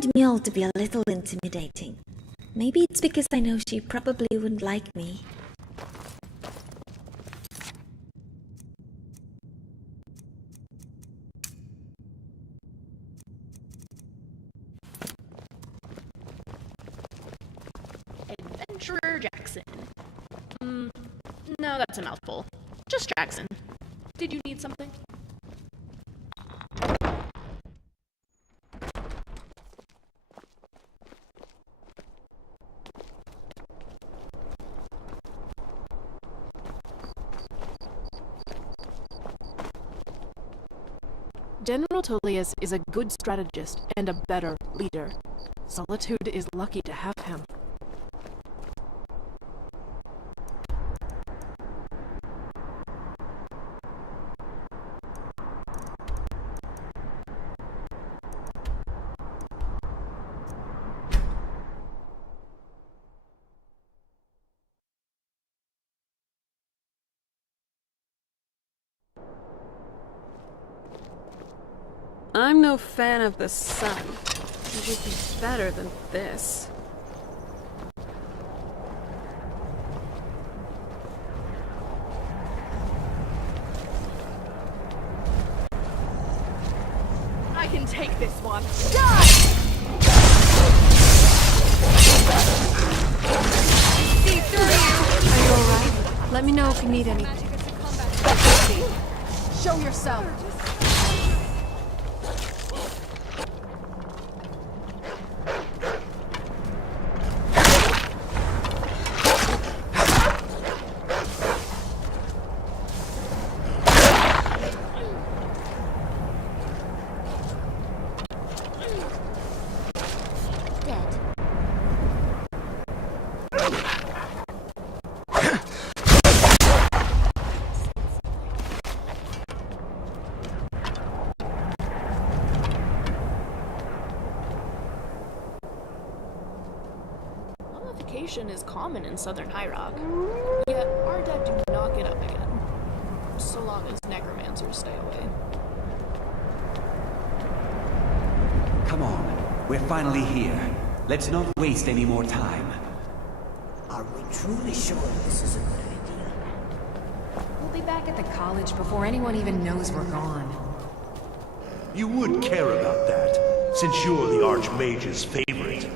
find Mjol to be a little intimidating. Maybe it's because I know she probably wouldn't like me. Adventurer Jackson. No, that's a mouthful. Just Jackson. Did you need something? General Tullius is a good strategist and a better leader. Solitude is lucky to have him. I'm no fan of the sun. It would be better than this. I can take this one. Die! See through you! Are you alright? Let me know if you need anything. Show yourself! Is common in southern High Rock, yet our dead do not get up again, so long as necromancers stay away. Come on, we're finally here. Let's not waste any more time. Are we truly sure this is a good idea? We'll be back at the college before anyone even knows we're gone. You would care about that, since you're the Archmage's favorite.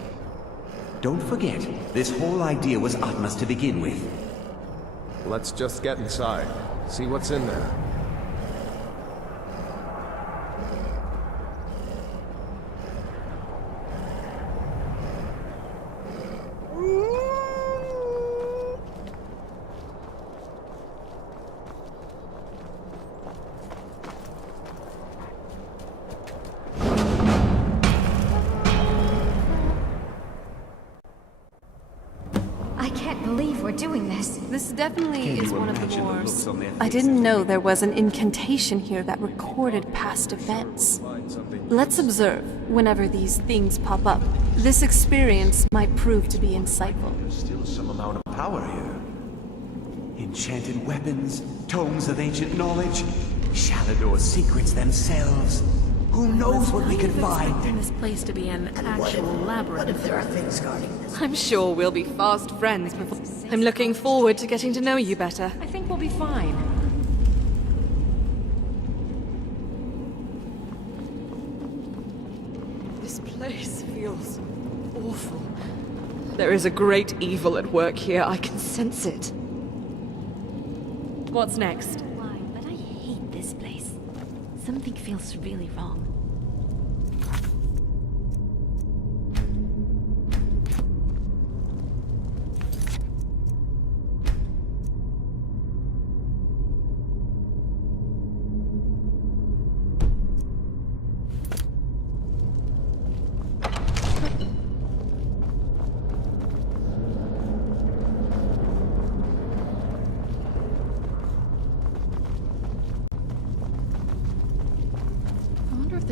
Don't forget, this whole idea was Atma's to begin with. Let's just get inside, see what's in there. This definitely is one of the wars. I didn't know there was an incantation here that recorded past events. Let's observe whenever these things pop up. This experience might prove to be insightful. There's still some amount of power here. Enchanted weapons, tomes of ancient knowledge, Shalador's secrets themselves. Who knows what we could find? This place to be an actual labyrinth. What if there are things guarding this? I'm sure we'll be fast friends before... I'm looking forward to getting to know you better. I think we'll be fine. This place feels awful. There is a great evil at work here. I can sense it. What's next? Why, but I hate this place. Something feels really wrong.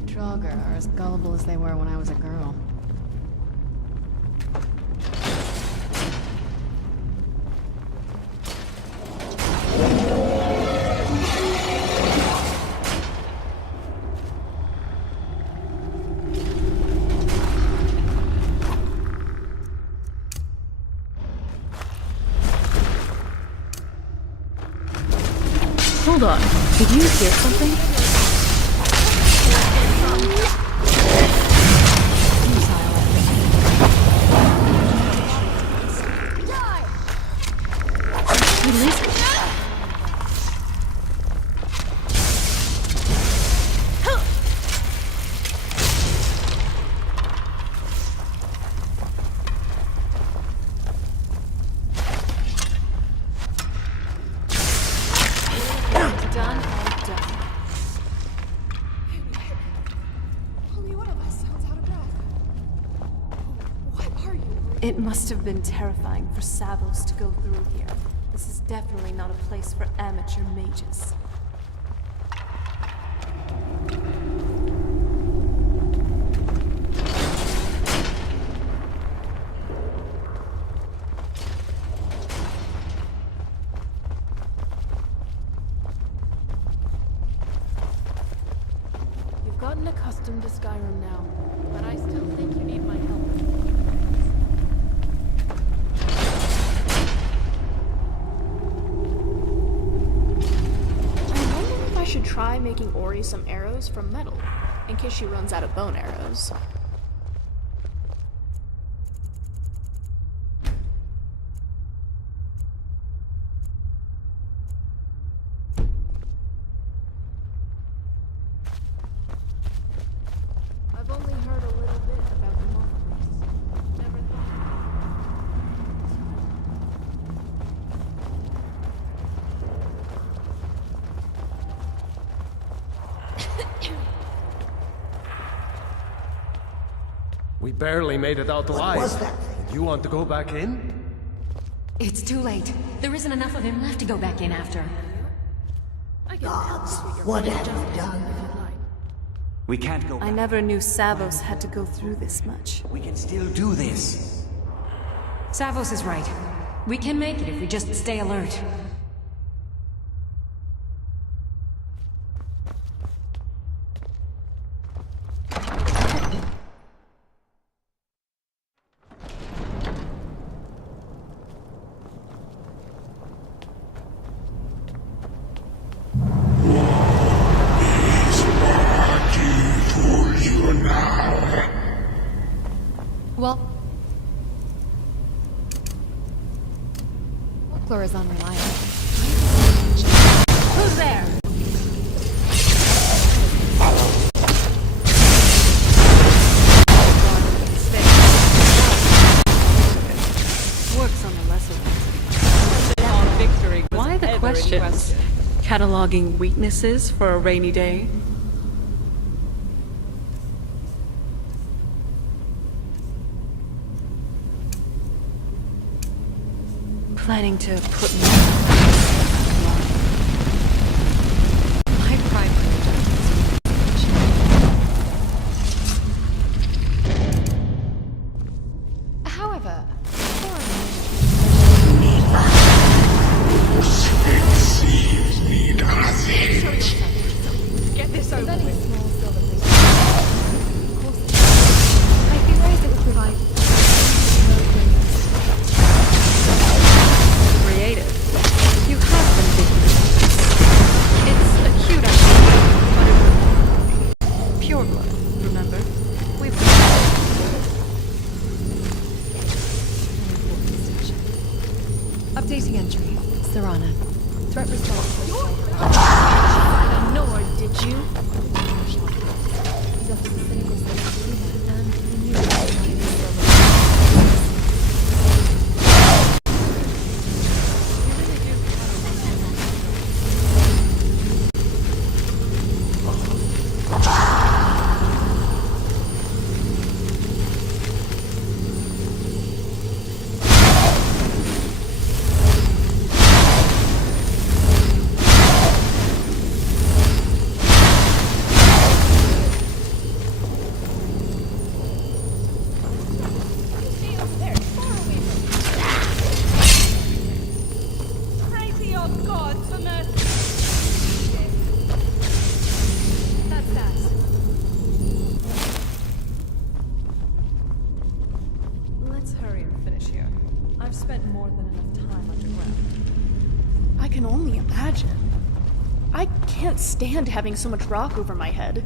Draugr are as gullible as they were when I was a girl. Did you hear something? It must have been terrifying for Savos to go through here. This is definitely not a place for amateur mages. You've gotten accustomed to Skyrim now, but I still think you need my help. I should try making Ori some arrows from metal, in case she runs out of bone arrows. I've only heard a little bit about the monsters. Never We barely made it out alive. What was that thing? You want to go back in? It's too late. There isn't enough of him left to go back in after. Gods, what have you done? We can't go I back. never knew Savos had to go through this much. We can still do this. Savos is right. We can make it if we just stay alert. Well, folklore is unreliable. Who's there? Works on the lesser ones. Victory. Why the questions? Cataloging weaknesses for a rainy day? Planning to put me my primary however, Get this over with. small silver plate. Of course, I theorize it would provide creative. You have been thinking. It's a cute idea, but it's pure blood, remember? We've updating entry. Serana. Threat response. Nor did you? can't stand having so much rock over my head.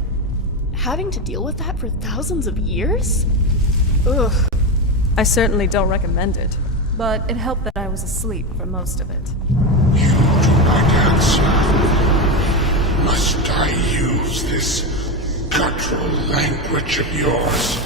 Having to deal with that for thousands of years? Ugh. I certainly don't recommend it, but it helped that I was asleep for most of it. You do not answer. Must I use this guttural language of yours?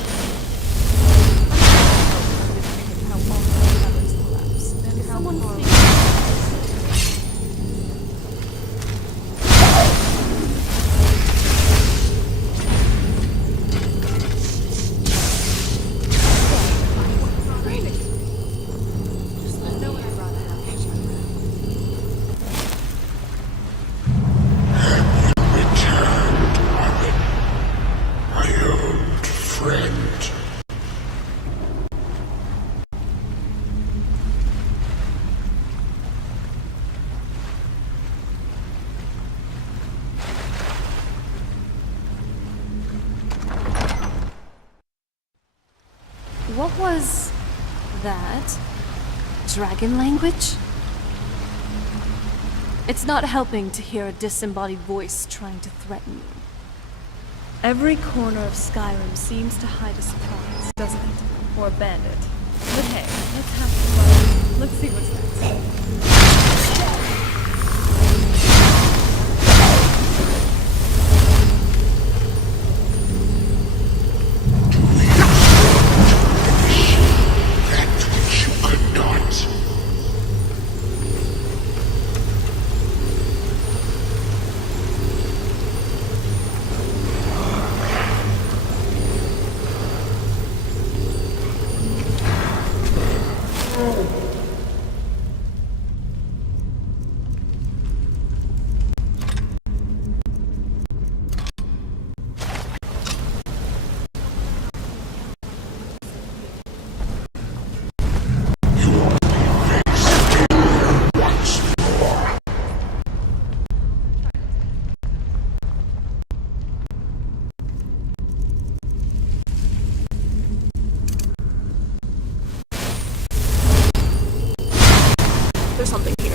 What was that? Dragon language? It's not helping to hear a disembodied voice trying to threaten me. Every corner of Skyrim seems to hide a surprise, doesn't it? Or a bandit. But hey, let's have some fun. Let's see what's next. There's something here.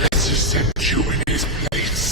Let's set you in his place.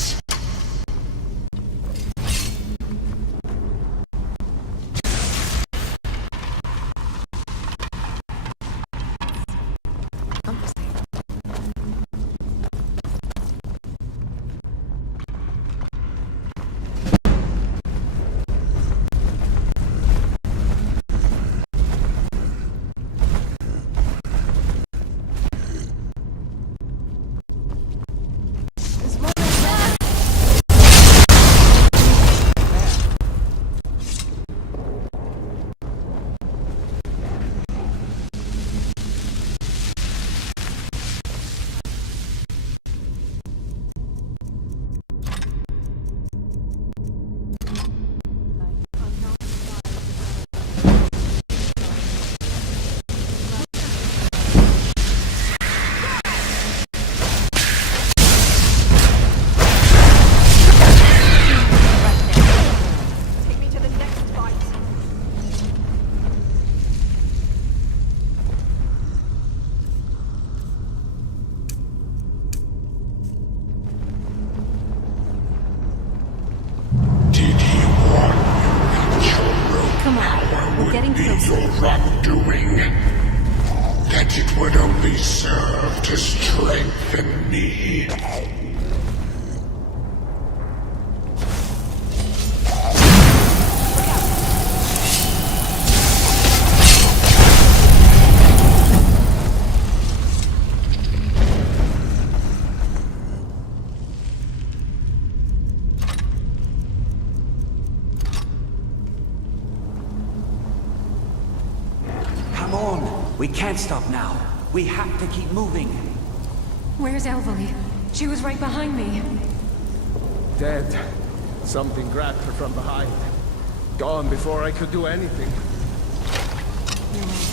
Your wrongdoing, that it would only serve to strengthen me. We can't stop now. We have to keep moving. Where's Elvalie? She was right behind me. Dead. Something grabbed her from behind. Gone before I could do anything. You're right.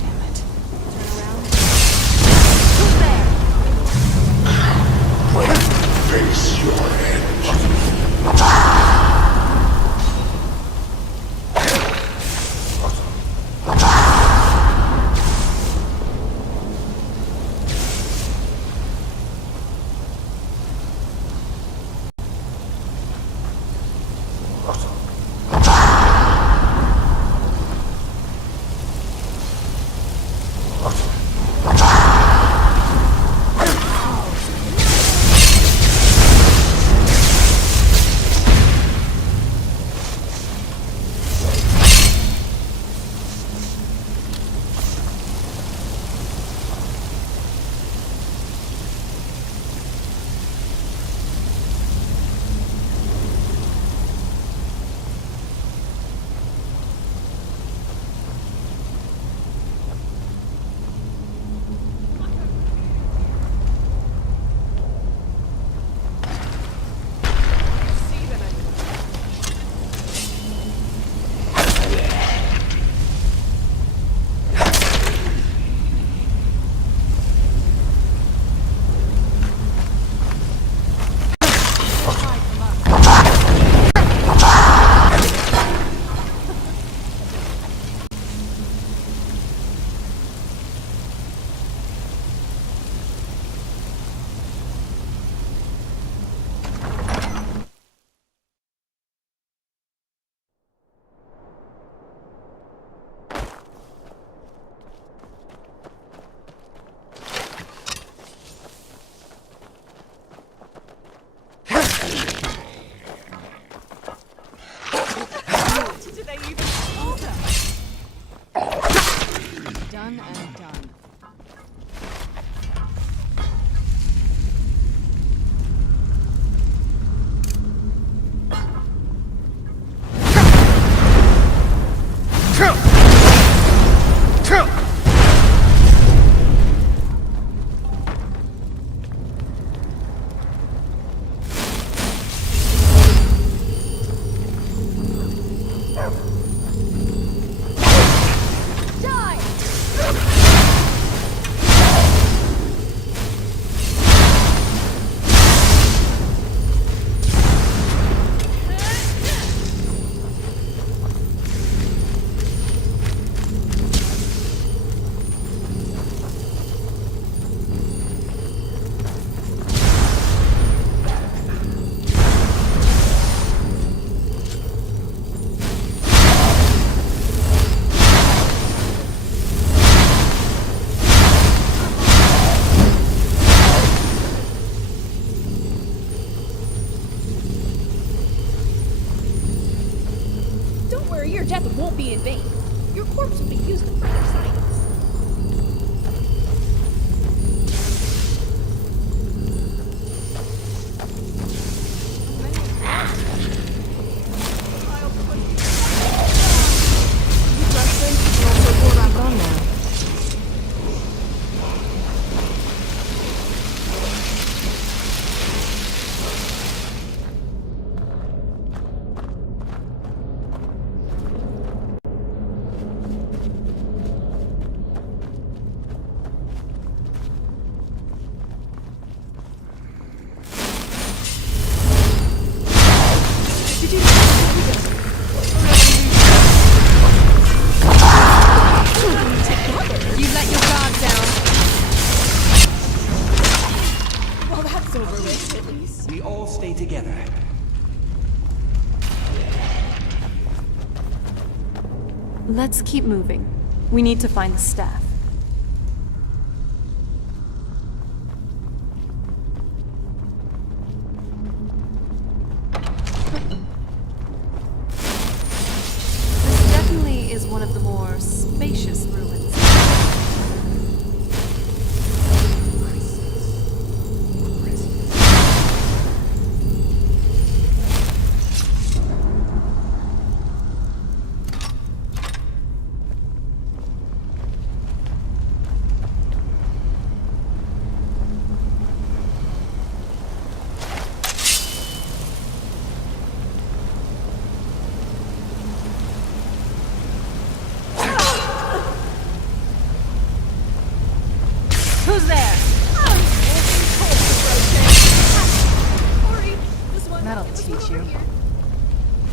Damn it. Turn around. Who's there? face your end. Done and done. Your death won't be in vain. Your corpse will be used for further science. Let's keep moving. We need to find the staff. This definitely is one of the more spacious ruins.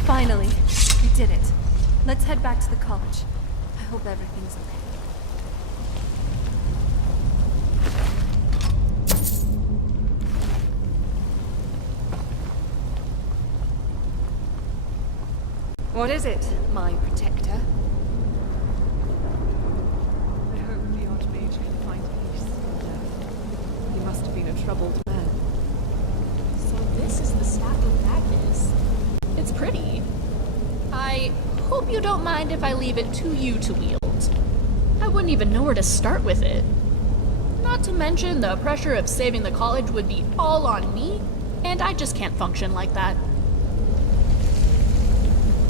Finally, we did it. Let's head back to the college. I hope everything's okay. What is it, my protector? I hope the Archmage can find peace. He must have been a troubled man. So this is the Staff of Magnus. It's pretty. I hope you don't mind if I leave it to you to wield. I wouldn't even know where to start with it. Not to mention the pressure of saving the college would be all on me, and I just can't function like that.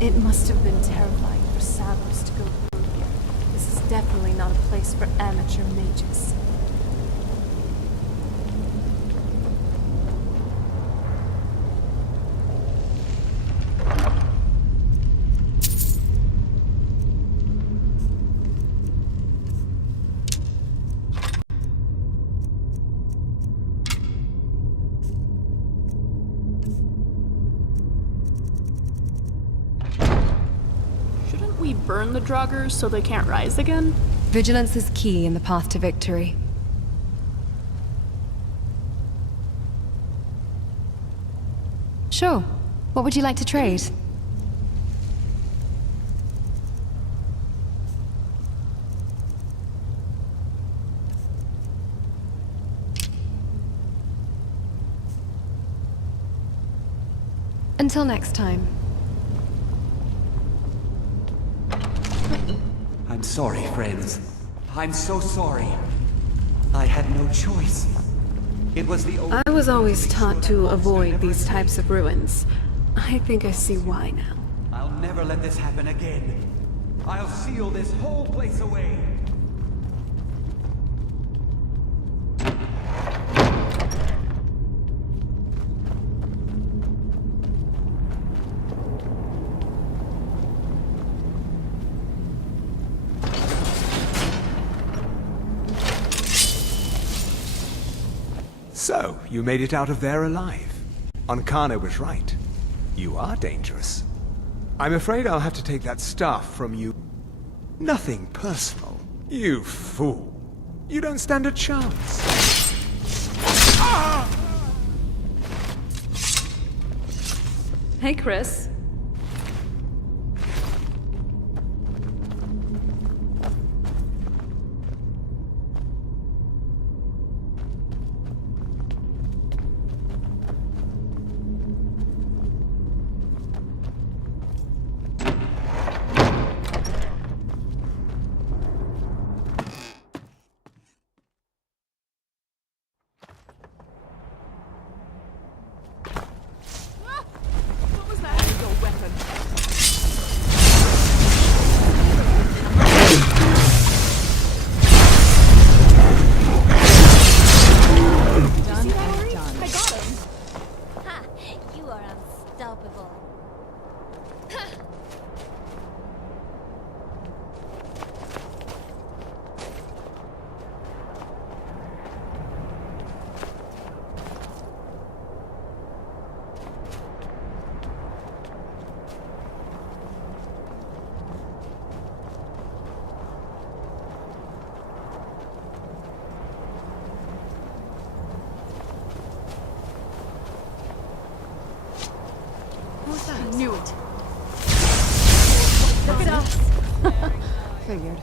It must have been terrifying for Savos to go through here. This is definitely not a place for amateur mages. We burn the Draugrs so they can't rise again? Vigilance is key in the path to victory. Sure. What would you like to trade? Until next time. I'm sorry, friends. I'm so sorry. I had no choice. It was the only... I was always taught to avoid these types of ruins. I think I see why now. I'll never let this happen again. I'll seal this whole place away. So, you made it out of there alive. Ankana was right. You are dangerous. I'm afraid I'll have to take that stuff from you. Nothing personal. You fool. You don't stand a chance. Hey, Chris. I knew it. Look at us. Figured.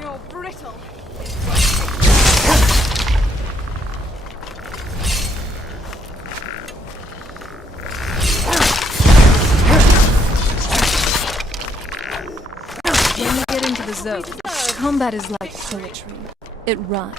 You're brittle. When you get into the zone, combat is like poetry. It rhymes.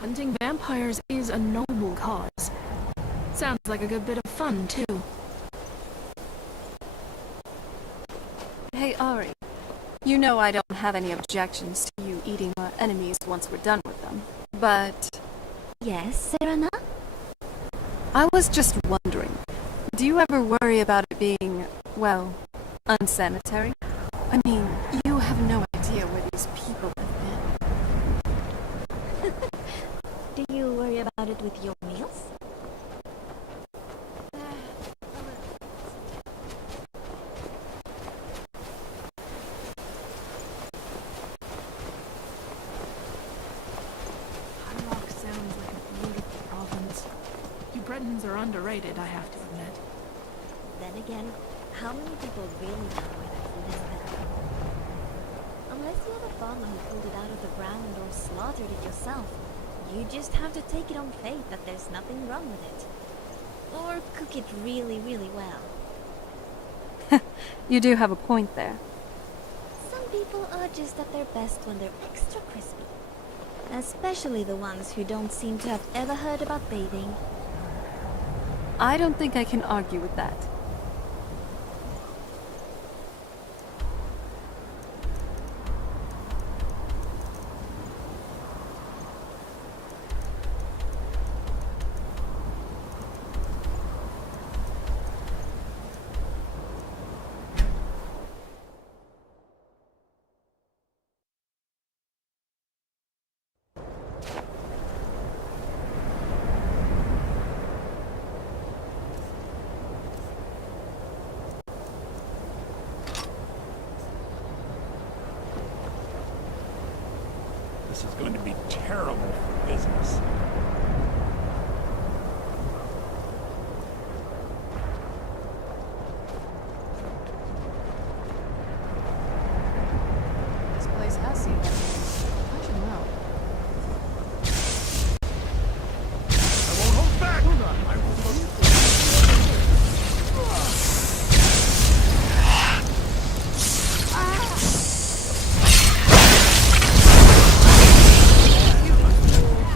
Hunting vampires is a noble cause. Sounds like a good bit of fun, too. Hey, Ari. You know I don't have any objections to you eating our enemies once we're done with them. But Yes, Serena? I was just wondering, do you ever worry about it being, well, unsanitary? I mean, you have no idea where these people have been. Do you worry about it with your meals? Sounds like a beautiful province. You Bretons are underrated, I have to admit. Then again, how many people really know where their food is better? Unless you're the farmer who pulled it out of the ground or slaughtered it yourself, you just have to take it on faith that there's nothing wrong with it. Or cook it really, really well. You do have a point there. Some people are just at their best when they're extra crispy. Especially the ones who don't seem to have ever heard about bathing. I don't think I can argue with that. This is going to be terrible for business. This place has seen that. I should know. I won't hold back! Hold on, I will look.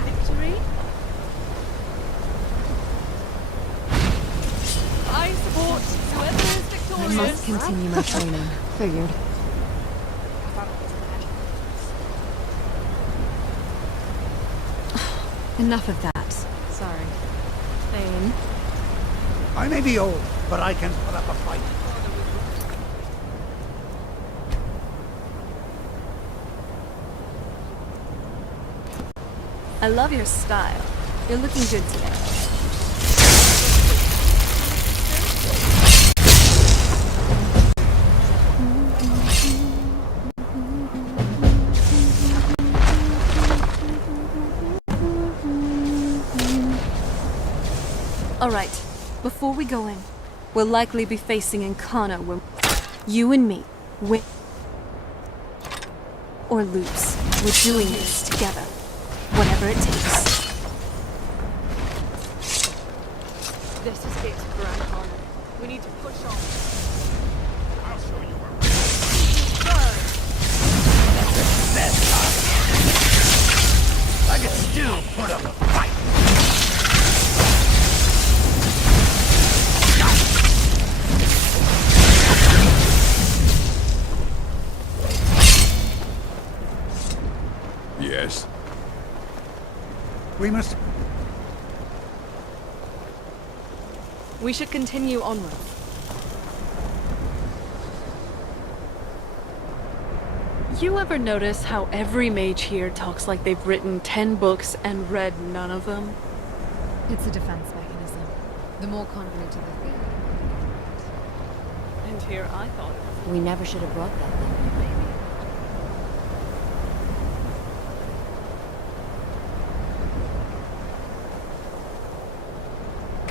Victory? I support whoever is victorious. I must continue my training. Figured. Enough of that. Sorry. Thane. I may be old, but I can put up a fight. I love your style. You're looking good today. Alright, before we go in, we'll likely be facing Encana when you and me win or lose. We're doing this together, whatever it takes. This is it, Grand Honor. We need to push on. I'll show you where I can still put up a fight. Yes. We must... We should continue onward. You ever notice how every mage here talks like they've written 10 books and read none of them? It's a defense mechanism. The more convoluted the theory. And here I thought We never should have brought that thing, maybe.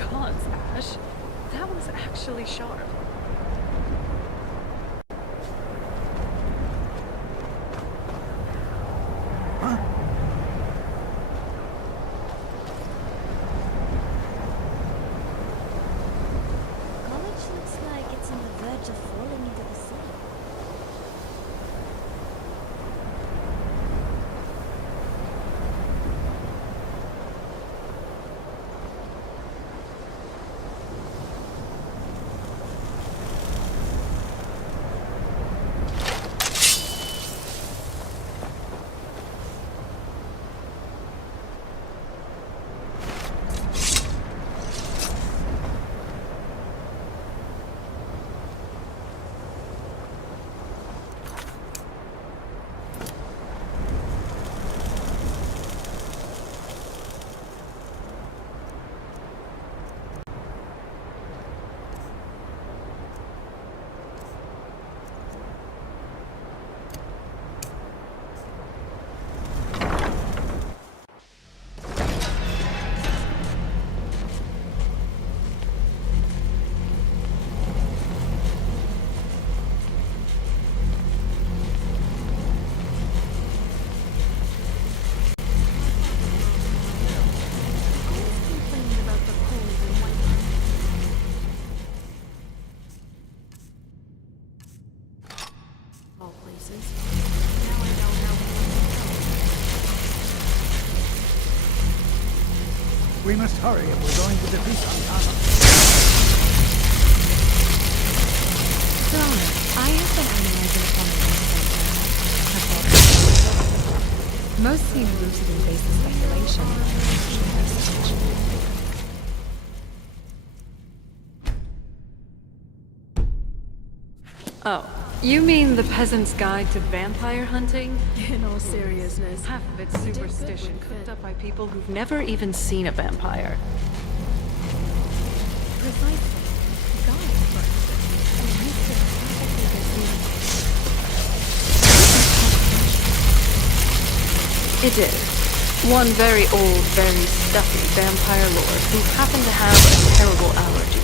Gods, Ash. That was actually sharp. College looks like it's on the verge of falling into the sea. corpses. Now I know how We must hurry if we're going to defeat Arcana. Donna, I have been analyzing some of the most seem rooted in basic speculation. Oh, you mean the Peasant's Guide to Vampire Hunting? in all seriousness. Half of it's superstition cooked up by people who've never even seen a vampire. Precisely. God, for instance. And he could perfectly It did. One very old, very stuffy vampire lord who happened to have a terrible allergy.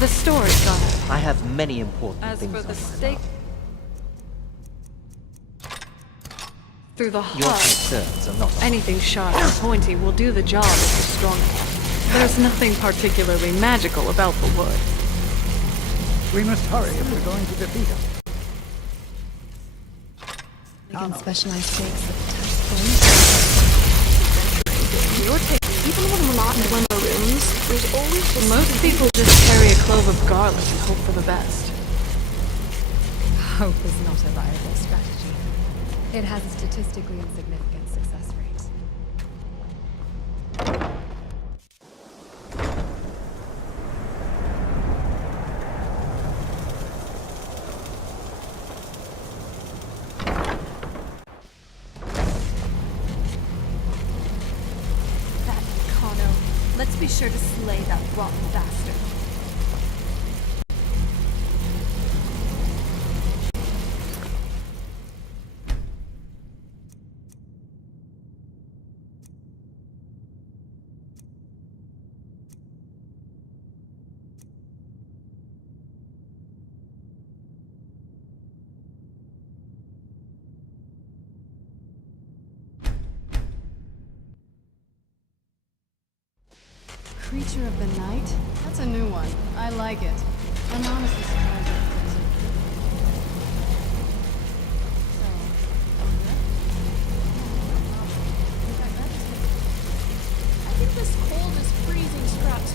The story got out. I have many important As things for on the my stake mind. through the Your heart, concerns are not anything sharp and pointy will do the job if you're strong enough. There's nothing particularly magical about the wood. We must hurry if we're going to defeat him. Against specialized stakes that touch bones. You're taking Even when we're not in Glimmer rooms, there's always just most people just carry a clove of garlic and hope for the best. Hope is not a viable strategy. It has a statistically insignificant success rate. That Kano. Let's be sure to slay that rotten bastard. Creature of the night? That's a new one. I like it. I'm honestly surprised it fits it. So, In fact, that is I think this cold is freezing straps.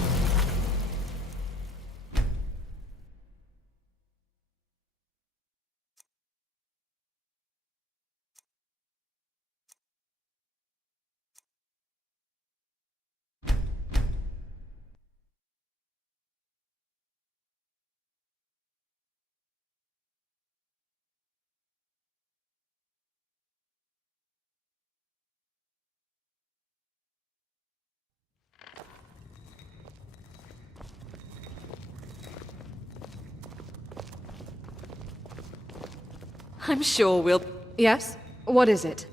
I'm sure we'll... Yes? What is it?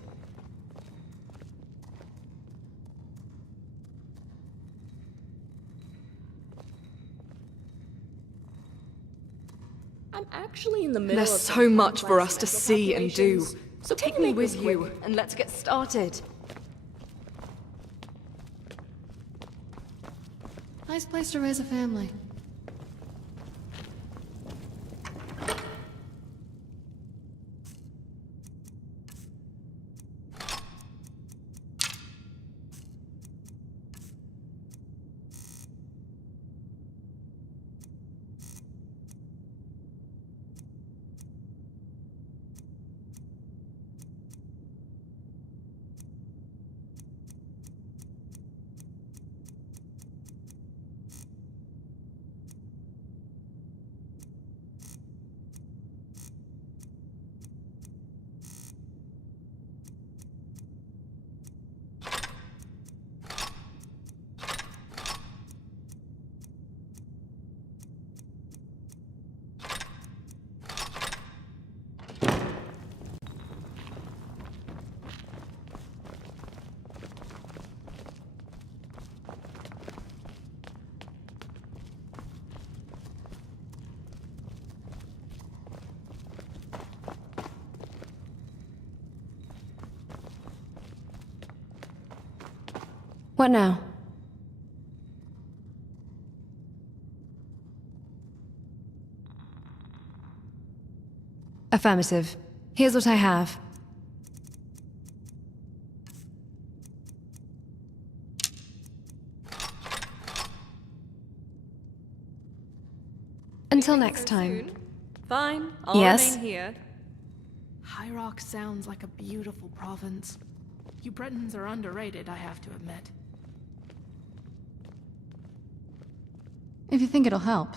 I'm actually in the middle There's of so much for us to see and do. calculations, So can take we me make with this you, quick? and let's get started. nice place to raise a family. What now? Affirmative. Here's what I have. Until next time. Fine, I'll Yes? remain here. High Rock sounds like a beautiful province. You Bretons are underrated, I have to admit. If you think it'll help.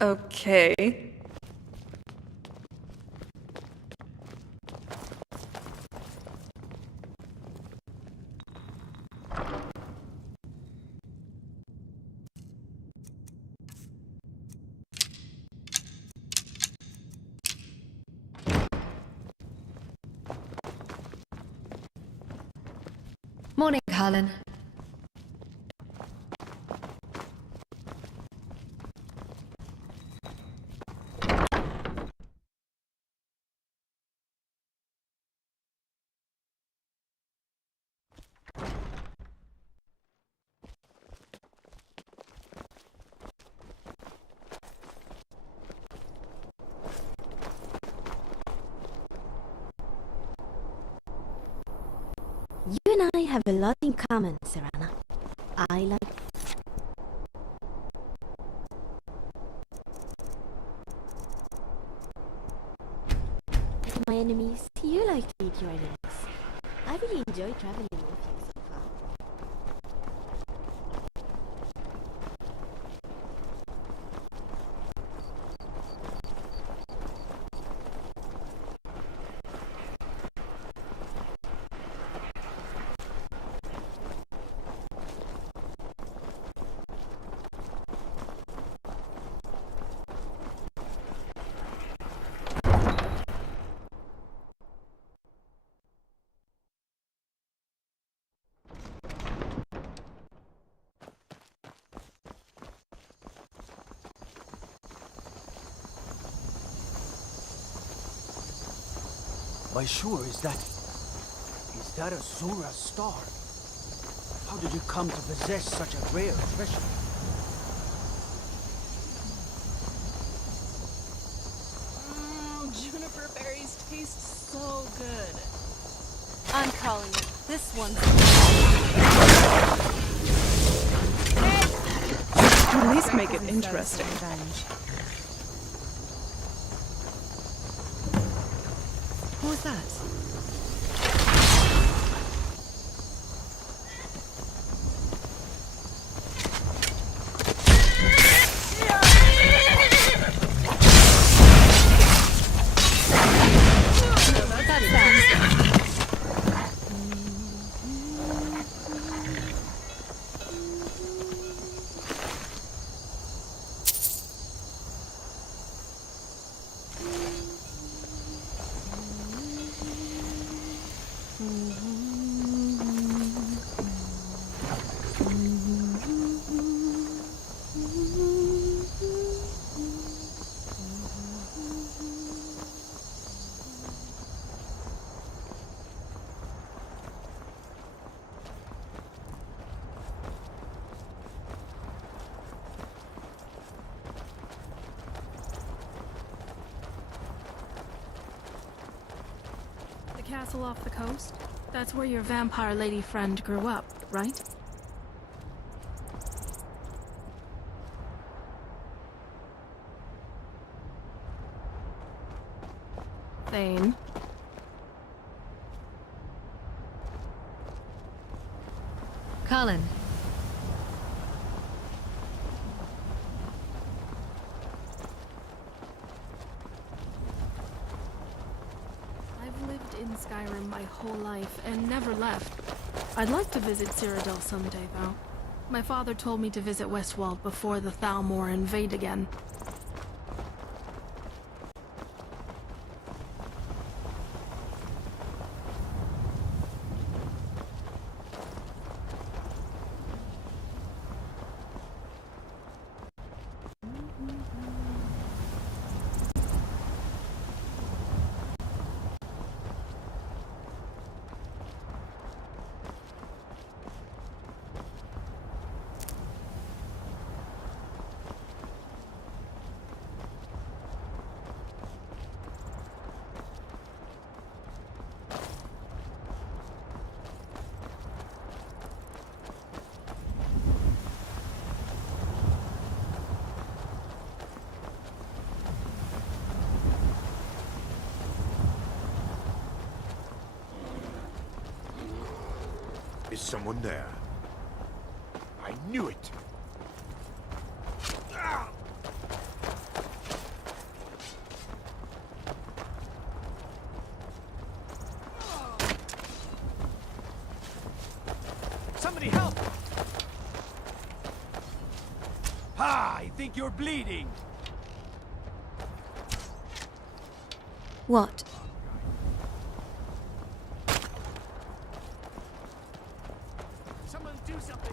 Okay. Morning, Carlin. You and I have a lot in common, Serana. I like... my enemies, you like to eat your enemies. I really enjoy traveling with you so far. Why sure, is that a Zora star? How did you come to possess such a rare treasure? Juniper berries taste so good. I'm calling it. This one's... At least make it interesting. What was that? Castle off the coast? That's where your vampire lady friend grew up, right? Thane. Colin. I've lived in Skyrim my whole life and never left. I'd like to visit Cyrodiil someday, though. My father told me to visit Westwall before the Thalmor invade again. Is someone there? I knew it! Somebody help! Ha! I think you're bleeding! What? Someone do something!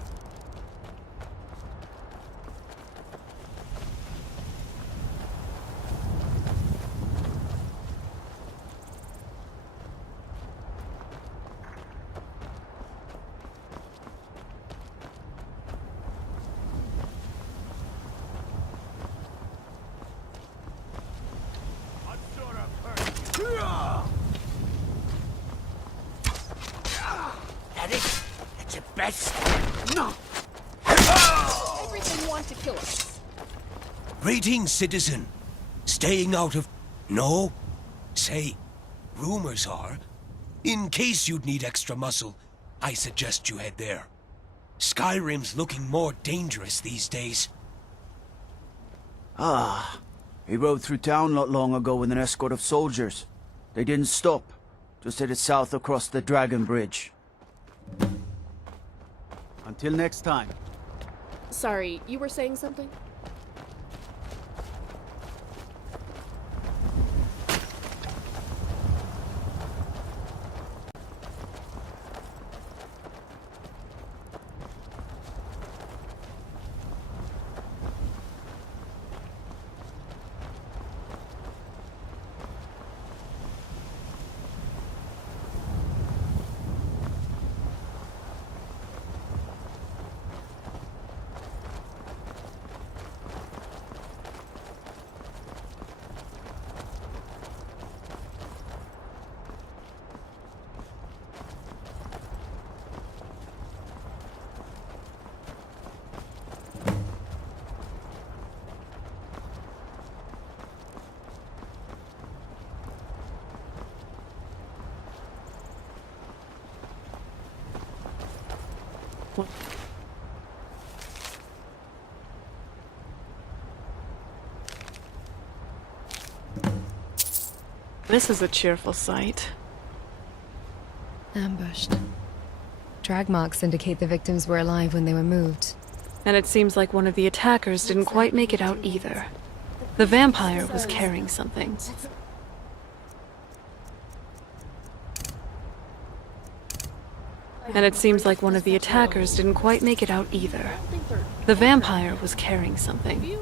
That it? That's your best? No! Everything want to kill us. Greetings, citizen. Staying out of... No? Say, rumors are, in case you'd need extra muscle, I suggest you head there. Skyrim's looking more dangerous these days. Ah, he rode through town not long ago with an escort of soldiers. They didn't stop, just headed south across the Dragon Bridge. Until next time. Sorry, you were saying something? This is a cheerful sight. Ambushed. Drag marks indicate the victims were alive when they were moved. And it seems like one of the attackers didn't quite make it out either. The vampire was carrying something. And it seems like one of the attackers didn't quite make it out either. The vampire was carrying something.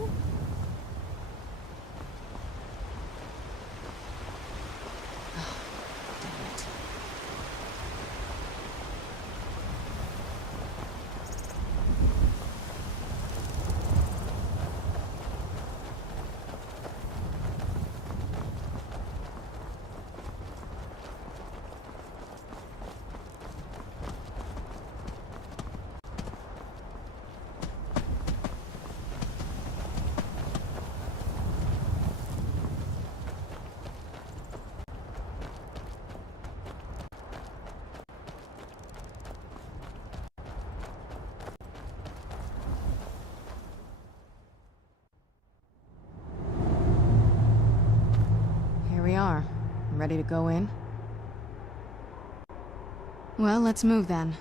Here we are. Ready to go in? Well, let's move then.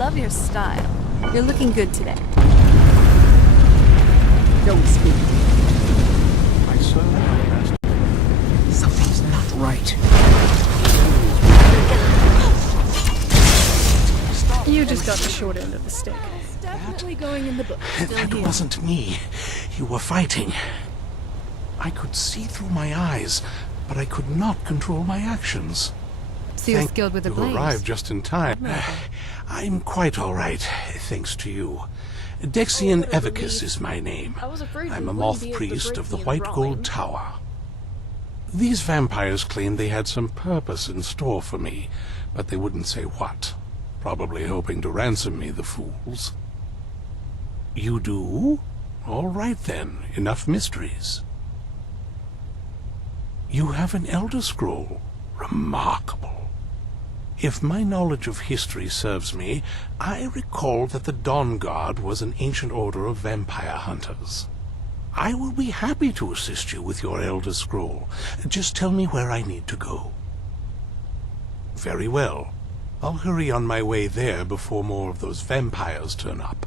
love your style. You're looking good today. Don't speak. I serve my master. Something's not right. You just got the short end of the stick. Definitely going in the book. That wasn't me. You were fighting. I could see through my eyes, but I could not control my actions. So you're skilled with the blade? You arrived just in time. I'm quite all right, thanks to you. Dexian Evicus is my name. I'm a moth priest of the White Gold Tower. These vampires claimed they had some purpose in store for me, but they wouldn't say what. Probably hoping to ransom me, the fools. You do? All right then, enough mysteries. You have an Elder Scroll. Remarkable. If my knowledge of history serves me, I recall that the Dawnguard was an ancient order of vampire hunters. I will be happy to assist you with your Elder Scroll. Just tell me where I need to go. Very well. I'll hurry on my way there before more of those vampires turn up.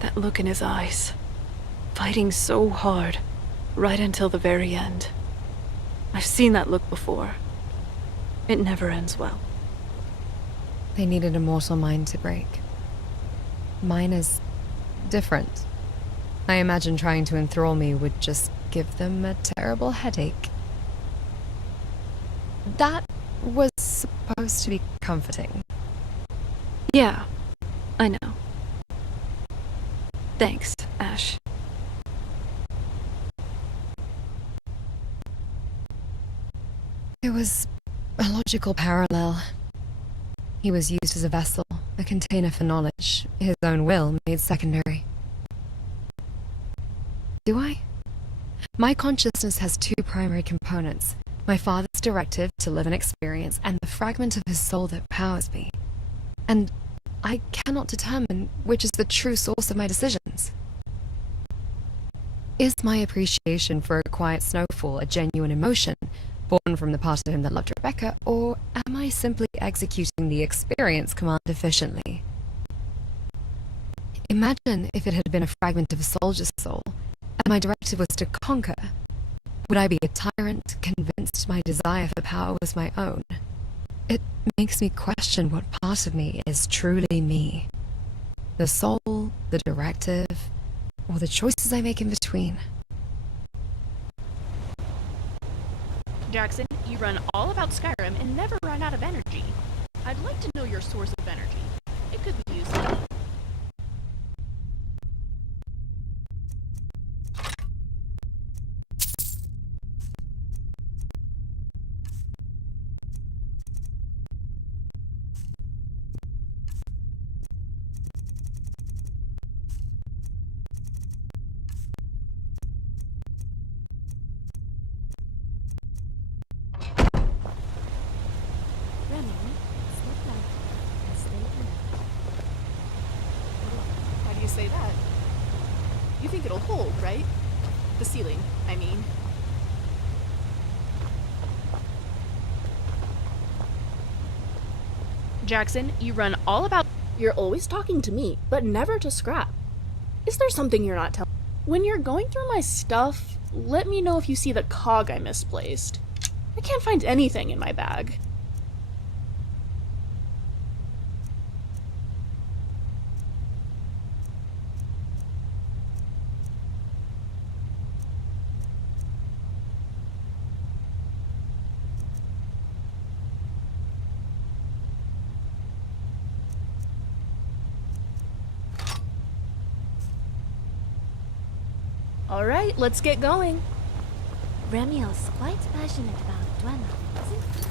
That look in his eyes. Fighting so hard, right until the very end. I've seen that look before. It never ends well. They needed a mortal mind to break. Mine is different. I imagine trying to enthrall me would just give them a terrible headache. That was supposed to be comforting. Yeah, I know. Thanks, Ash. It was a logical parallel. He was used as a vessel, a container for knowledge, his own will made secondary. Do I? My consciousness has two primary components. My father's directive to live and experience, and the fragment of his soul that powers me. And I cannot determine which is the true source of my decisions. Is my appreciation for a quiet snowfall a genuine emotion, born from the part of him that loved Rebecca, or am I simply executing the experience command efficiently? Imagine if it had been a fragment of a soldier's soul, and my directive was to conquer. Would I be a tyrant, convinced my desire for power was my own? It makes me question what part of me is truly me. The soul, the directive, or the choices I make in between. Jackson, you run all about Skyrim and never run out of energy. I'd like to know your source of energy. It could be useful. Say that. You think it'll hold, right? The ceiling, I mean. Jackson, you run all about... You're always talking to me, but never to Scrap. Is there something you're not telling? When you're going through my stuff, let me know if you see the cog I misplaced. I can't find anything in my bag. Alright, let's get going. Remiel's quite passionate about Dwemer, isn't he?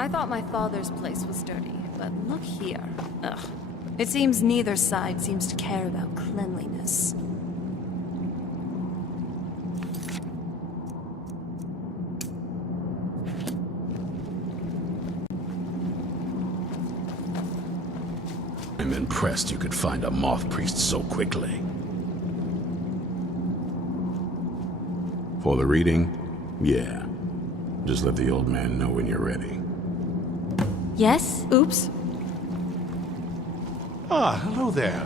I thought my father's place was dirty, but look here. Ugh. It seems neither side seems to care about cleanliness. I'm impressed you could find a moth priest so quickly. For the reading? Yeah. Just let the old man know when you're ready. Yes? Oops. Ah, hello there.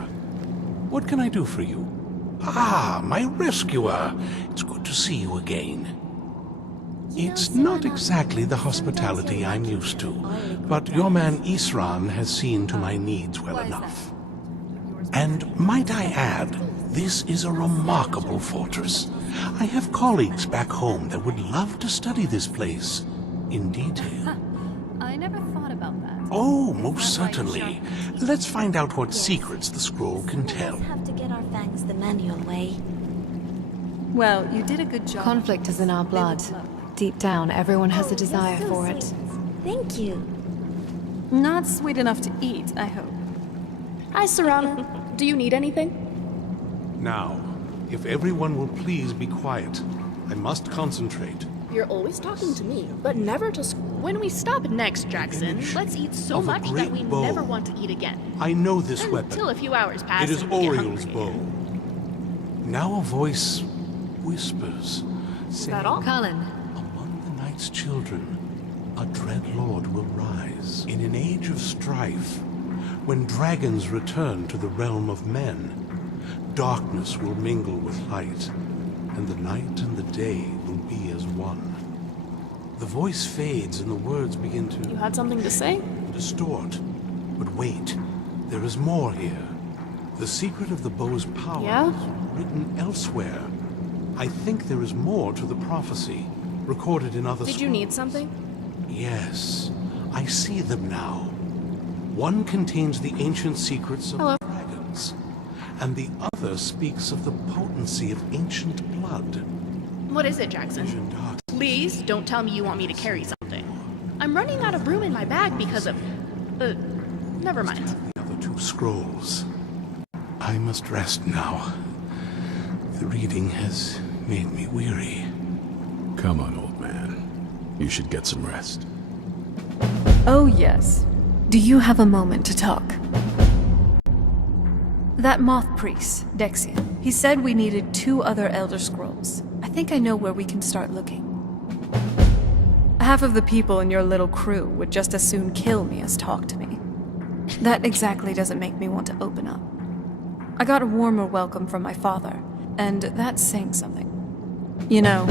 What can I do for you? Ah, my rescuer. It's good to see you again. It's not exactly the hospitality I'm used to, but your man Isran has seen to my needs well enough. And might I add, this is a remarkable fortress. I have colleagues back home that would love to study this place in detail. I never thought about that. Oh, most certainly. Let's find out what secrets the scroll can tell. We have to get our fangs the manual way. Well, you did a good job. Conflict is in our blood. Deep down, everyone has a desire You're so for it. sweet. Thank you. Not sweet enough to eat, I hope. Hi, Serana. Do you need anything? Now, if everyone will please be quiet, I must concentrate. You're always talking to me, but never to When we stop next, Jackson, let's eat so of a much that great we bow. never want to eat again. I know this weapon. Until a few hours pass It is and we get Oriel's hungry. bow. Now a voice whispers, Is that all? Colin. among the night's children, a dread lord will rise. In an age of strife, when dragons return to the realm of men, darkness will mingle with light, and the night and the day will be as one. The voice fades and the words begin to... You had something to say? Distort. But wait, there is more here. The secret of the bow's power Yeah? is written elsewhere. I think there is more to the prophecy, recorded in other Did you need something? Yes, I see them now. One contains the ancient secrets of Hello. dragons, and the other speaks of the potency of ancient blood. What is it, Jackson? Vision dark. Please don't tell me you want me to carry something. I'm running out of room in my bag because of... never mind. The other two scrolls. I must rest now. The reading has made me weary. Come on, old man. You should get some rest. Oh, yes. Do you have a moment to talk? That moth priest, Dexian, he said we needed 2 other Elder Scrolls. I think I know where we can start looking. Half of the people in your little crew would just as soon kill me as talk to me. That exactly doesn't make me want to open up. I got a warmer welcome from my father, and that's saying something. You know,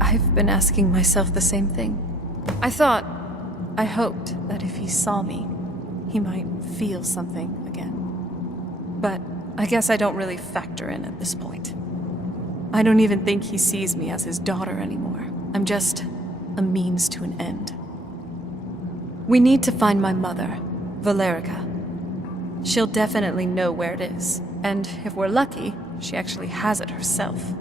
I've been asking myself the same thing. I hoped that if he saw me, he might feel something again. But I guess I don't really factor in at this point. I don't even think he sees me as his daughter anymore. I'm just a means to an end. We need to find my mother, Valerica. She'll definitely know where it is, and if we're lucky, she actually has it herself.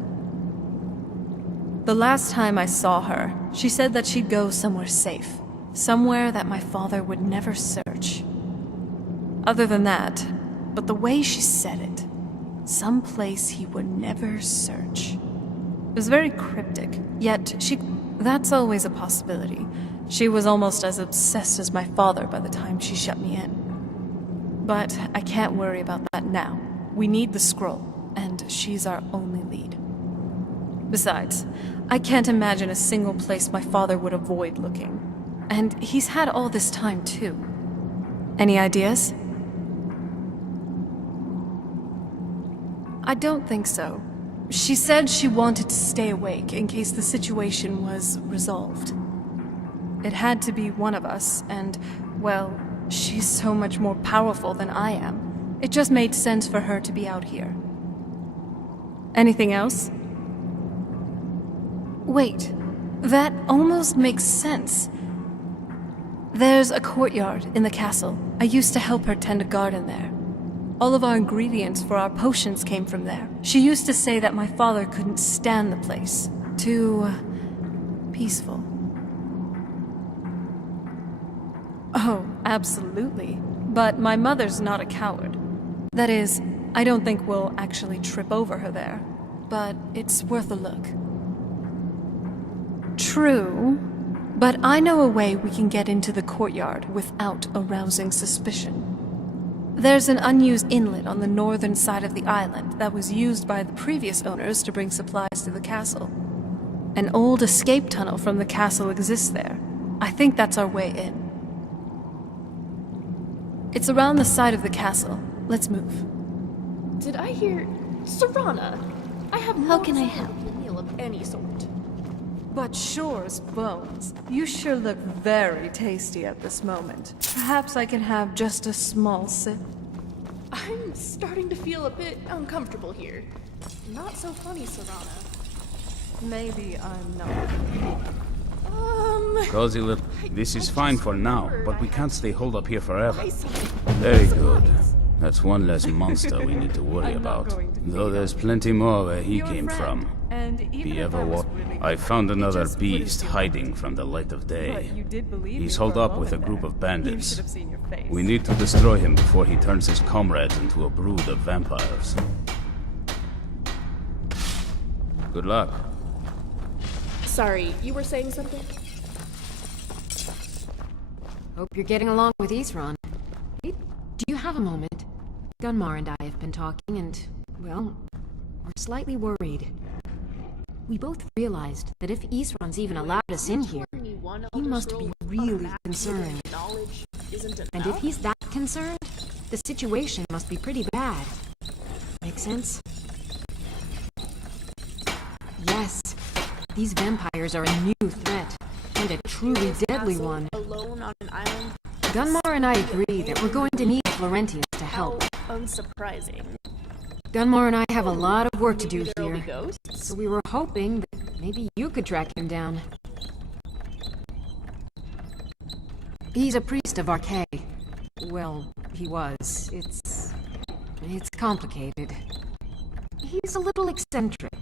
The last time I saw her, she said that she'd go somewhere safe. Somewhere that my father would never search. Other than that, but the way she said it, someplace he would never search. It was very cryptic, yet that's always a possibility. She was almost as obsessed as my father by the time she shut me in. But I can't worry about that now. We need the scroll, and she's our only lead. Besides, I can't imagine a single place my father would avoid looking. And he's had all this time, too. Any ideas? I don't think so. She said she wanted to stay awake in case the situation was resolved. It had to be one of us, and, well, she's so much more powerful than I am. It just made sense for her to be out here. Anything else? Wait, that almost makes sense. There's a courtyard in the castle. I used to help her tend a garden there. All of our ingredients for our potions came from there. She used to say that my father couldn't stand the place. Too peaceful. Oh, absolutely. But my mother's not a coward. That is, I don't think we'll actually trip over her there. But it's worth a look. True, but I know a way we can get into the courtyard without arousing suspicion. There's an unused inlet on the northern side of the island that was used by the previous owners to bring supplies to the castle. An old escape tunnel from the castle exists there. I think that's our way in. It's around the side of the castle. Let's move. Did I hear... Serana? I have no How can I help? meal of any sort. But sure's bones. You sure look very tasty at this moment. Perhaps I can have just a small sip. I'm starting to feel a bit uncomfortable here. Not so funny, Serana. Maybe I'm not. Cozy little... This is fine for now, but we can't stay holed up here forever. Very good. That's one less monster we need to worry about. Though there's plenty more where he came from. He ever walked... I found another beast hiding from the light of day. He's holed up with a group of bandits. We need to destroy him before he turns his comrades into a brood of vampires. Good luck. Sorry, you were saying something? Hope you're getting along with Isran. Hey, do you have a moment? Gunmar and I have been talking and, well, we're slightly worried. We both realized that if Isran's even allowed us in here, he must be really concerned. And if he's that concerned, the situation must be pretty bad. Make sense? Yes. These vampires are a new threat, and a truly deadly one. Alone on an island? Gunmar and I agree that we're going to need Florentius to help. Unsurprising. Gunmar and I have a lot of work to do here, so we were hoping that maybe you could track him down. He's a priest of Archay. Well, he was. It's complicated. He's a little eccentric,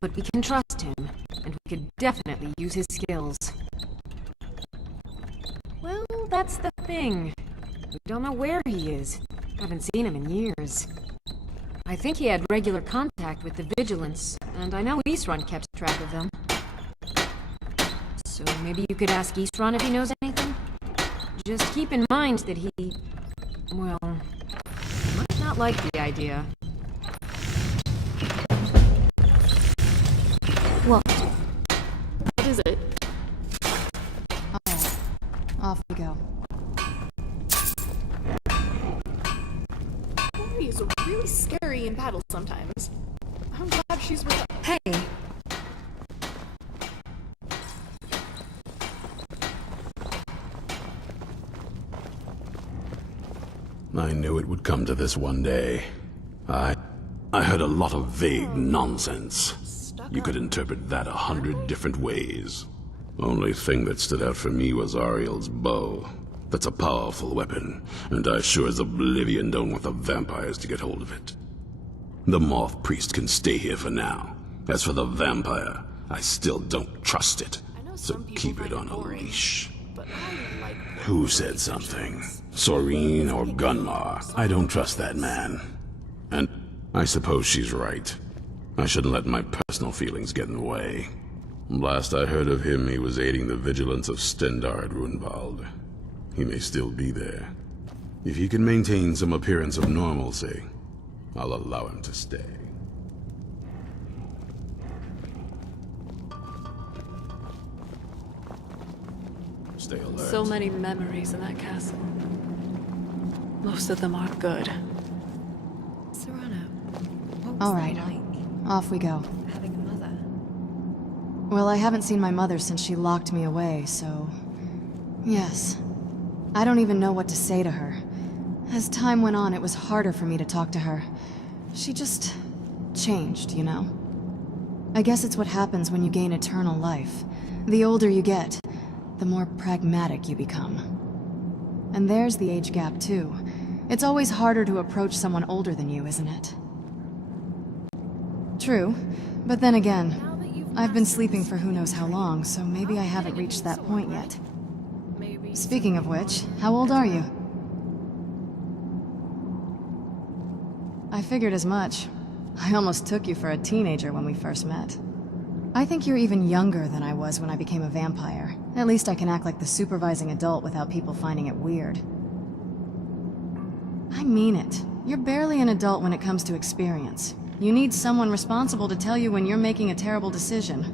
but we can trust him, and we could definitely use his skills. Well, that's the thing. We don't know where he is. Haven't seen him in years. I think he had regular contact with the Vigilance, and I know Isran kept track of them. So maybe you could ask Isran if he knows anything? Just keep in mind that he... well... might not like the idea. What? What is it? Oh, off we go. Ori is really scary in battle sometimes. I'm glad she's with us. Hey! I knew it would come to this one day. I heard a lot of vague nonsense. You could interpret that 100 different ways. Only thing that stood out for me was Ariel's bow. That's a powerful weapon, and I sure as oblivion don't want the vampires to get hold of it. The Moth Priest can stay here for now. As for the vampire, I still don't trust it. So keep it on a leash. Who said something? Soreen or Gunmar? I don't trust that man. And I suppose she's right. I shouldn't let my personal feelings get in the way. Last I heard of him, he was aiding the vigilance of Stendarr at Runvald. He may still be there. If he can maintain some appearance of normalcy, I'll allow him to stay. Stay alert. So many memories in that castle. Most of them aren't good. Serana, what was All that right, like, off we go. having a mother? Well, I haven't seen my mother since she locked me away, so... yes. I don't even know what to say to her. As time went on, it was harder for me to talk to her. She just... changed, you know? I guess it's what happens when you gain eternal life. The older you get, the more pragmatic you become. And there's the age gap, too. It's always harder to approach someone older than you, isn't it? True. But then again, I've been sleeping for who knows how long, so maybe I haven't reached that point yet. Maybe Speaking of which, how old are you? I figured as much. I almost took you for a teenager when we first met. I think you're even younger than I was when I became a vampire. At least I can act like the supervising adult without people finding it weird. I mean it. You're barely an adult when it comes to experience. You need someone responsible to tell you when you're making a terrible decision.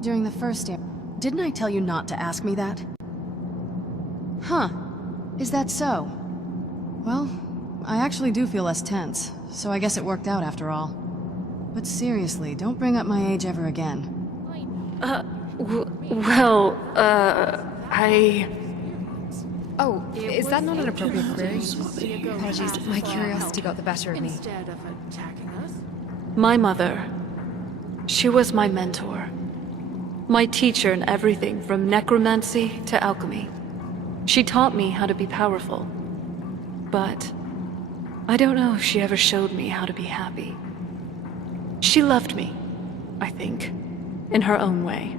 During the first year, didn't I tell you not to ask me that? Huh. Is that so? Well, I actually do feel less tense, so I guess it worked out after all. But seriously, don't bring up my age ever again. Oh, is that not an appropriate query? Apologies, my curiosity got the better of me. My mother. She was my mentor. My teacher in everything from necromancy to alchemy. She taught me how to be powerful. But I don't know if she ever showed me how to be happy. She loved me, I think, in her own way.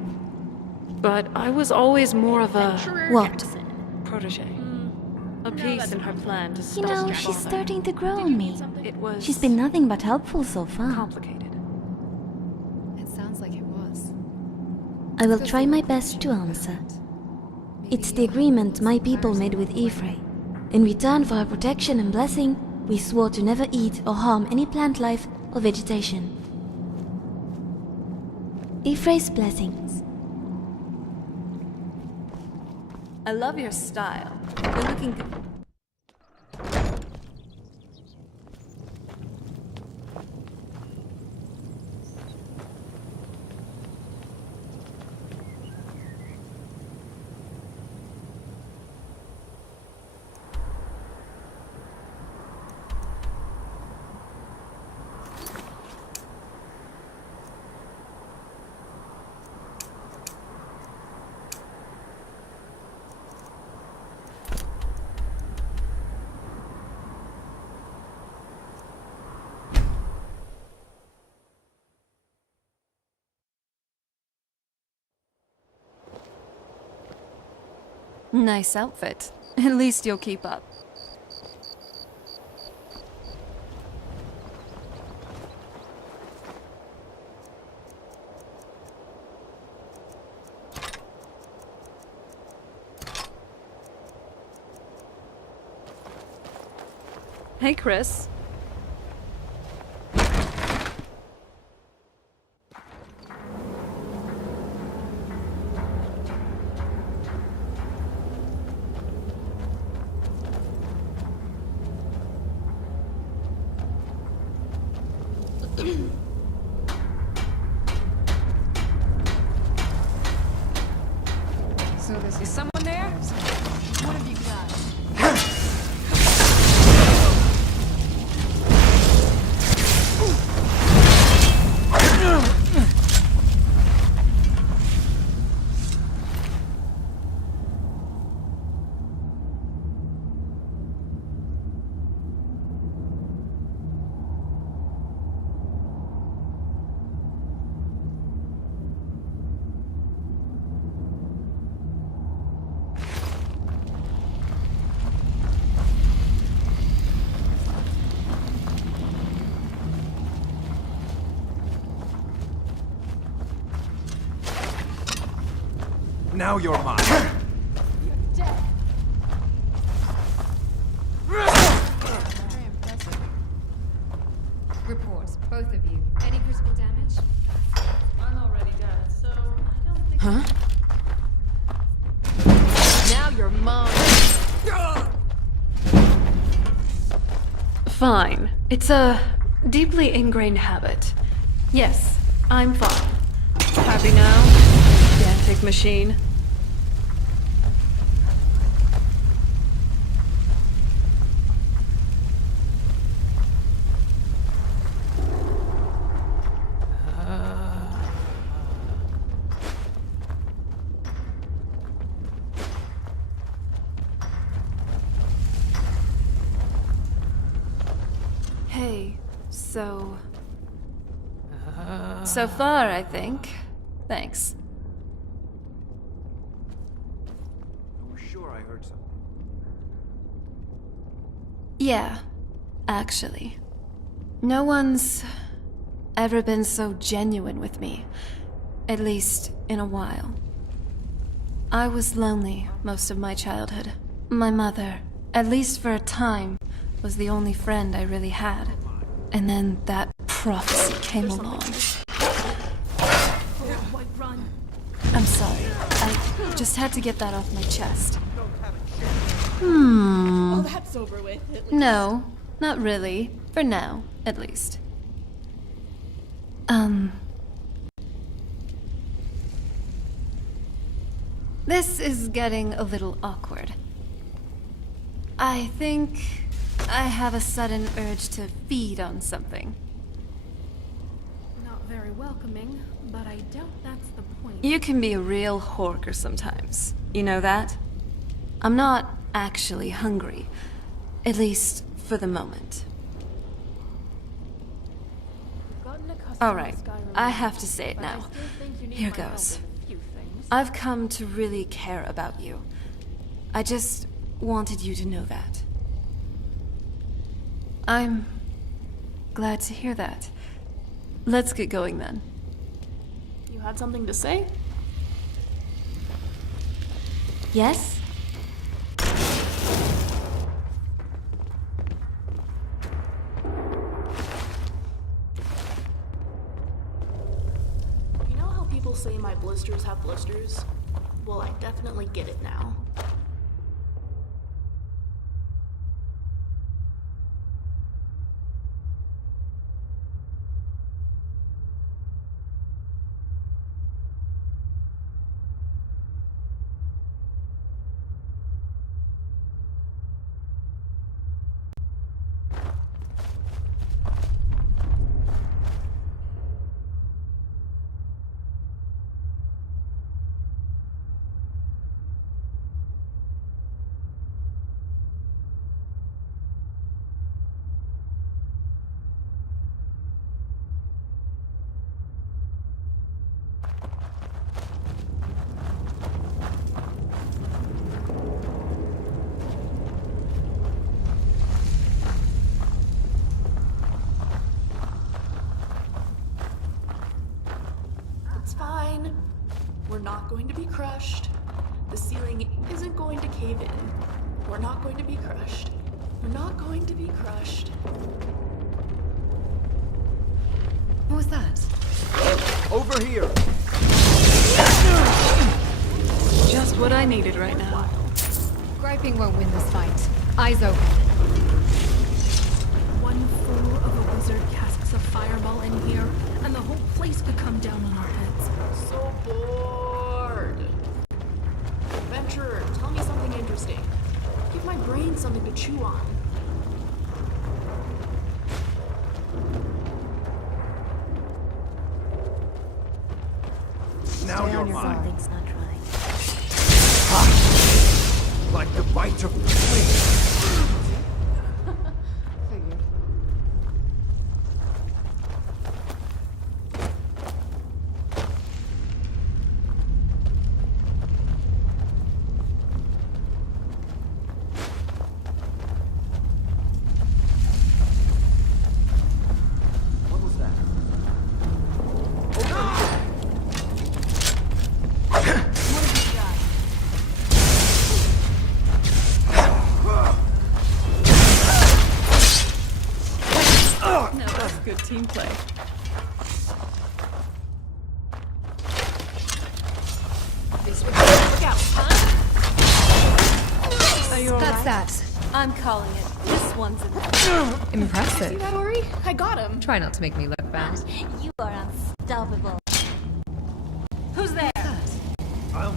But I was always more of a... What? Protege. A piece in her plan to stop You know, your she's father. starting to grow on me. It was... She's been nothing but helpful so far. complicated. It sounds like it was. I will try my best to answer. It's the agreement my people made with Ifrei. In return for her protection and blessing, we swore to never eat or harm any plant life or vegetation. Ifrei's blessings. I love your style. You're looking good. Nice outfit. At least you'll keep up. Hey, Chris. So this Is someone there? What have you got? Now you're mine. Report, both of you. Any critical damage? I'm already dead, so I don't think... Huh? Now you're mine. Fine. It's a deeply ingrained habit. Yes, I'm fine. Happy now? Gigantic machine. Hey, so far, I think. Thanks. I heard something. Yeah, actually. No one's ever been so genuine with me. At least, in a while. I was lonely most of my childhood. My mother, at least for a time, was the only friend I really had. And then that prophecy came along. I'm sorry. I just had to get that off my chest. Well, that's over with, at least. No, not really. For now, at least. This is getting a little awkward. I think I have a sudden urge to feed on something. Not very welcoming, but I doubt that's the point. You can be a real horker sometimes. You know that? I'm not actually hungry. At least for the moment. Alright, I have to say it now. Here goes. I've come to really care about you. I just wanted you to know that. I'm glad to hear that. Let's get going then. You had something to say? Yes? You know how people say my blisters have blisters? Well, I definitely get it now. It's fine. We're not going to be crushed. The ceiling isn't going to cave in. We're not going to be crushed. We're not going to be crushed. What was that? Over here! Just what I needed right now. Griping won't win this fight. Eyes open. One fool of a wizard casts a fireball in here, and the whole place could come down on our heads. So bored. Adventurer, tell me something interesting. Give my brain something to chew on. Now you're mine. Something's not right. Like the bite of flame. Figured. What was that? No, that's good team play. Look out, huh? Are you alright? That's that. I'm calling it. This one's in there. See Impressive. that, Ori? I got him. Try not to make me look bad. You are unstoppable. Who's there? I'll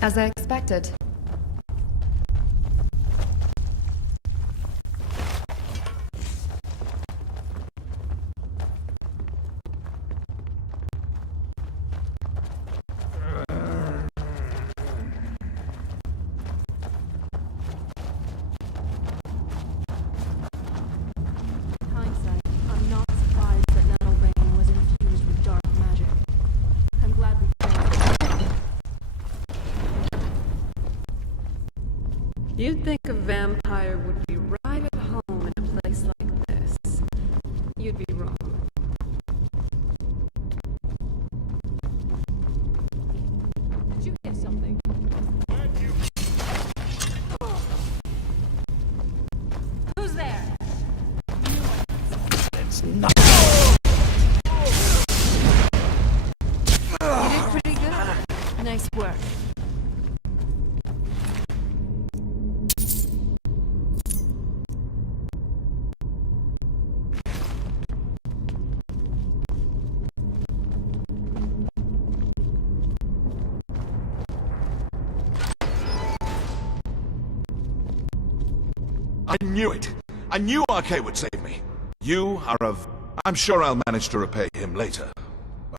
As I expected. You'd think a vampire would be right at home in a place like this. You'd be wrong. Did you hit something? Who's there? It's not. You did pretty good. Nice work. I knew it! I knew Arcade would save me! You are a... I'm sure I'll manage to repay him later.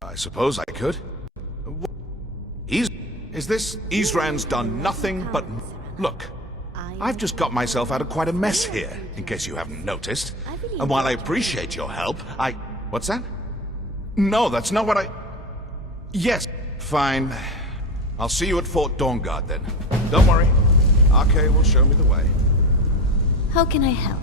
I suppose I could. Is this... Isran's done nothing but... Look, I've just got myself out of quite a mess here, in case you haven't noticed. And while I appreciate your help, What's that? No, that's not what I... Yes, fine. I'll see you at Fort Dawnguard then. Don't worry. Arcade will show me the way. How can I help?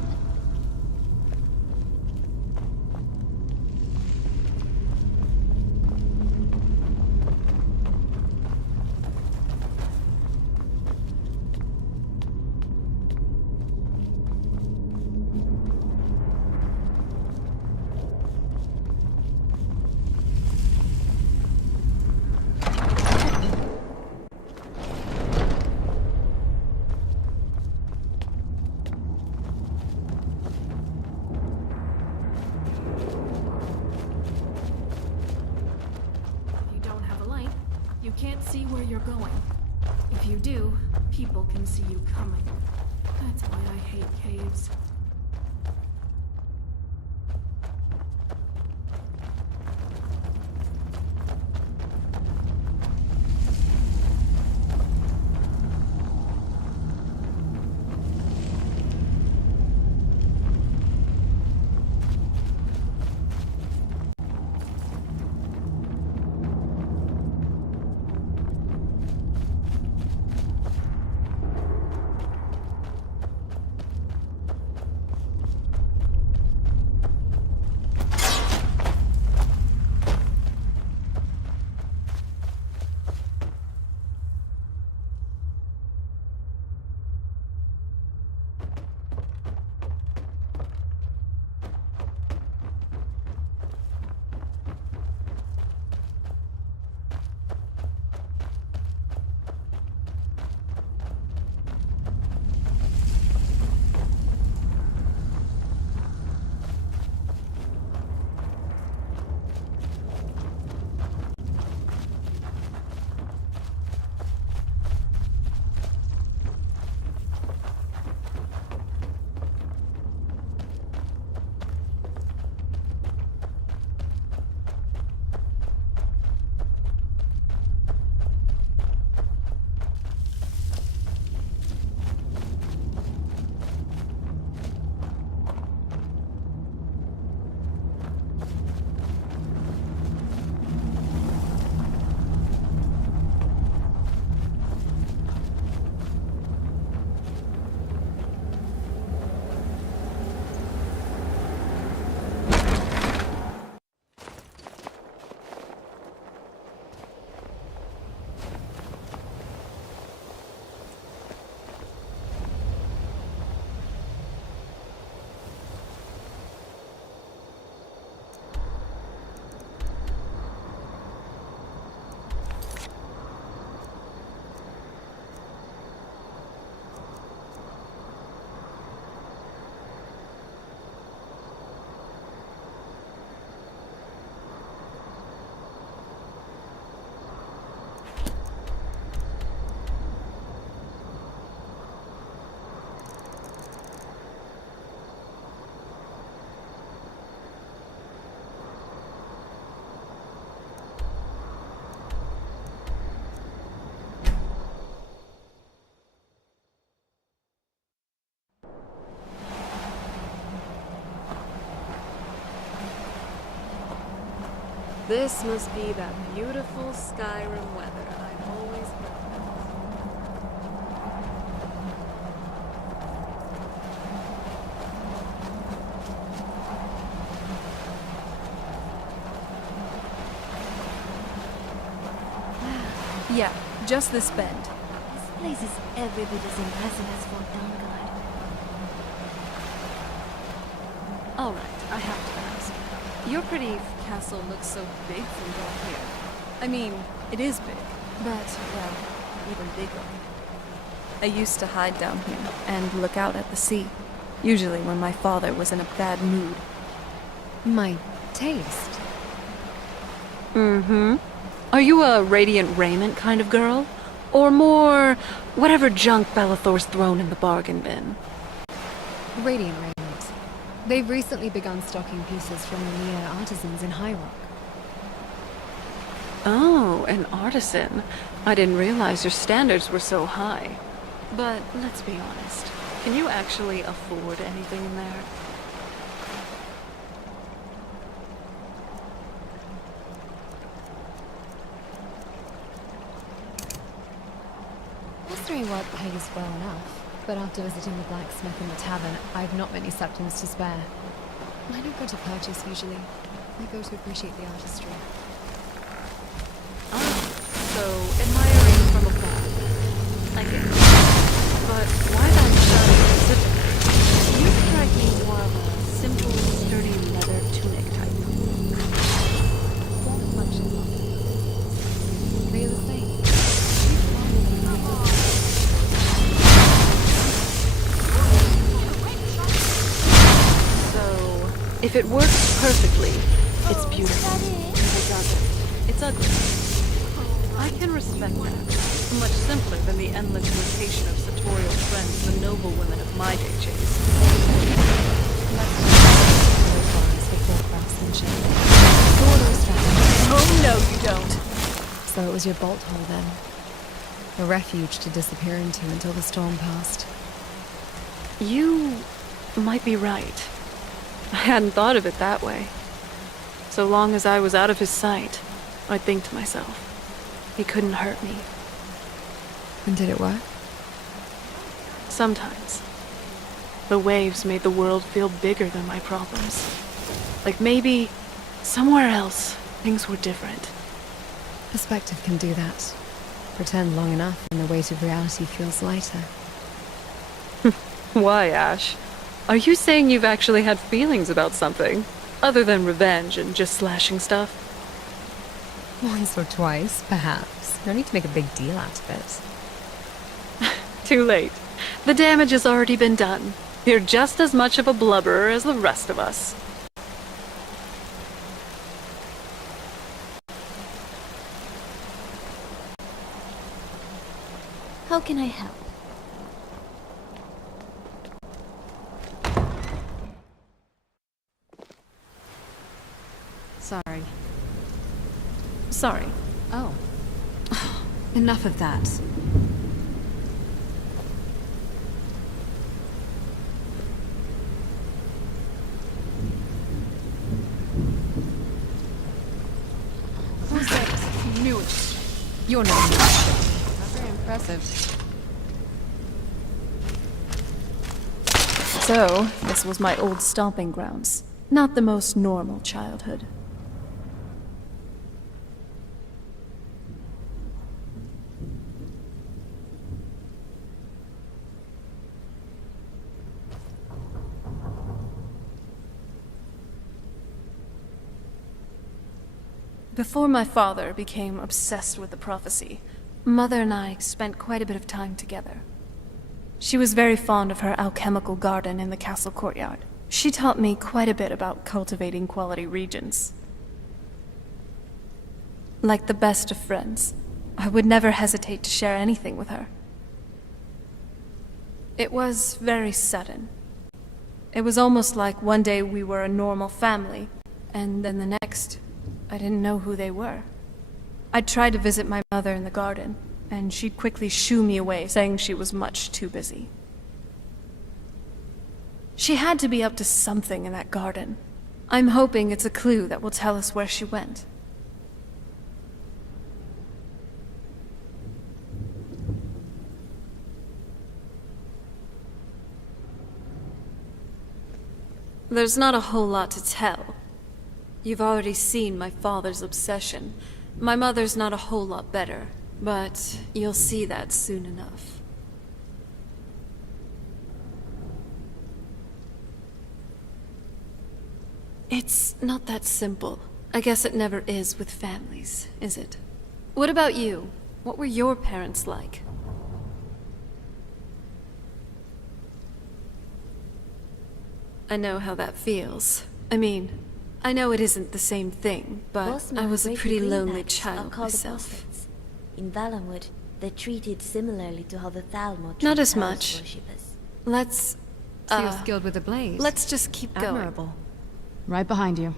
You can't see where you're going. If you do, people can see you coming. That's why I hate caves. This must be that beautiful Skyrim weather I've always heard Yeah, just this bend. This place is every bit as impressive as Fort Dawnguard. Alright, I have to ask. Your pretty castle looks so big from down here. I mean, it is big, but, well, even bigger. I used to hide down here and look out at the sea, usually when my father was in a bad mood. My taste? Mm-hmm. Are you a radiant raiment kind of girl? Or more, whatever junk Bellathor's thrown in the bargain bin? Radiant raiment. They've recently begun stocking pieces from the near artisans in High Rock. Oh, an artisan. I didn't realize your standards were so high. But let's be honest, can you actually afford anything in there? Mastering work pays well enough, but after visiting the blacksmith and the tavern, I've not many septims to spare. I don't go to purchase usually. I go to appreciate the artistry. So, admiring from afar. I get it. But why that shiny specifically? You strike me more of a simple, sturdy leather tunic type. What functions on it? They're the same. So, if it works perfectly, it's beautiful. If it doesn't, it's ugly. I can respect that. Much simpler than the endless rotation of sartorial trends the noble women of my day chase. Oh no, you don't! So it was your bolt hole then. A refuge to disappear into until the storm passed. You might be right. I hadn't thought of it that way. So long as I was out of his sight, I'd think to myself, he couldn't hurt me. And did it work? Sometimes. The waves made the world feel bigger than my problems. Like maybe, somewhere else, things were different. Perspective can do that. Pretend long enough and the weight of reality feels lighter. Why, Ash? Are you saying you've actually had feelings about something? Other than revenge and just slashing stuff? Once or twice, perhaps. No need to make a big deal out of it. Too late. The damage has already been done. You're just as much of a blubberer as the rest of us. How can I help? Sorry. Sorry. Oh. Enough of that. Who's that? Knew it. You're not very impressive. So, this was my old stomping grounds. Not the most normal childhood. Before my father became obsessed with the prophecy, Mother and I spent quite a bit of time together. She was very fond of her alchemical garden in the castle courtyard. She taught me quite a bit about cultivating quality regions. Like the best of friends, I would never hesitate to share anything with her. It was very sudden. It was almost like one day we were a normal family, and then the next, I didn't know who they were. I'd tried to visit my mother in the garden, and she'd quickly shoo me away, saying she was much too busy. She had to be up to something in that garden. I'm hoping it's a clue that will tell us where she went. There's not a whole lot to tell. You've already seen my father's obsession. My mother's not a whole lot better, But you'll see that soon enough. It's not that simple. I guess it never is with families, is it? What about you? What were your parents like? I know how that feels. I mean, I know it isn't the same thing, but I was a pretty lonely child myself. In Valenwood, they're treated similarly to how the Thalmor treat Not as Talos much. worshippers. Let's, So you're skilled with the blaze. let's just keep going. Admirable. Right behind you.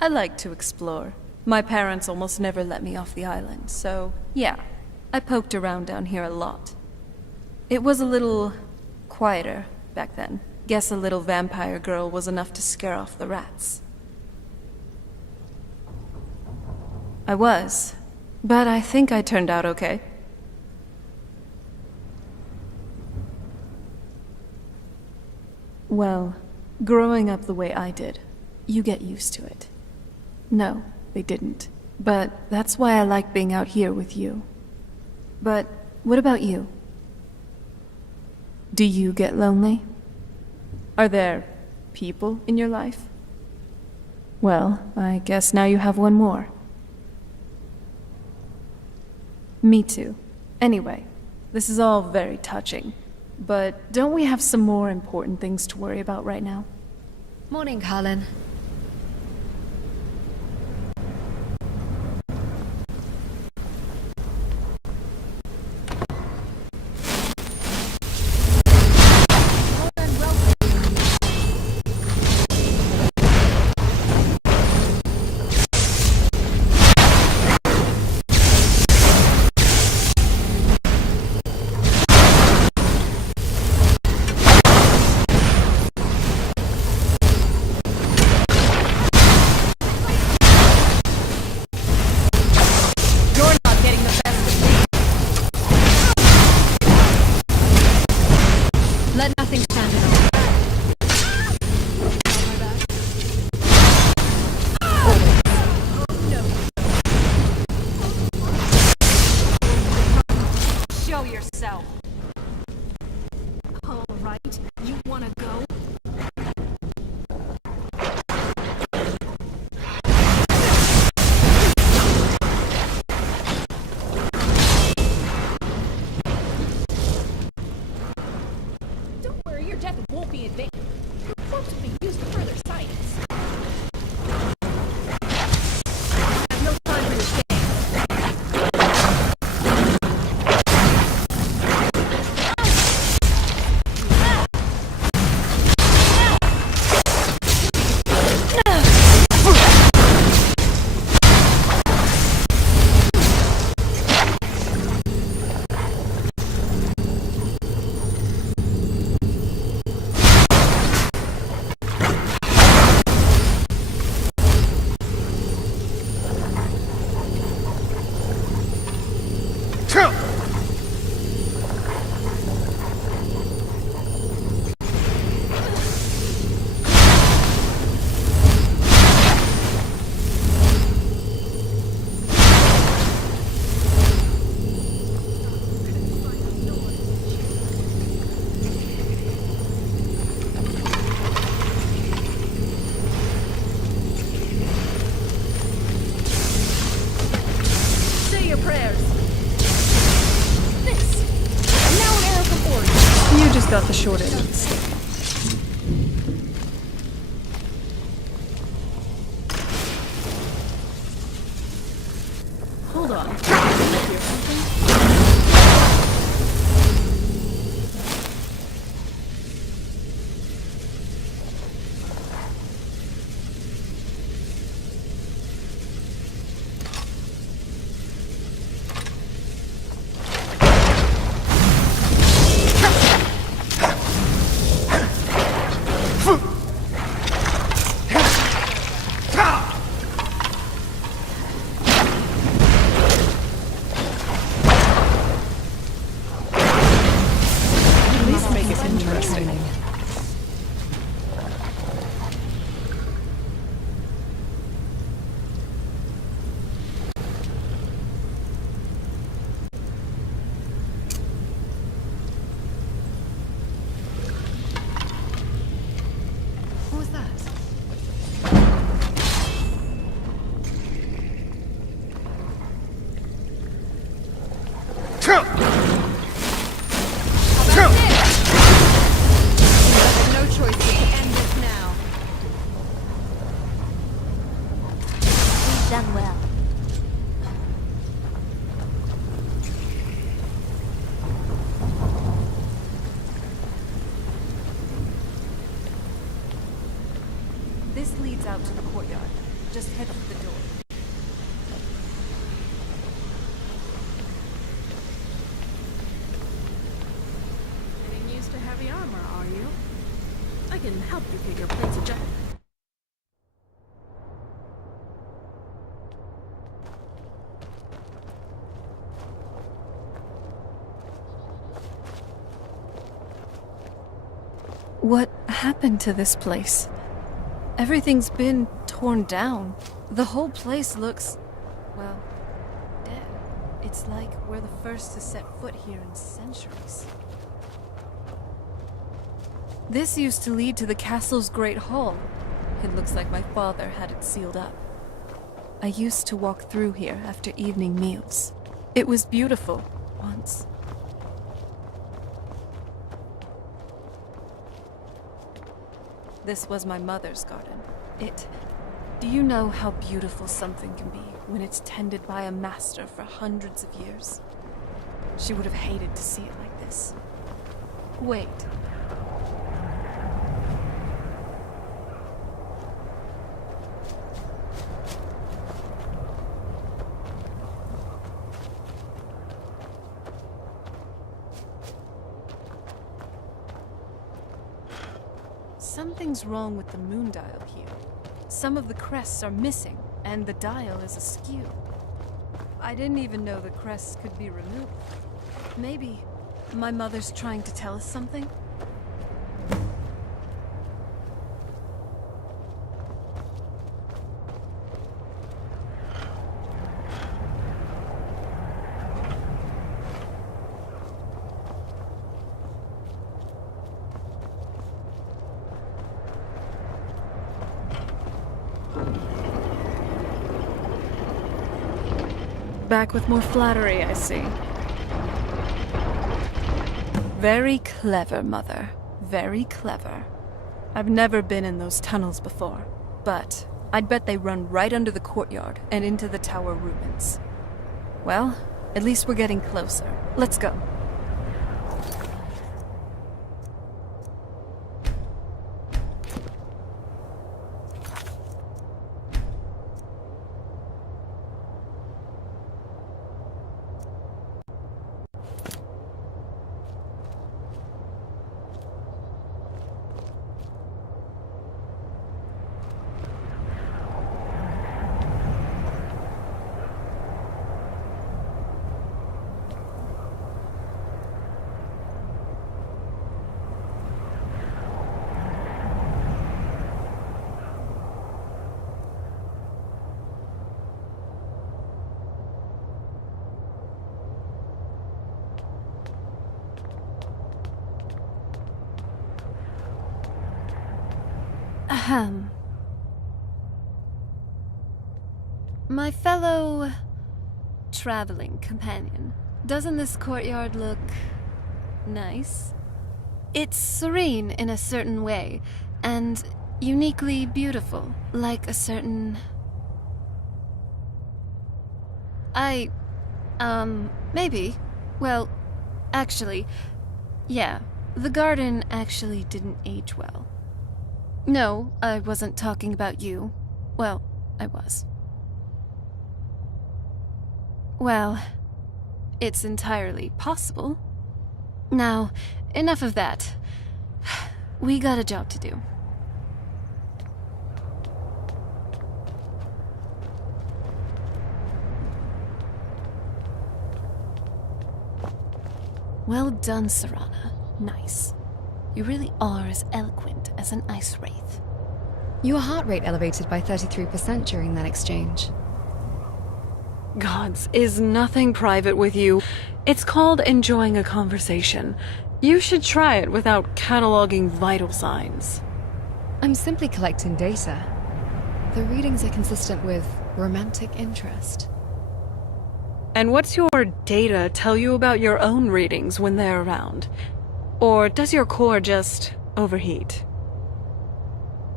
I like to explore. My parents almost never let me off the island, so yeah, I poked around down here a lot. It was a little quieter back then. Guess a little vampire girl was enough to scare off the rats. I was, but I think I turned out okay. Well, growing up the way I did, you get used to it. No, they didn't. But that's why I like being out here with you. But what about you? Do you get lonely? Are there people in your life? Well, I guess now you have one more. Me too. Anyway, this is all very touching. But don't we have some more important things to worry about right now? Morning, Carlin. Let nothing stand in our Show yourself. All right, you wanna go? Don't worry, your death won't be in vain. Your corpse will be used for further science. I have no time for this game. Say your prayers. This. Now an arrow from Ori. You just got the short end of the stick. Hold on. Did I hear something? No choice but to end this now. We've done well. This leads out to the courtyard. Just head for the door. Getting used to heavy armor, are you? I can help you get your plates adjusted. What happened to this place? Everything's been torn down. The whole place looks, well, dead. It's like we're the first to set foot here in centuries. This used to lead to the castle's great hall. It looks like my father had it sealed up. I used to walk through here after evening meals. It was beautiful once. This was my mother's garden. Do you know how beautiful something can be when it's tended by a master for hundreds of years? She would have hated to see it like this. Wait. Something's wrong with the moon dial here. Some of the crests are missing, and the dial is askew. I didn't even know the crests could be removed. Maybe my mother's trying to tell us something? Back with more flattery, I see. Very clever, Mother. Very clever. I've never been in those tunnels before, but I'd bet they run right under the courtyard and into the tower ruins. Well, at least we're getting closer. Let's go. My fellow traveling companion, doesn't this courtyard look nice? It's serene in a certain way, and uniquely beautiful, like a certain... maybe. Well, actually, yeah, the garden actually didn't age well. No, I wasn't talking about you. Well, I was. Well, it's entirely possible. Now, enough of that. We got a job to do. Well done, Serana. Nice. You really are as eloquent as an ice wraith. Your heart rate elevated by 33% during that exchange. Gods, is nothing private with you. It's called enjoying a conversation. You should try it without cataloging vital signs. I'm simply collecting data. The readings are consistent with romantic interest. And what's your data tell you about your own readings when they're around? Or does your core just overheat?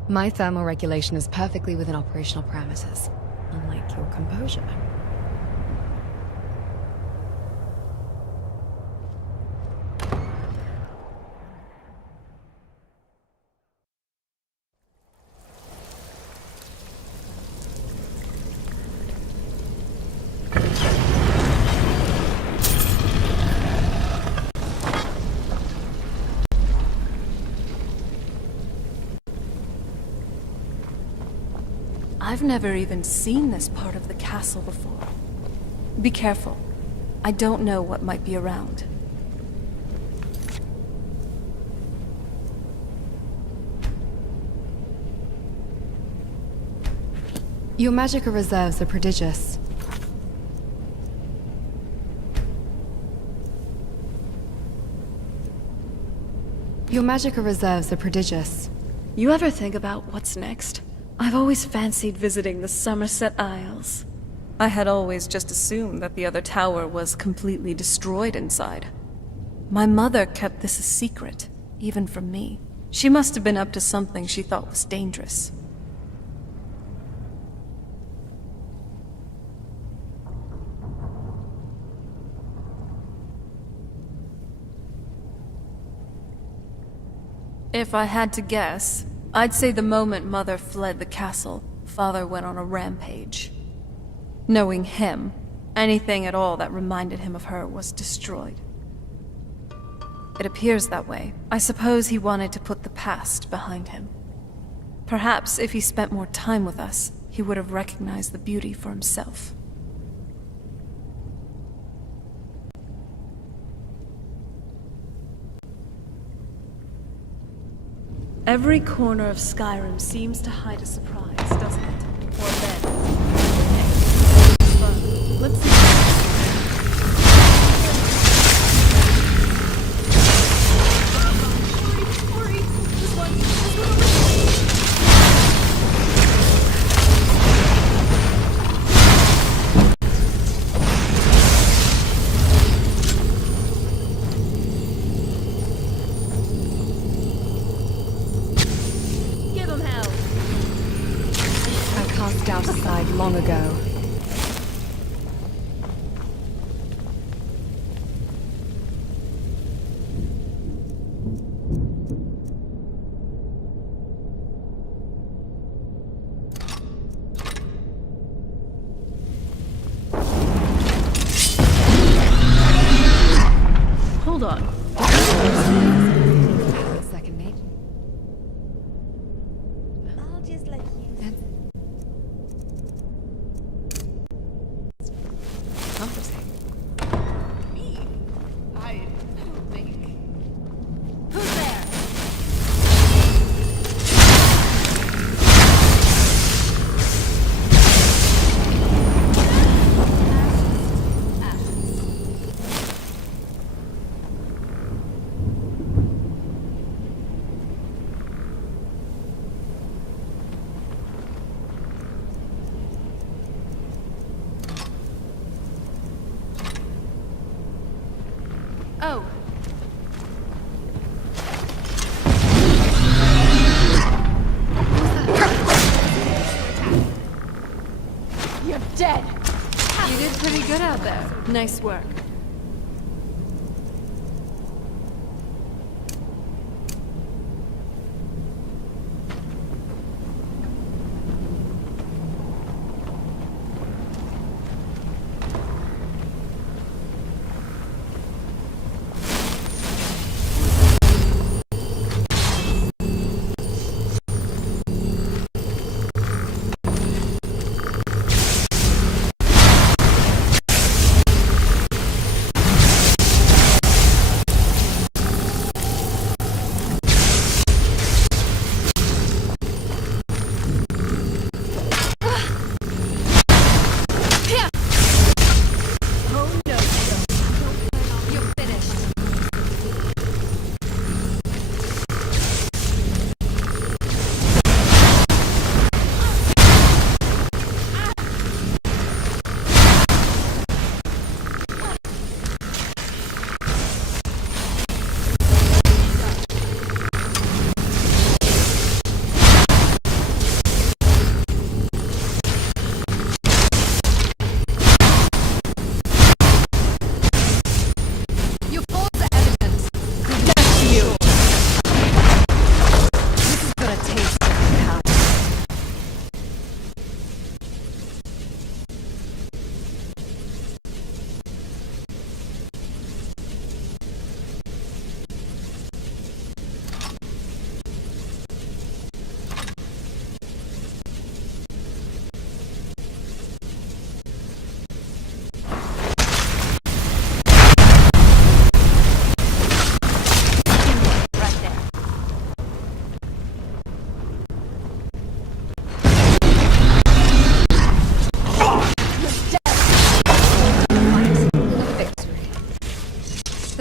My thermal regulation is perfectly within operational parameters, unlike your composure. I've never even seen this part of the castle before. Be careful. I don't know what might be around. Your magical reserves are prodigious. Your magical reserves are prodigious. You ever think about what's next? I've always fancied visiting the Somerset Isles. I had always just assumed that the other tower was completely destroyed inside. My mother kept this a secret, even from me. She must have been up to something she thought was dangerous. If I had to guess, I'd say the moment Mother fled the castle, Father went on a rampage. Knowing him, anything at all that reminded him of her was destroyed. It appears that way. I suppose he wanted to put the past behind him. Perhaps if he spent more time with us, he would have recognized the beauty for himself. Every corner of Skyrim seems to hide a surprise, doesn't it? Or then, but let's see. Hurry! This one over Doubt aside long ago. Hold on. Second, mate. I'll just let you... Me? I don't think... Who's there? Oh. You're dead! You did pretty good out there. Nice work.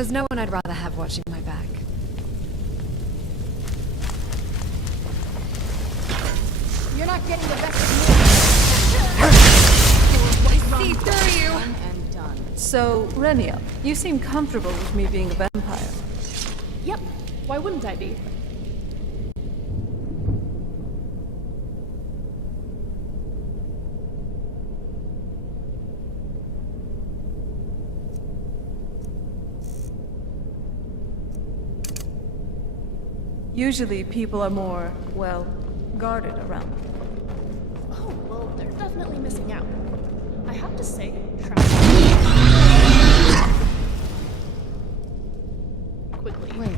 There's no one I'd rather have watching my back. You're not getting the best of I see through you! So, Renia, you seem comfortable with me being a vampire. Yep. Why wouldn't I be? Usually people are more, well, guarded around me. Oh, well, they're definitely missing out. I have to say, quickly. Wait.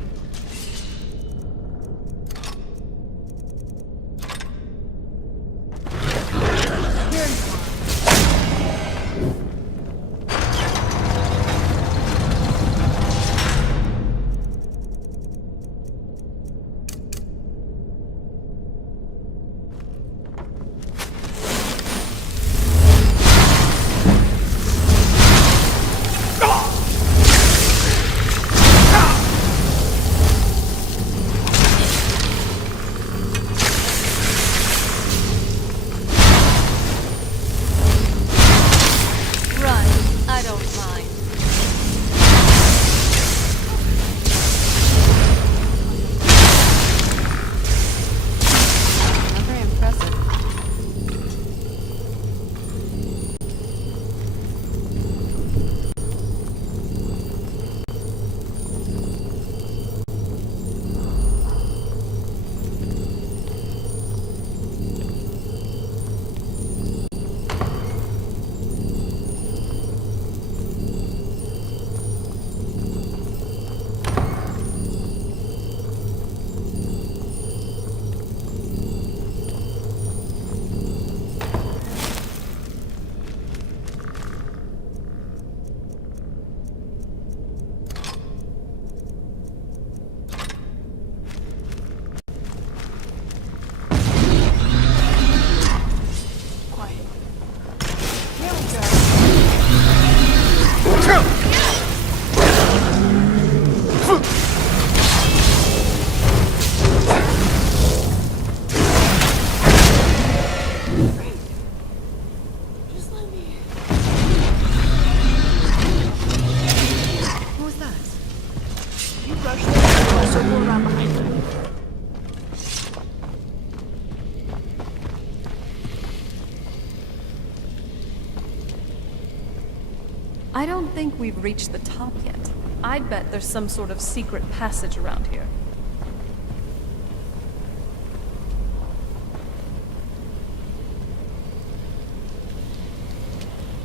I don't think we've reached the top yet. I'd bet there's some sort of secret passage around here.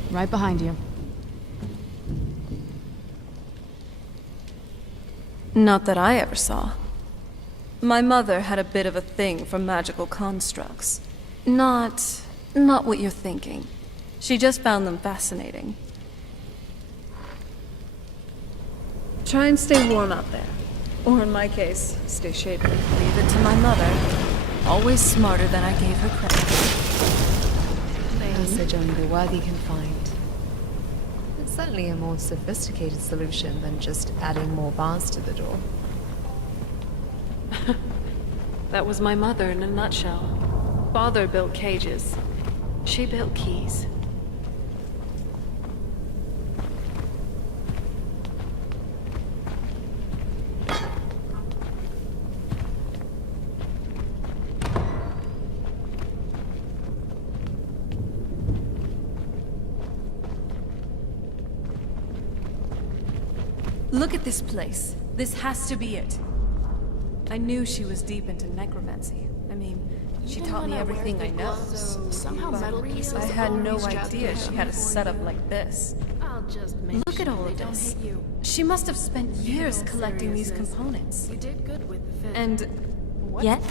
Right behind you. Not that I ever saw. My mother had a bit of a thing for magical constructs. Not what you're thinking. She just found them fascinating. Try and stay warm out there. Or in my case, stay shaded. Leave it to my mother. Always smarter than I gave her credit. Passage only the worthy can find. It's certainly a more sophisticated solution than just adding more bars to the door. That was my mother in a nutshell. Father built cages. She built keys. Look at this place. This has to be it. I knew she was deep into necromancy. I mean, she taught me everything I know. But I had no idea she had a setup like this. Look at all of this. She must have spent years collecting these components. You did good with the fit. And what? yet...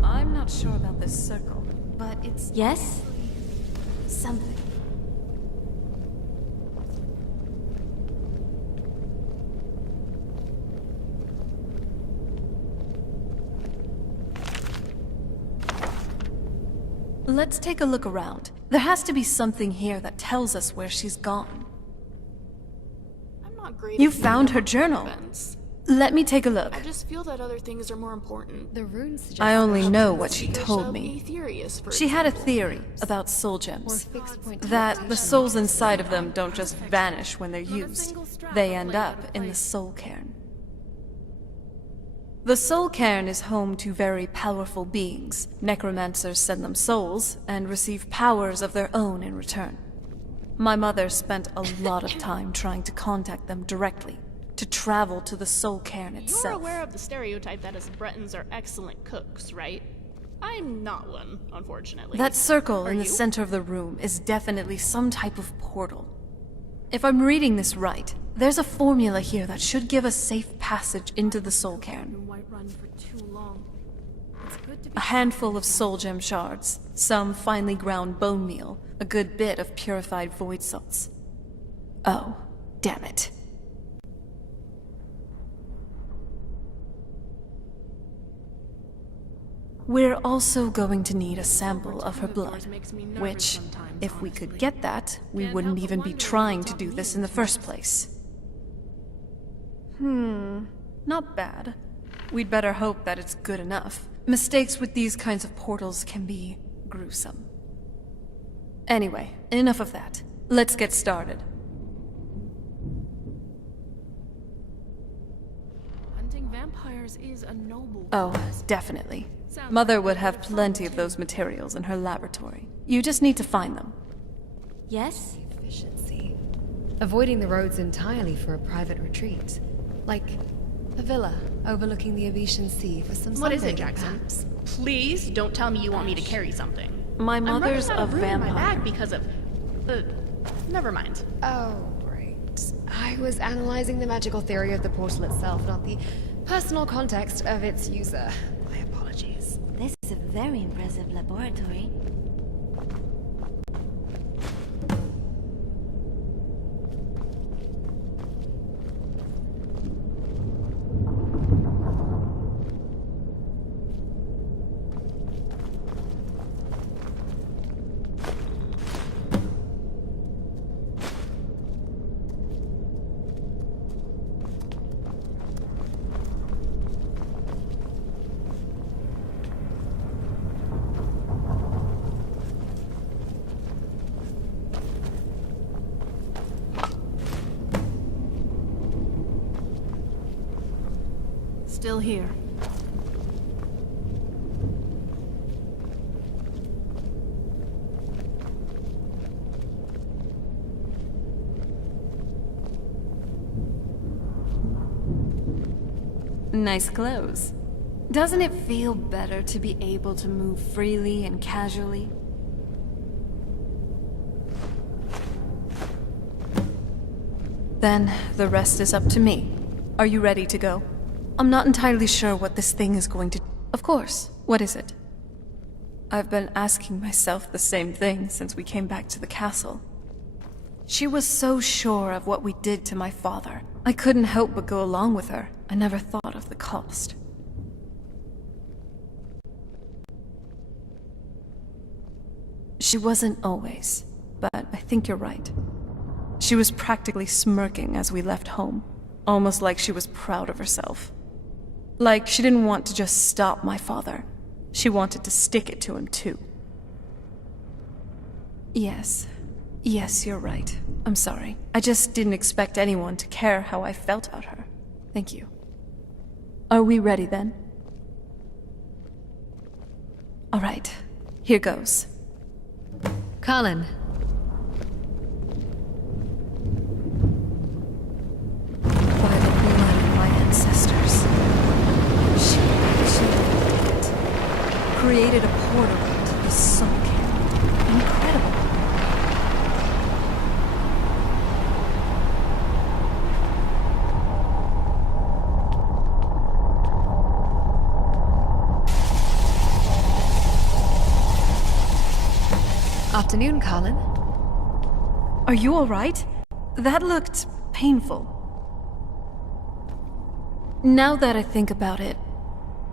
I'm not sure about this circle, but it's... Yes? Something. let's take a look around. There has to be something here that tells us where she's gone. I'm not great. You found her journal. Let me take a look. I just feel that other things are more important. The runes suggest I only know what she told me. For She had a theory about soul gems. That the souls inside of them don't just vanish when they're used. They end up in the soul cairn. The soul cairn is home to very powerful beings. Necromancers send them souls and receive powers of their own in return. My mother spent a lot of time trying to contact them directly, to travel to the soul cairn itself. You're aware of the stereotype that us Bretons are excellent cooks, right? I'm not one, unfortunately. That circle Are in the you? center of the room is definitely some type of portal. If I'm reading this right, there's a formula here that should give us safe passage into the soul cairn. A handful of soul gem shards, some finely ground bone meal, a good bit of purified void salts. Oh, damn it. We're also going to need a sample of her blood, which, if we could get that, we wouldn't even be trying to do this in the first place. Not bad. We'd better hope that it's good enough. Mistakes with these kinds of portals can be gruesome. Anyway, enough of that. Let's get started. Hunting vampires is a noble Oh, definitely. Mother would have plenty of those materials in her laboratory. You just need to find them. Yes? Efficiency. Avoiding the roads entirely for a private retreat. Like a villa overlooking the Avetian Sea for some What is it, sunbathing, Jackson? perhaps. Please don't tell me you want me to carry something. My mother's I'm running out a of room in my vampire. bag because of... never mind. Oh, right. I was analyzing the magical theory of the portal itself, not the personal context of its user. My apologies. This is a very impressive laboratory. Still here. Nice clothes. Doesn't it feel better to be able to move freely and casually? Then, the rest is up to me. Are you ready to go? I'm not entirely sure what this thing is going to... Of course. What is it? I've been asking myself the same thing since we came back to the castle. She was so sure of what we did to my father. I couldn't help but go along with her. I never thought of the cost. She wasn't always, but I think you're right. She was practically smirking as we left home, almost like she was proud of herself. Like she didn't want to just stop my father. She wanted to stick it to him too. Yes, you're right. I'm sorry. I just didn't expect anyone to care how I felt about her. Thank you. Are we ready then? All right, here goes. Colin. By the blood of my ancestors. She did it. Created a portal to the soul cairn. Incredible. Afternoon, Colin. Are you all right? That looked painful. Now that I think about it,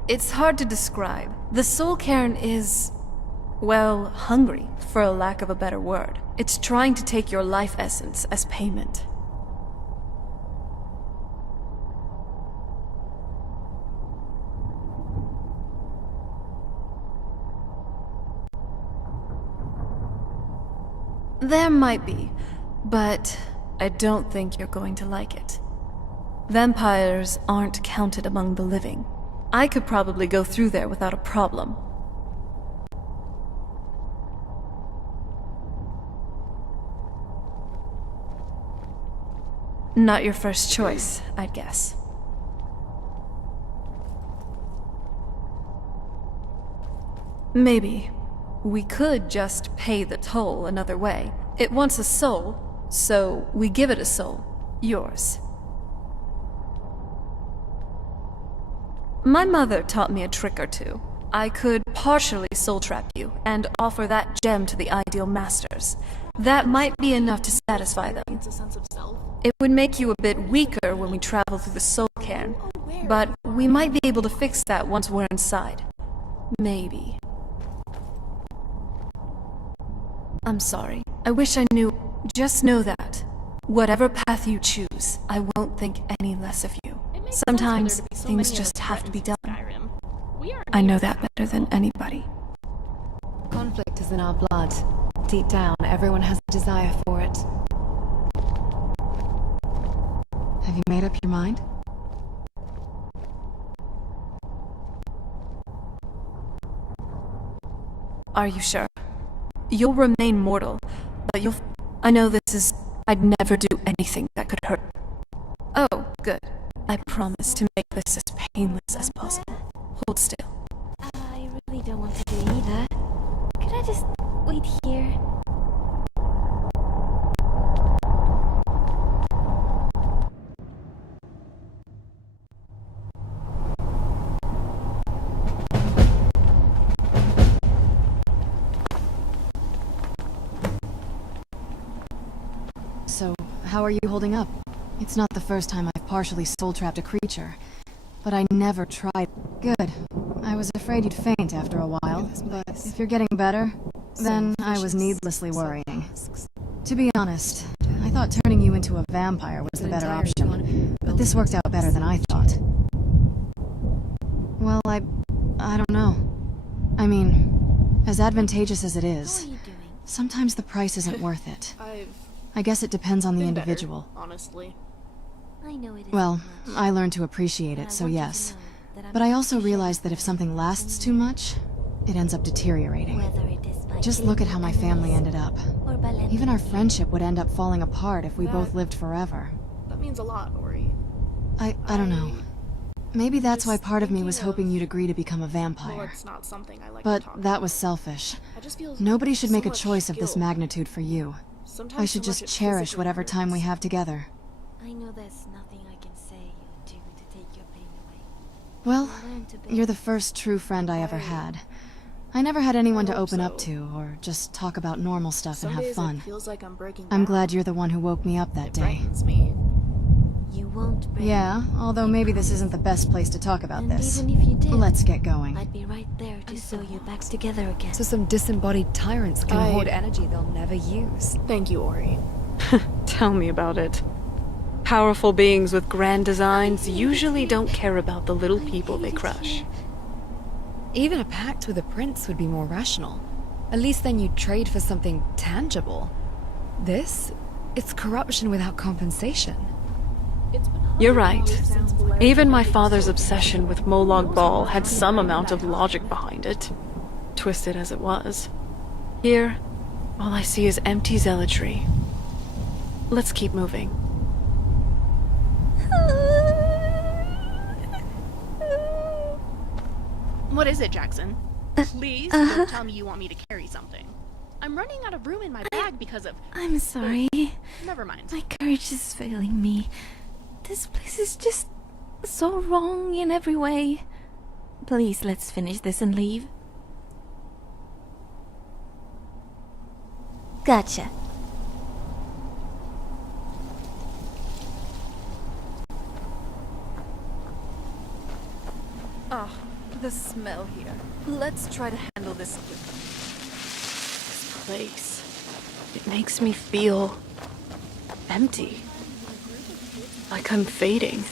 it's hard to describe. The soul cairn is Well, hungry, for a lack of a better word. It's trying to take your life essence as payment. There might be, but I don't think you're going to like it. Vampires aren't counted among the living. I could probably go through there without a problem. Not your first choice, I'd guess. Maybe. We could just pay the toll another way. It wants a soul, so we give it a soul. Yours. My mother taught me a trick or two. I could partially soul trap you and offer that gem to the ideal masters. That might be enough to satisfy them. It would make you a bit weaker when we travel through the soul cairn, but we might be able to fix that once we're inside. Maybe. I'm sorry. I wish I knew. Just know that. Whatever path you choose, I won't think any less of you. Sometimes things just have to be done. I know that better than anybody. Conflict is in our blood. Deep down, everyone has a desire for it. Have you made up your mind? Are you sure? You'll remain mortal, but you'll... I know this is... I'd never do anything that could hurt. Oh, good. I promise to make this as painless as possible. Hold still. I really don't want to do either. Could I just wait here? So, how are you holding up? It's not the first time I've partially soul-trapped a creature, but I never tried. Good. I was afraid you'd faint after a while, but if you're getting better, then I was needlessly worrying. To be honest, I thought turning you into a vampire was the better option, but this worked out better than I thought. Well, I don't know. I mean, as advantageous as it is, sometimes the price isn't worth it. I guess it depends on the individual. Honestly. I know it is. Well, I learned to appreciate it, so yes. But I also realized that if something lasts too much, it ends up deteriorating. Just look at how my family ended up. Even our friendship would end up falling apart if we both lived forever. That means a lot, Ori. I don't know. Maybe that's why part of me was hoping you'd agree to become a Well, vampire. it's not something I like to But talk that was selfish. I just feel Nobody should so make a much choice of this skill. magnitude for you. Sometimes I should so much just it cherish physically whatever time we hurts. have together. I know there's nothing I can say or do to take your pain away. Well, Learn to bear you're the first true friend I ever had. I never had anyone to open up to, or just talk about normal stuff Some and have days fun. It feels like I'm breaking I'm down. glad you're the one who woke me up that day. Frightens me. You won't break. Yeah, although maybe this isn't the best place to talk about And this. even if you did, Let's get going. I'd be right there to sew you back together again. So some disembodied tyrants can hoard energy they'll never use. Thank you, Ori. Tell me about it. Powerful beings with grand designs usually don't care about the little people they crush. Even a pact with a prince would be more rational. At least then you'd trade for something tangible. This? It's corruption without compensation. You're right. Even my father's obsession with Molag Bal had some amount of logic behind it, twisted as it was. Here, all I see is empty zealotry. Let's keep moving. What is it, Jackson? Please don't tell me you want me to carry something. I'm running out of room in my bag because of... I'm sorry. Never mind. My courage is failing me. This place is just so wrong in every way. Please, let's finish this and leave. Gotcha. Ah, the smell here. Let's try to handle this quickly. place. It makes me feel empty. Like I'm fading.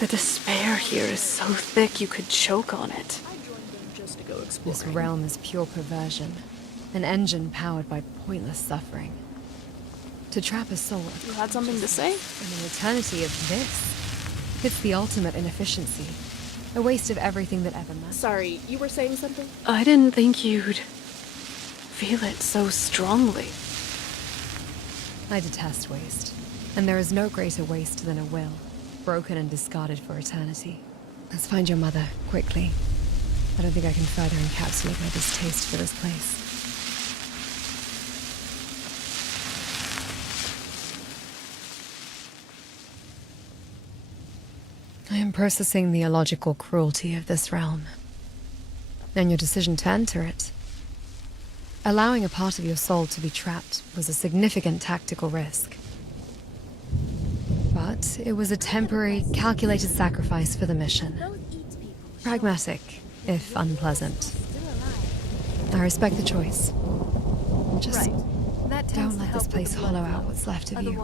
The despair here is so thick you could choke on it. This realm is pure perversion. An engine powered by pointless suffering. To trap a soul... You had something to say? In an eternity of this. It's the ultimate inefficiency. A waste of everything that ever mattered. Sorry, you were saying something? I didn't think you'd feel it so strongly. I detest waste. And there is no greater waste than a will, broken and discarded for eternity. Let's find your mother, quickly. I don't think I can further encapsulate my distaste for this place. I am processing the illogical cruelty of this realm. And your decision to enter it. Allowing a part of your soul to be trapped was a significant tactical risk. But it was a temporary, calculated sacrifice for the mission. Pragmatic, if unpleasant. I respect the choice. Just don't let this place hollow out what's left of you.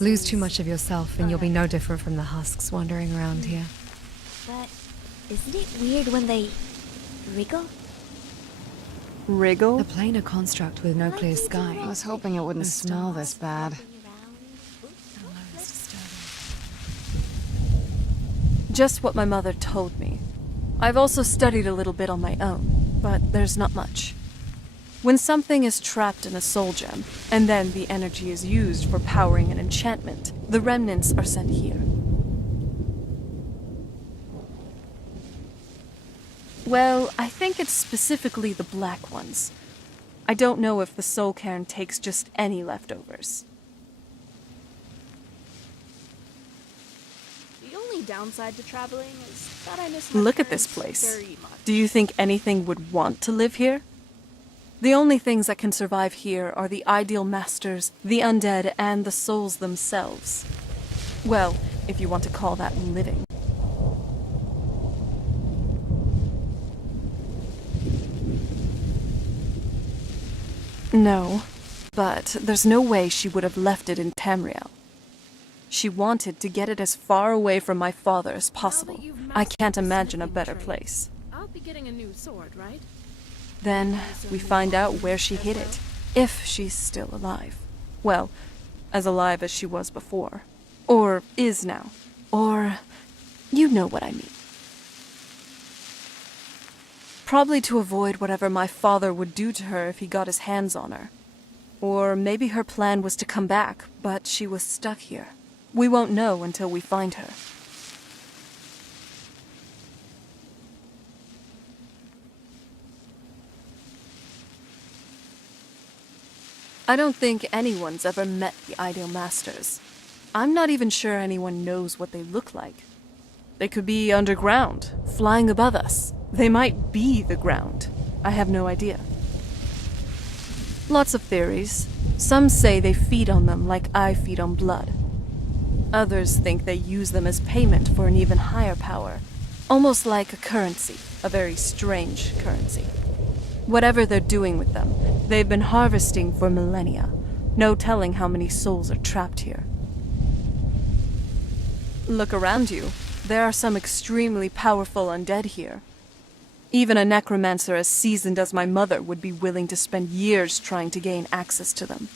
Lose too much of yourself and you'll be no different from the husks wandering around here. But isn't it weird when they wriggle? Wriggle? A planar construct with no clear sky. I was hoping it wouldn't smell this bad. Just what my mother told me. I've also studied a little bit on my own, but there's not much. When something is trapped in a soul gem, and then the energy is used for powering an enchantment, the remnants are sent here. Well, I think it's specifically the black ones. I don't know if the soul cairn takes just any leftovers. The only downside to traveling is that I miss my Look at this parents place. very much. Do you think anything would want to live here? The only things that can survive here are the ideal masters, the undead, and the souls themselves. Well, if you want to call that living. No, but there's no way she would have left it in Tamriel. She wanted to get it as far away from my father as possible. I can't imagine a better place. I'll be getting a new sword, right? Then we find out where she hid it, if she's still alive. Well, as alive as she was before. Or is now. Or... you know what I mean. Probably to avoid whatever my father would do to her if he got his hands on her. Or maybe her plan was to come back, but she was stuck here. We won't know until we find her. I don't think anyone's ever met the Ideal Masters. I'm not even sure anyone knows what they look like. They could be underground, flying above us. They might be the ground. I have no idea. Lots of theories. Some say they feed on them like I feed on blood. Others think they use them as payment for an even higher power. Almost like a currency, a very strange currency. Whatever they're doing with them, they've been harvesting for millennia. No telling how many souls are trapped here. Look around you. There are some extremely powerful undead here. Even a necromancer as seasoned as my mother would be willing to spend years trying to gain access to them.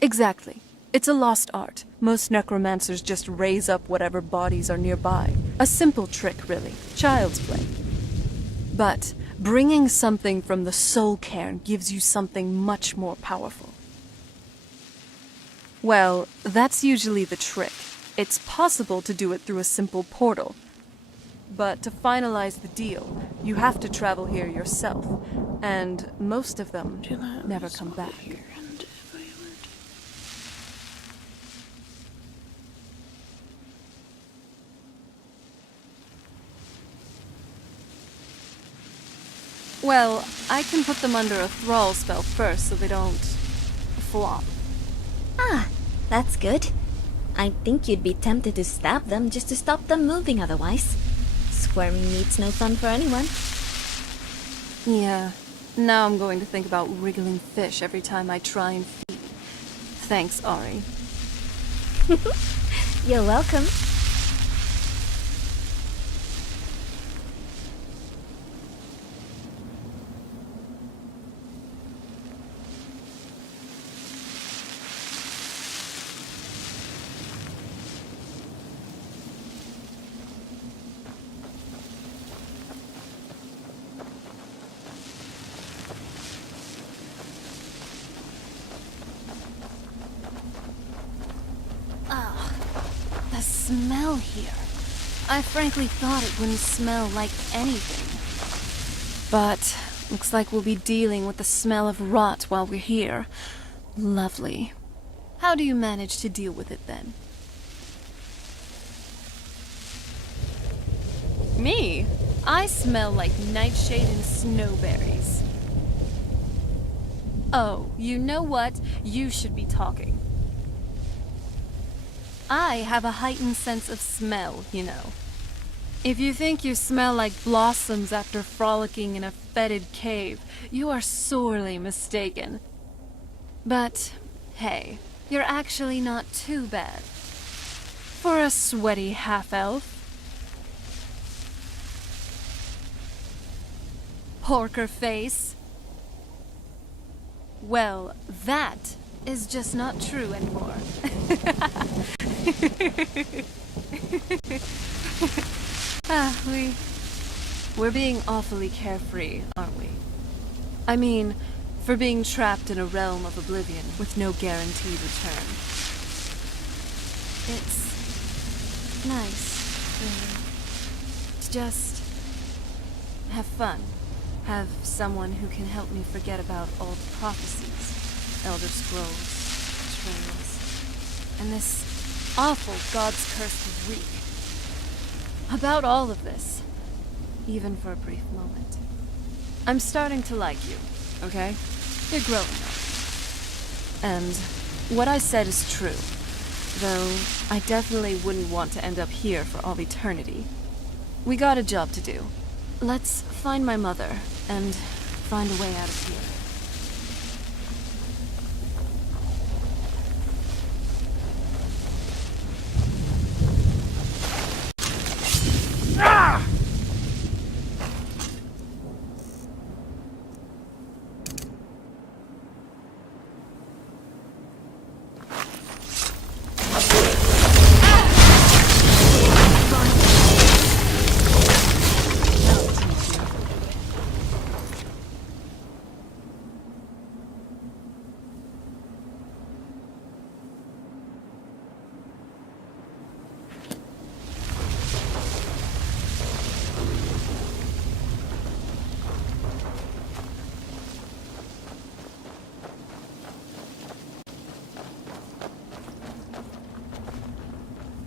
Exactly. It's a lost art. Most necromancers just raise up whatever bodies are nearby. A simple trick, really. Child's play. But bringing something from the soul cairn gives you something much more powerful. Well, that's usually the trick. It's possible to do it through a simple portal. But to finalize the deal, you have to travel here yourself. And most of them never come back. Well, I can put them under a thrall spell first so they don't flop. Ah, that's good. I think you'd be tempted to stab them just to stop them moving otherwise. Wormy meat's no fun for anyone. Yeah. Now I'm going to think about wriggling fish every time I try and feed. Thanks, Ari. You're welcome. The smell here. I frankly thought it wouldn't smell like anything. But looks like we'll be dealing with the smell of rot while we're here. Lovely. How do you manage to deal with it then? Me? I smell like nightshade and snowberries. Oh, you know what? You should be talking. I have a heightened sense of smell, you know. If you think you smell like blossoms after frolicking in a fetid cave, you are sorely mistaken. But, hey, you're actually not too bad. For a sweaty half-elf. Porker face. Well, that is just not true anymore. We're being awfully carefree, aren't we? I mean, for being trapped in a realm of oblivion with no guaranteed return. It's nice, really. To just have fun. Have someone who can help me forget about old prophecies, Elder Scrolls, trails, and this awful God's cursed reek. About all of this, even for a brief moment. I'm starting to like you, okay? You're growing up. And what I said is true, though I definitely wouldn't want to end up here for all eternity. We got a job to do. Let's find my mother and find a way out of here. Ah!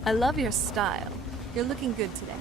I love your style. You're looking good today.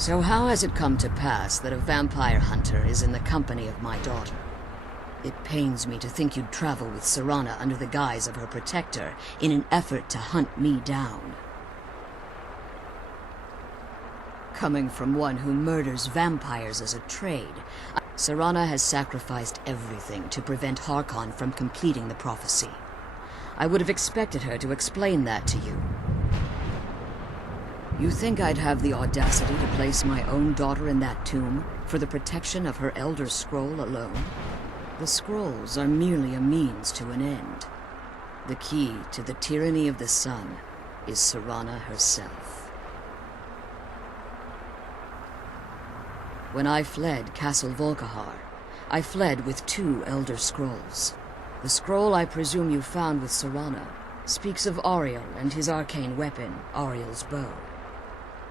So how has it come to pass that a vampire hunter is in the company of my daughter? It pains me to think you'd travel with Serana under the guise of her protector in an effort to hunt me down. Coming from one who murders vampires as a trade, Serana has sacrificed everything to prevent Harkon from completing the prophecy. I would have expected her to explain that to you. You think I'd have the audacity to place my own daughter in that tomb for the protection of her Elder Scroll alone? The scrolls are merely a means to an end. The key to the tyranny of the sun is Serana herself. When I fled Castle Volkihar, I fled with 2 Elder Scrolls. The scroll I presume you found with Serana speaks of Auriel and his arcane weapon, Auriel's bow.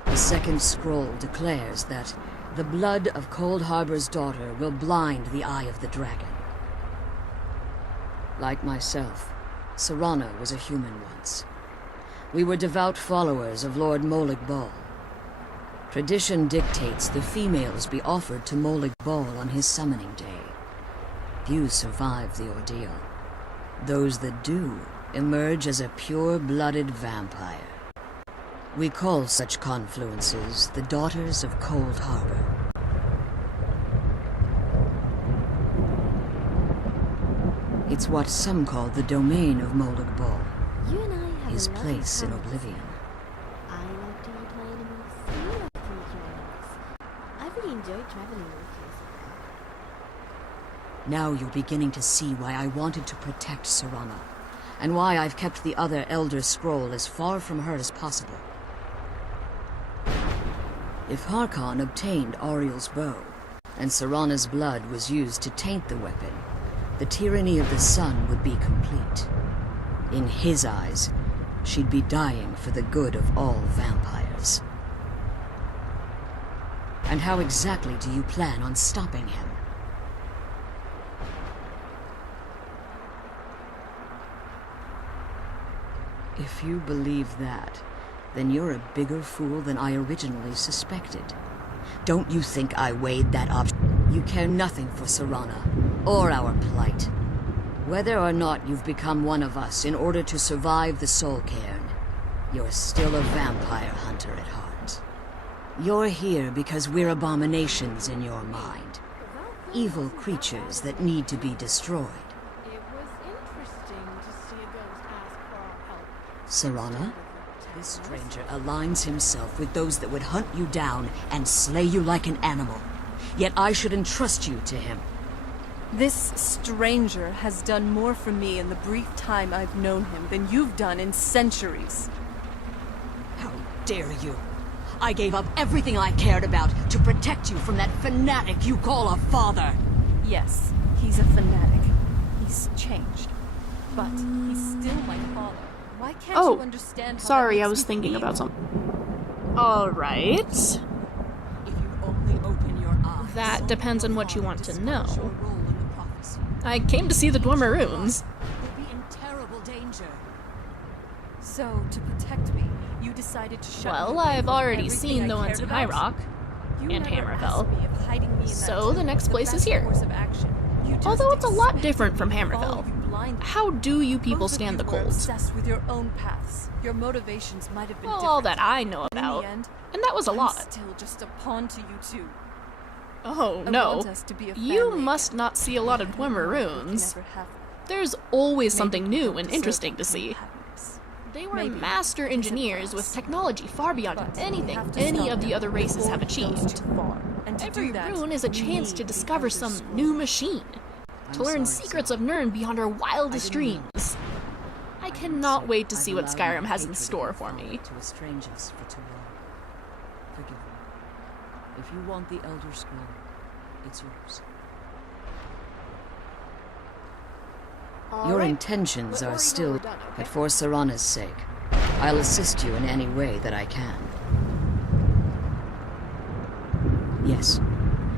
The second scroll declares that the blood of Cold Harbor's daughter will blind the eye of the dragon. Like myself, Serana was a human once. We were devout followers of Lord Molig Bal. Tradition dictates the females be offered to Molig Bal on his summoning day. Few survive the ordeal. Those that do emerge as a pure-blooded vampire. We call such confluences the Daughters of Cold Harbor. It's what some call the domain of Molig Bal, You and I have his a lovely place in conversation. oblivion. I like to eat my enemies. You like to eat your enemies. I really enjoy traveling with you. Now you're beginning to see why I wanted to protect Serana, and why I've kept the other Elder Scroll as far from her as possible. If Harkon obtained Auriel's bow, and Serana's blood was used to taint the weapon, the tyranny of the sun would be complete. In his eyes, she'd be dying for the good of all vampires. And how exactly do you plan on stopping him? If you believe that, then you're a bigger fool than I originally suspected. Don't you think I weighed that option? You care nothing for Serana, or our plight. Whether or not you've become one of us in order to survive the Soul Cairn, you're still a vampire hunter at heart. You're here because we're abominations in your mind. Evil creatures that need to be destroyed. It was interesting to see a ghost ask for our help. Serana? This stranger aligns himself with those that would hunt you down and slay you like an animal. Yet I should entrust you to him. This stranger has done more for me in the brief time I've known him than you've done in centuries. How dare you! I gave up everything I cared about to protect you from that fanatic you call a father! Yes, he's a fanatic. He's changed. But he's still my father. Why can't you understand how sorry, that I makes was me thinking feel? about something. Alright. That depends on what you want to know. I came to see the Dwemer So, to protect me, you decided to shut me Well, away I've from already everything seen I the ones cared in about? High Rock You and never asked Hammerfell. me if hiding me in that So tomb the next was place is best here. course of action. You just Although it's a lot expected different me from to follow Hammerfell. you blindly. How do you people Both of stand you the were cold? obsessed with your own paths. Your motivations might have been Well, different. all that I know But in about. the end, And that was a I'm lot. still just a pawn to you two. Oh, I no. want us to be a You family must not see a lot of Dwemer There's always something new and interesting to see. They were Maybe. master engineers with technology far beyond anything any of the other races have achieved. And to Every do that, rune is a we chance need to the discover Elder some Scroll. new machine, to learn sorry, secrets of Nirn beyond our wildest dreams. I cannot wait to see what Skyrim has in store for me. To estrange us for too long. Forgive me. If you want the Elder Scroll, it's yours. Your intentions are still, but for Serana's sake, I'll assist you in any way that I can. Yes,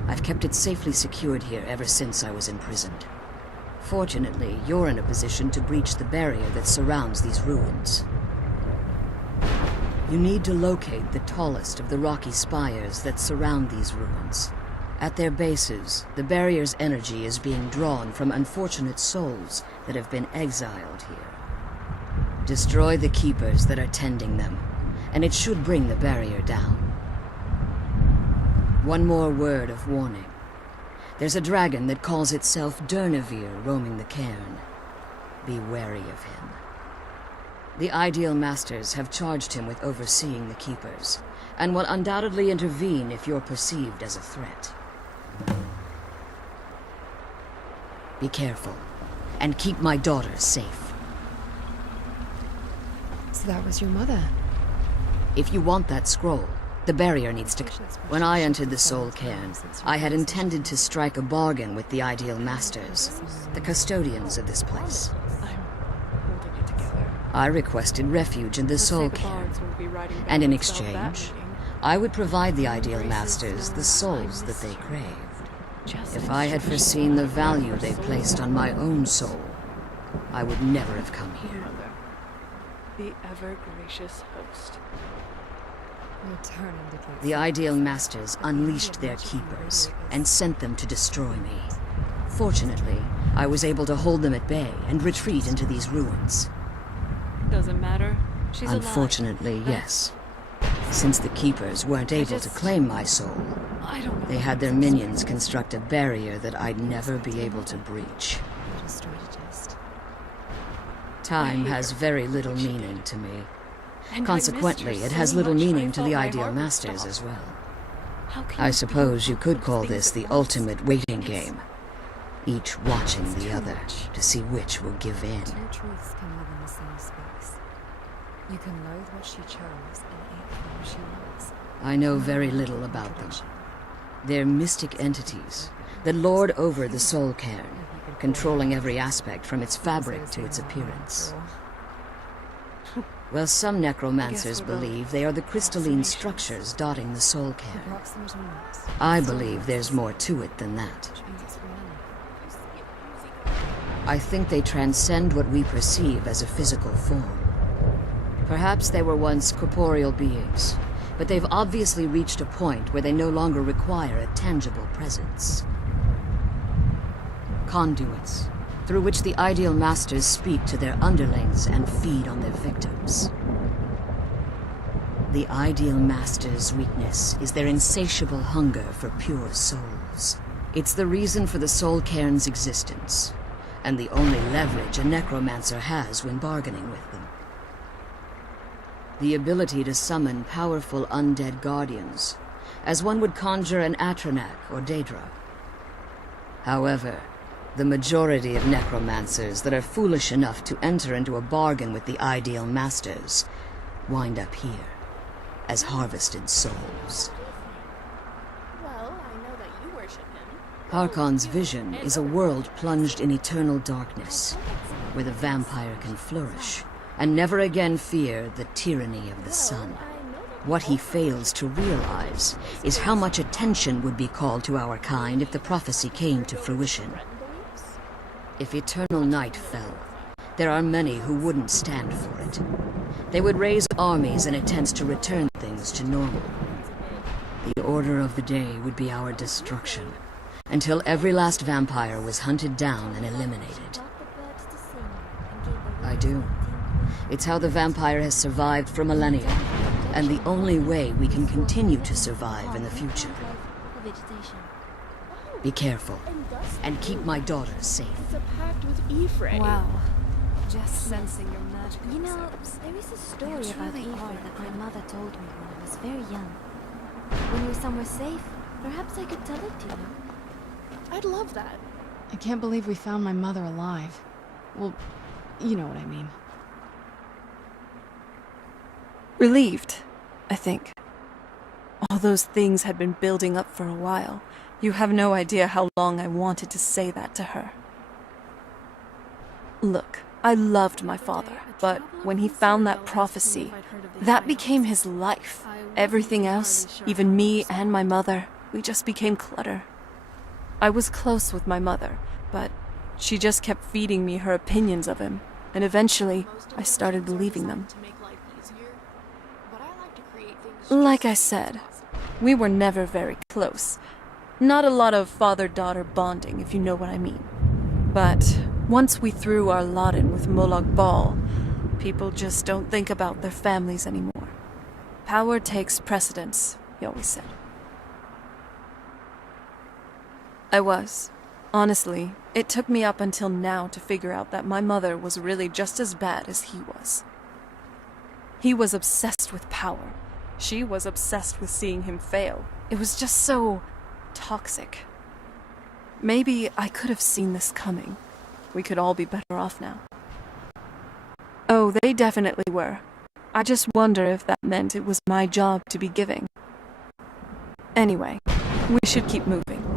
I've kept it safely secured here ever since I was imprisoned. Fortunately, you're in a position to breach the barrier that surrounds these ruins. You need to locate the tallest of the rocky spires that surround these ruins. At their bases, the barrier's energy is being drawn from unfortunate souls that have been exiled here. Destroy the keepers that are tending them, and it should bring the barrier down. One more word of warning. There's a dragon that calls itself Durnevere roaming the cairn. Be wary of him. The Ideal Masters have charged him with overseeing the keepers, and will undoubtedly intervene if you're perceived as a threat. Be careful, and keep my daughter safe. So that was your mother? If you want that scroll, the barrier needs to... When I entered the Soul Cairn, I had intended to strike a bargain with the Ideal Masters, the custodians of this place. I requested refuge in the Soul Cairn, and in exchange, I would provide the Ideal Masters the souls that they craved. If I had foreseen the value they placed on my own soul, I would never have come here. The ever-gracious host. The Ideal Masters unleashed their keepers and sent them to destroy me. Fortunately, I was able to hold them at bay and retreat into these ruins. Doesn't matter. She's Unfortunately, alive. yes. Since the keepers weren't able to claim my soul, they had their minions construct a barrier that I'd never be able to breach. Time has very little meaning to me. Consequently, it has little meaning to the Ideal Masters as well. I suppose you could call this the ultimate waiting game. Each watching the other to see which will give in. Two truths can live in the same space. You can loathe what she chose and hate who she was. I know very little about them. They're mystic entities that lord over the Soul Cairn, controlling every aspect from its fabric to its appearance. Well, some necromancers believe they are the crystalline structures dotting the Soul Cairn. I believe there's more to it than that. I think they transcend what we perceive as a physical form. Perhaps they were once corporeal beings, but they've obviously reached a point where they no longer require a tangible presence. Conduits, through which the Ideal Masters speak to their underlings and feed on their victims. The Ideal Masters' weakness is their insatiable hunger for pure souls. It's the reason for the Soul Cairn's existence, and the only leverage a necromancer has when bargaining with them. The ability to summon powerful undead guardians, as one would conjure an Atronak or Daedra. However, the majority of necromancers that are foolish enough to enter into a bargain with the Ideal Masters wind up here, as harvested souls. Well, I know that you worship him. Harkon's vision is a world plunged in eternal darkness, where the vampire can flourish, and never again fear the tyranny of the sun. What he fails to realize is how much attention would be called to our kind if the prophecy came to fruition. If eternal night fell, there are many who wouldn't stand for it. They would raise armies in attempts to return things to normal. The order of the day would be our destruction, until every last vampire was hunted down and eliminated. I do. It's how the vampire has survived for millennia, and the only way we can continue to survive in the future. Be careful, and keep my daughter safe. It's a pact with Ephraim. Wow. Just sensing your magic. You know, there is a story about Ephraim that my mother told me when I was very young. When we're somewhere safe, perhaps I could tell it to you. I'd love that. I can't believe we found my mother alive. Well, you know what I mean. Relieved, I think. All those things had been building up for a while. You have no idea how long I wanted to say that to her. Look, I loved my father, but when he found that prophecy, that became his life. Everything else, even me and my mother, we just became clutter. I was close with my mother, but she just kept feeding me her opinions of him, and eventually I started believing them. Like I said, we were never very close. Not a lot of father-daughter bonding, if you know what I mean. But once we threw our lot in with Molag Bal, people just don't think about their families anymore. Power takes precedence, he always said. I was. Honestly, it took me up until now to figure out that my mother was really just as bad as he was. He was obsessed with power. She was obsessed with seeing him fail. It was just so toxic. Maybe I could have seen this coming. We could all be better off now. Oh, they definitely were. I just wonder if that meant it was my job to be giving. Anyway, we should keep moving.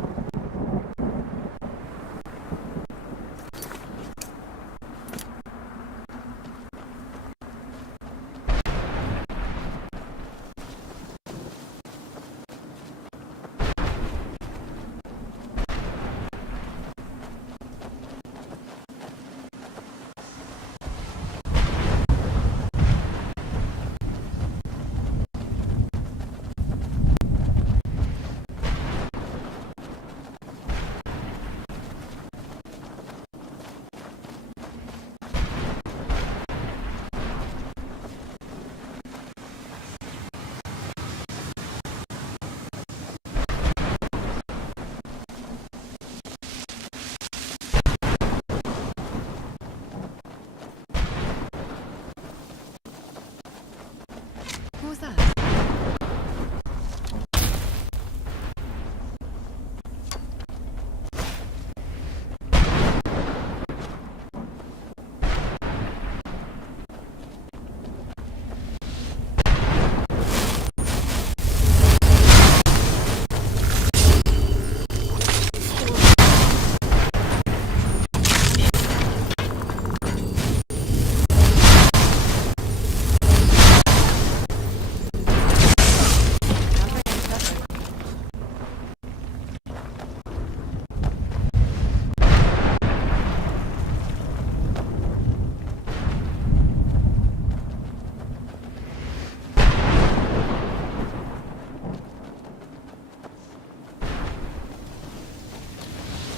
Who was that?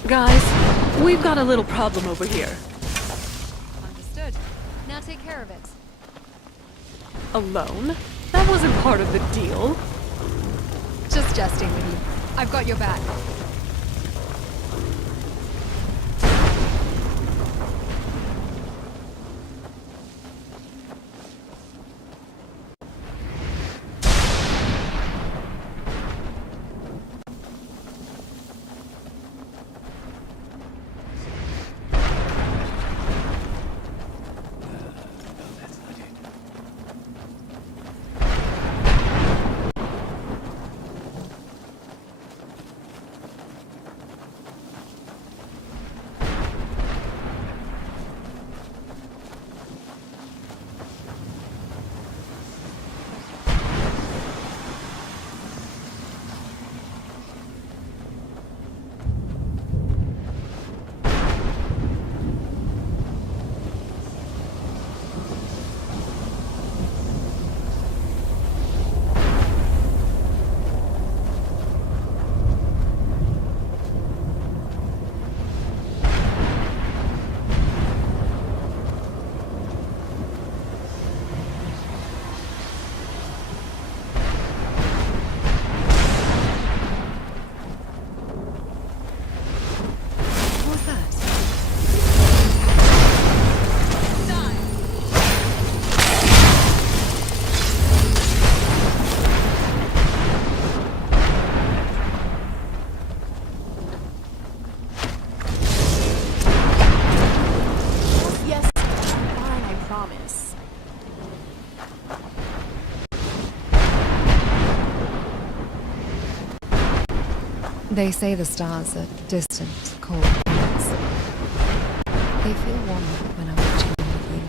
Guys, we've got a little problem over here. Understood. Now take care of it. Alone? That wasn't part of the deal. Just jesting with you. I've got your back. They say the stars are distant, cold planets. They feel warmer when I'm watching them with you.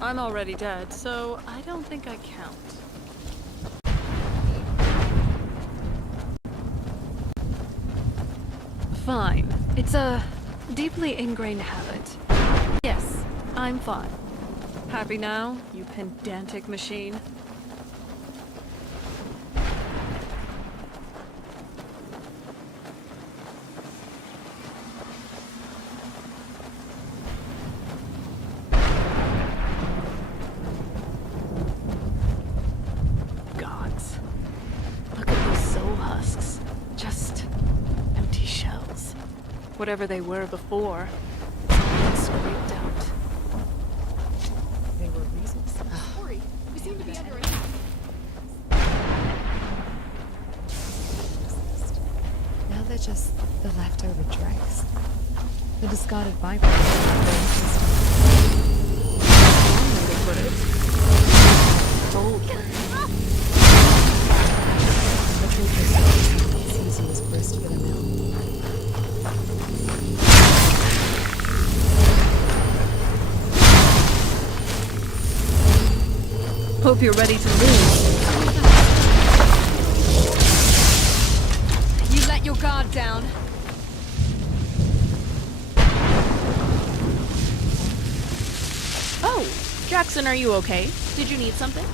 I'm already dead, so I don't think I count. Fine. It's a deeply ingrained habit. Yes, I'm fine. Happy now, you pedantic machine? Gods. Look at these soul husks. Just empty shells. Whatever they were before, it's all been scraped out. They were reasons. Hurry, we seem to be under attack. Now they're just the leftover dregs. The discarded byproducts. Bold. The truth is, it's easy as grist for the mill. Hope you're ready to lose. You let your guard down. Oh, Jackson, are you okay? Did you need something?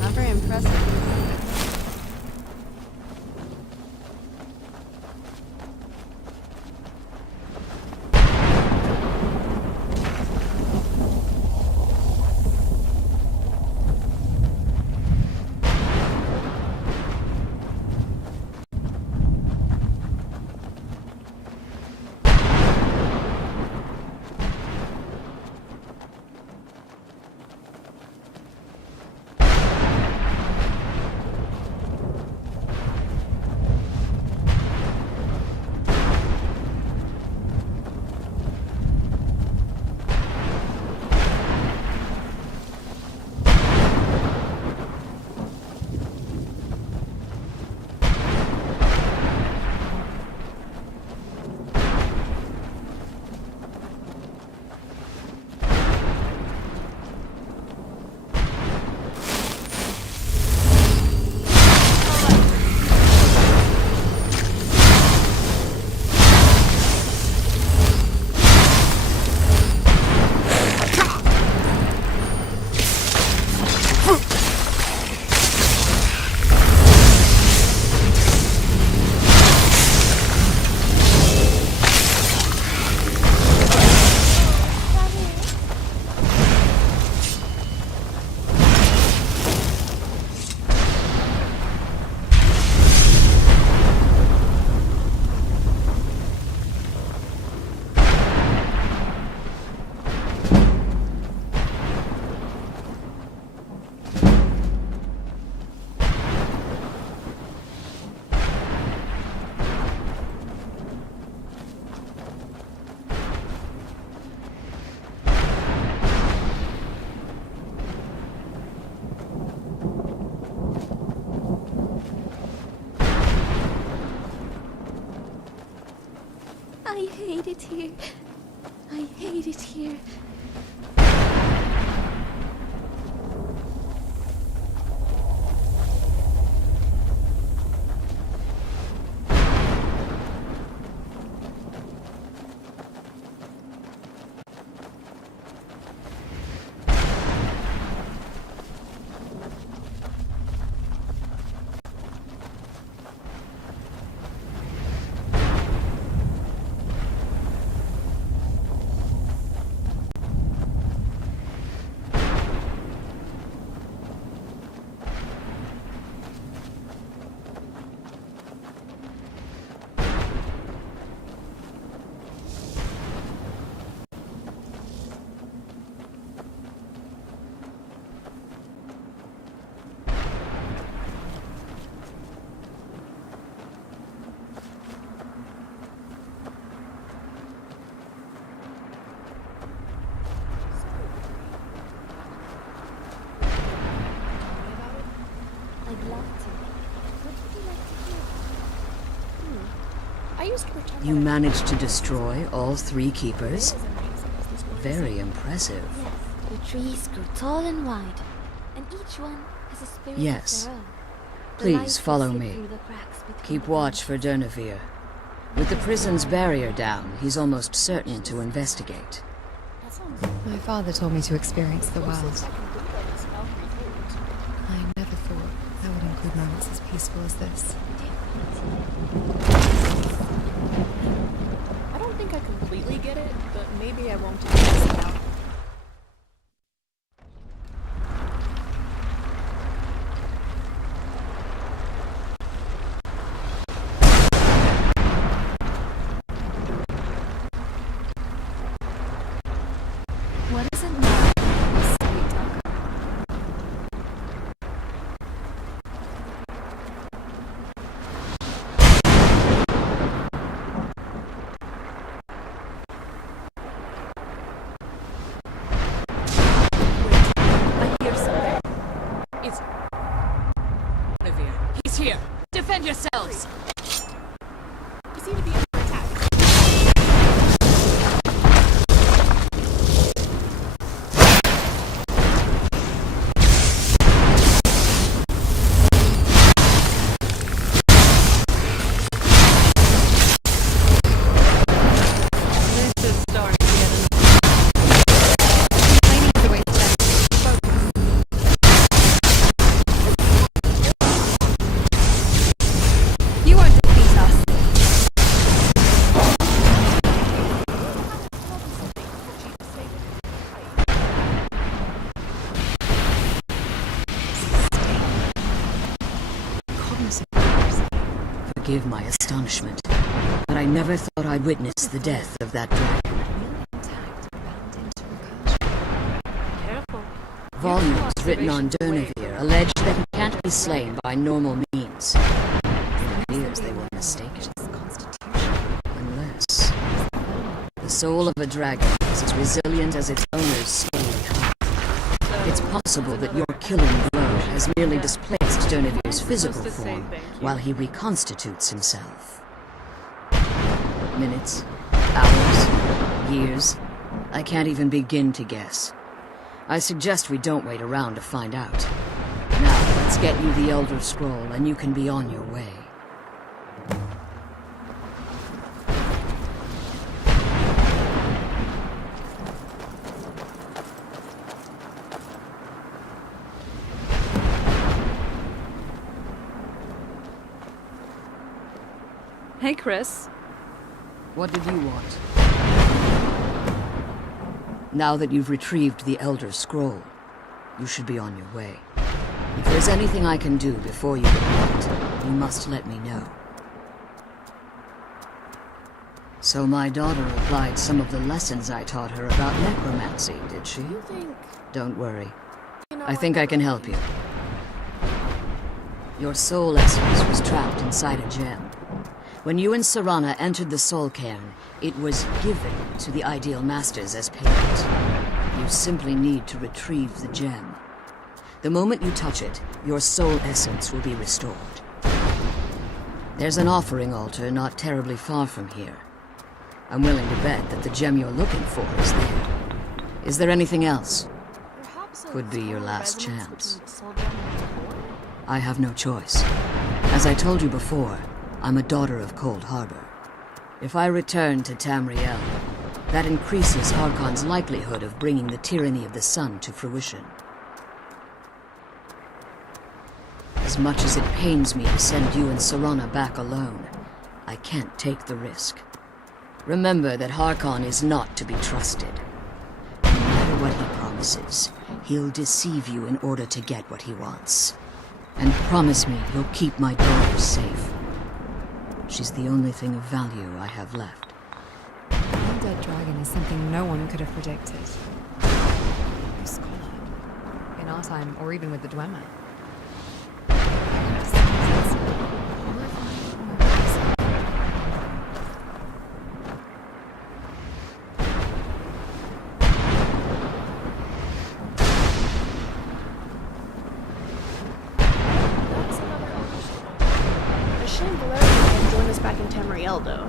Not very impressive. I hate it here. I hate it here. I used to pretend You that I- managed to destroy all 3 keepers? Very impressive. Yes, the trees grew tall and wide, and each one has a spirit Yes. of their own. The light Please will follow slip me. through the cracks between Keep the watch for Durnevere. With the prison's barrier down, he's almost certain to investigate. My father told me to experience the wild. I never thought that would include moments as peaceful as this. I don't think I completely get it, but maybe I won't test it out. What is it now, sweet Dawnguard? I hear something. It's Durnevere. He's here. Defend yourselves. We seem to be under attack. This is starting to get annoying. Complaining is a waste of time. Focus. You won't defeat us. Forgive my astonishment, but I never thought I'd witness the death of that dragon. Volumes written on Durnevere allege that he can't be slain by normal means. It appears they were mistaken. Unless the soul of a dragon is as resilient as its owner's scaly heart. It's possible that your killing blow has merely displaced Durnevere's physical form while he reconstitutes himself. Minutes, hours, years, I can't even begin to guess. I suggest we don't wait around to find out. Now, let's get you the Elder Scroll and you can be on your way. Hey, Chris. What did you want? Now that you've retrieved the Elder Scroll, you should be on your way. If there's anything I can do before you depart, you must let me know. So my daughter applied some of the lessons I taught her about necromancy, did she? Don't worry. I think I can help you. Your soul essence was trapped inside a gem. When you and Serana entered the Soul Cairn, it was given to the Ideal Masters as payment. You simply need to retrieve the gem. The moment you touch it, your soul essence will be restored. There's an offering altar not terribly far from here. I'm willing to bet that the gem you're looking for is there. Is there anything else? Could be your last chance. I have no choice. As I told you before, I'm a daughter of Cold Harbor. If I return to Tamriel, that increases Harkon's likelihood of bringing the tyranny of the sun to fruition. As much as it pains me to send you and Serana back alone, I can't take the risk. Remember that Harkon is not to be trusted. No matter what he promises, he'll deceive you in order to get what he wants. And promise me you'll keep my daughter safe. She's the only thing of value I have left. The undead dragon is something no one could have predicted. A scholar. In our time, or even with the Dwemer. shame Valerian had joined us back in Tamriel, though.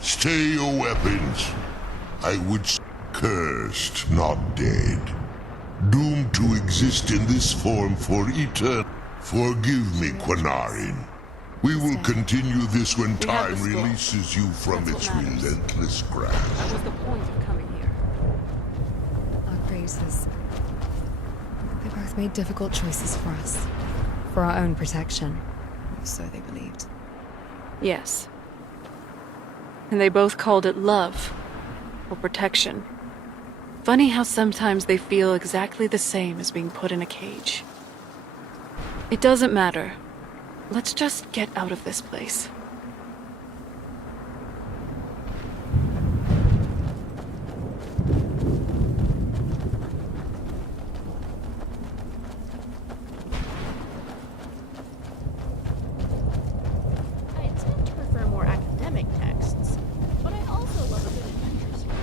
Stay your weapons. I would cursed, not dead. Doomed to exist in this form for eternity. Forgive me, Quanarin. We will continue this when time releases you from its relentless grasp. That was the point of coming here. Our graces. They both made difficult choices for us. For our own protection. Or so they believed. Yes. And they both called it love. Or protection. Funny how sometimes they feel exactly the same as being put in a cage. It doesn't matter. Let's just get out of this place. I tend to prefer more academic texts, but I also love a good adventure story.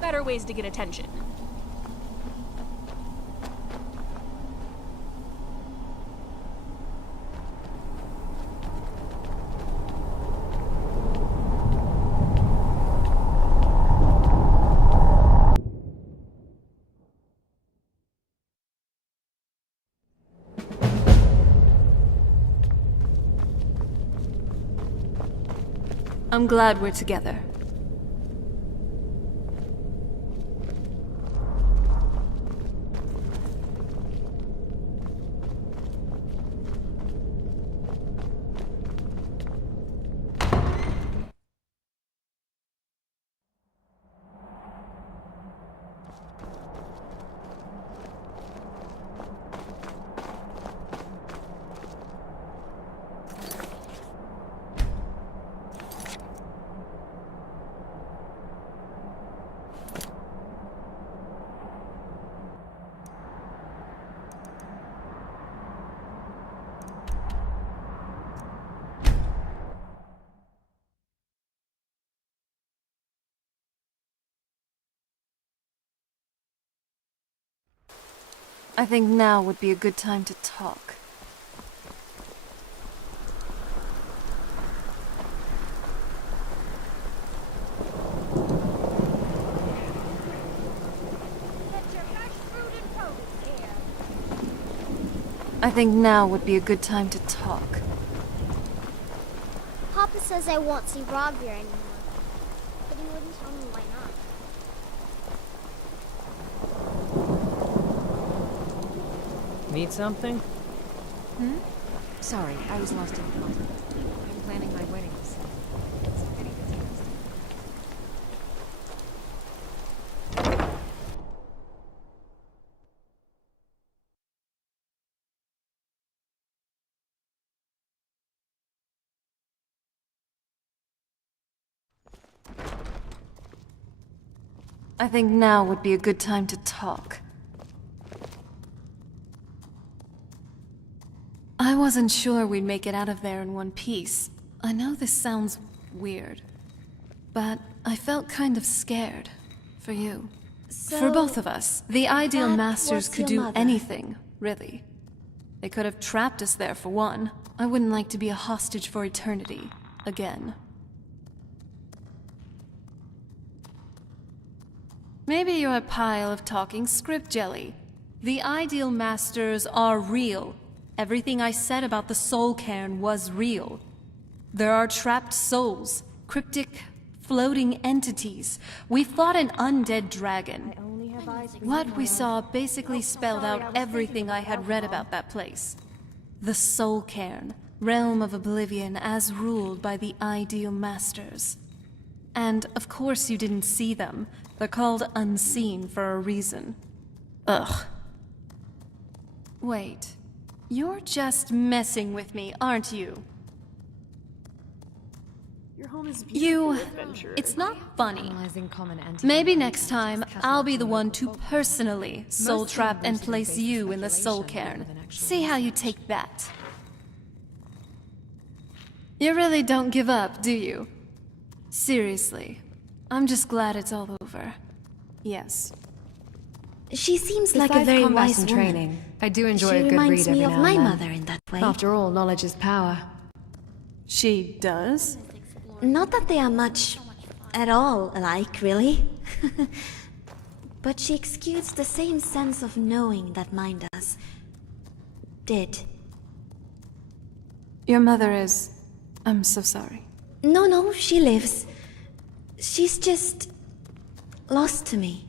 Better ways to get attention. I'm glad we're together. I think now would be a good time to talk. I think now would be a good time to talk. Papa says I won't see Rob here anymore, but he wouldn't tell me why not. Need something? Hmm? Sorry, I was lost in thought. I'm planning my wedding this summer. Any details? I think now would be a good time to talk. I wasn't sure we'd make it out of there in one piece. I know this sounds weird, but I felt kind of scared. For you. For both of us. The Ideal Masters could do anything, really. They could have trapped us there for one. I wouldn't like to be a hostage for eternity. Again. Maybe you're a pile of talking script jelly. The Ideal Masters are real. Everything I said about the Soul Cairn was real. There are trapped souls, cryptic, floating entities. We fought an undead dragon. What we saw basically spelled out everything I had read about that place. The Soul Cairn, realm of oblivion as ruled by the Ideal Masters. And of course you didn't see them. They're called unseen for a reason. Ugh. Wait. You're just messing with me, aren't you? Your home is beautiful, You... adventurer. It's not funny. Analyzing common entities. Maybe next time, I'll be the one to personally soul trap and place you in the Soul Cairn. See how you take that. You really don't give up, do you? Seriously. I'm just glad it's all over. Yes. She seems like a Besides very combat wise and woman. training, I do enjoy She a good reminds read me every of now my and then. mother in that way. After all, knowledge is power. She does? Not that they are much at all alike, really. But she exudes the same sense of knowing that mine does. Did. Your mother is... I'm so sorry. No, she lives. She's just lost to me.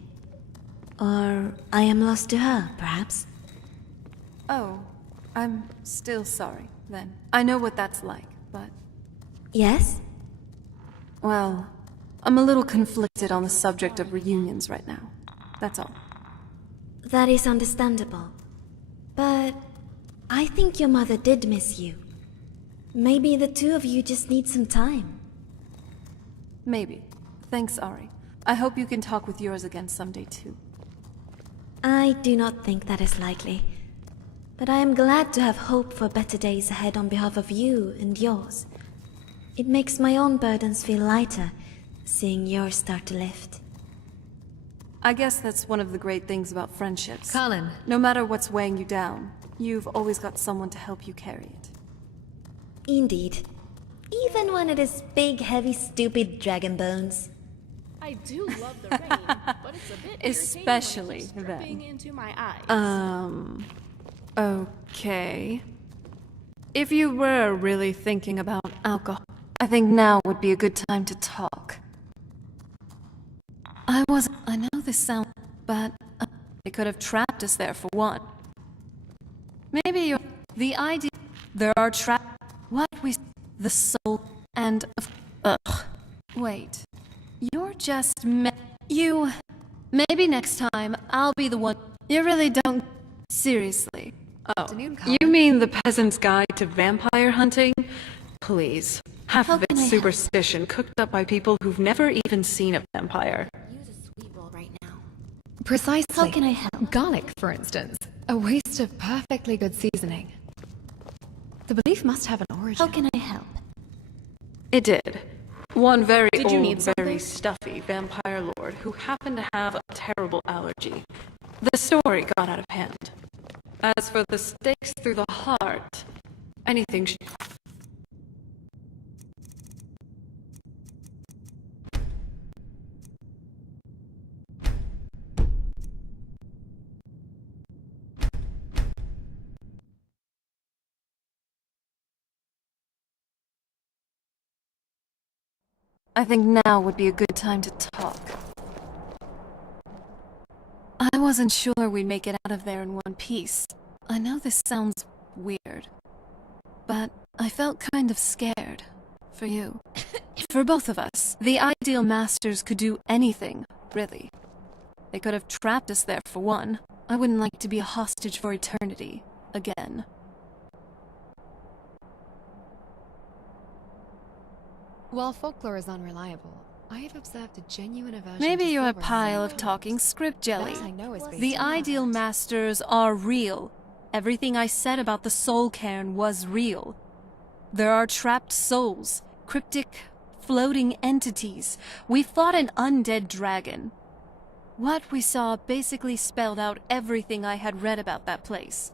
Or I am lost to her, perhaps. Oh, I'm still sorry, then. I know what that's like, but... Yes? Well, I'm a little conflicted on the subject of reunions right now. That's all. That is understandable. But I think your mother did miss you. Maybe the two of you just need some time. Maybe. Thanks, Ari. I hope you can talk with yours again someday, too. I do not think that is likely. But I am glad to have hope for better days ahead on behalf of you and yours. It makes my own burdens feel lighter, seeing yours start to lift. I guess that's one of the great things about friendships. Colin. No matter what's weighing you down, you've always got someone to help you carry it. Indeed. Even when it is big, heavy, stupid dragon bones. I do love the rain, but it's a bit Especially irritating when it keeps dripping then. into my eyes. Okay. If you were really thinking about alcohol, I think now would be a good time to talk. I know this sounds, but they could have trapped us there for one. Maybe you're the idea. There are the soul, and wait. You're just you. Maybe next time I'll be the one. You really don't. Seriously. Oh, you mean the Peasant's Guide to Vampire Hunting? Please. Half of it's superstition cooked up by people who've never even seen a vampire. Precisely. How can I help? Garlic, for instance. A waste of perfectly good seasoning. The belief must have an origin. How can I help? It did. One very Did you old, need something? very stuffy vampire lord who happened to have a terrible allergy. The story got out of hand. As for the stakes through the heart, anything I think now would be a good time to talk. I wasn't sure we'd make it out of there in one piece. I know this sounds weird, but I felt kind of scared. For you. For both of us. The Ideal Masters could do anything, really. They could have trapped us there for one. I wouldn't like to be a hostage for eternity. Again. While folklore is unreliable, I have observed a genuine aversion Maybe to you're a silver pile and of talking script jelly. That I know is based The on Ideal Masters are real. Everything I said about the Soul Cairn was real. There are trapped souls, cryptic, floating entities. We fought an undead dragon. What we saw basically spelled out everything I had read about that place.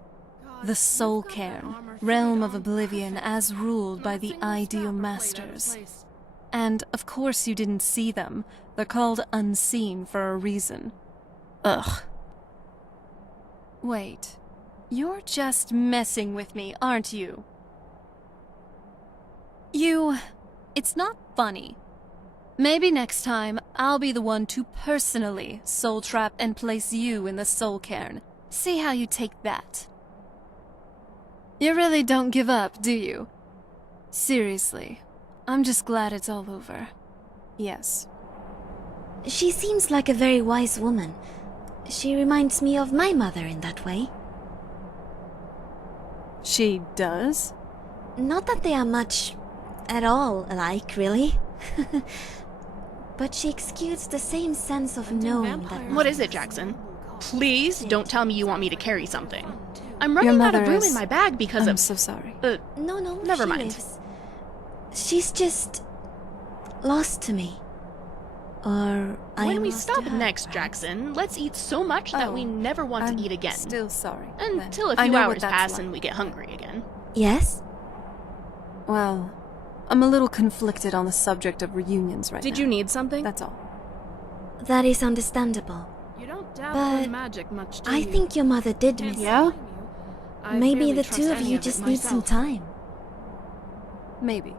The Soul Cairn, realm of oblivion as ruled by the Ideal Masters. And, of course, you didn't see them. They're called unseen for a reason. Ugh. Wait. You're just messing with me, aren't you? It's not funny. Maybe next time, I'll be the one to personally soul trap and place you in the Soul Cairn. See how you take that. You really don't give up, do you? Seriously. I'm just glad it's all over. Yes. She seems like a very wise woman. She reminds me of my mother in that way. She does? Not that they are much at all alike, really. But she exudes the same sense of knowing that... What is it, Jackson? Please don't tell me you want me to carry something. I'm running out of room in my bag because I'm so sorry. No, never she mind. lives. She's just... lost to me. Or I When am we lost stop to her, next, perhaps. Jackson, let's eat so much that we never want to eat again. Still sorry. Until a I few know what hours that's pass like. and we get hungry again. Yes? Well, I'm a little conflicted on the subject of reunions right now. Did you need something? That's all. That is understandable. You don't dabble But in magic much, do I you? think your mother did miss Yeah? you. Maybe the two of you just need some time. Maybe.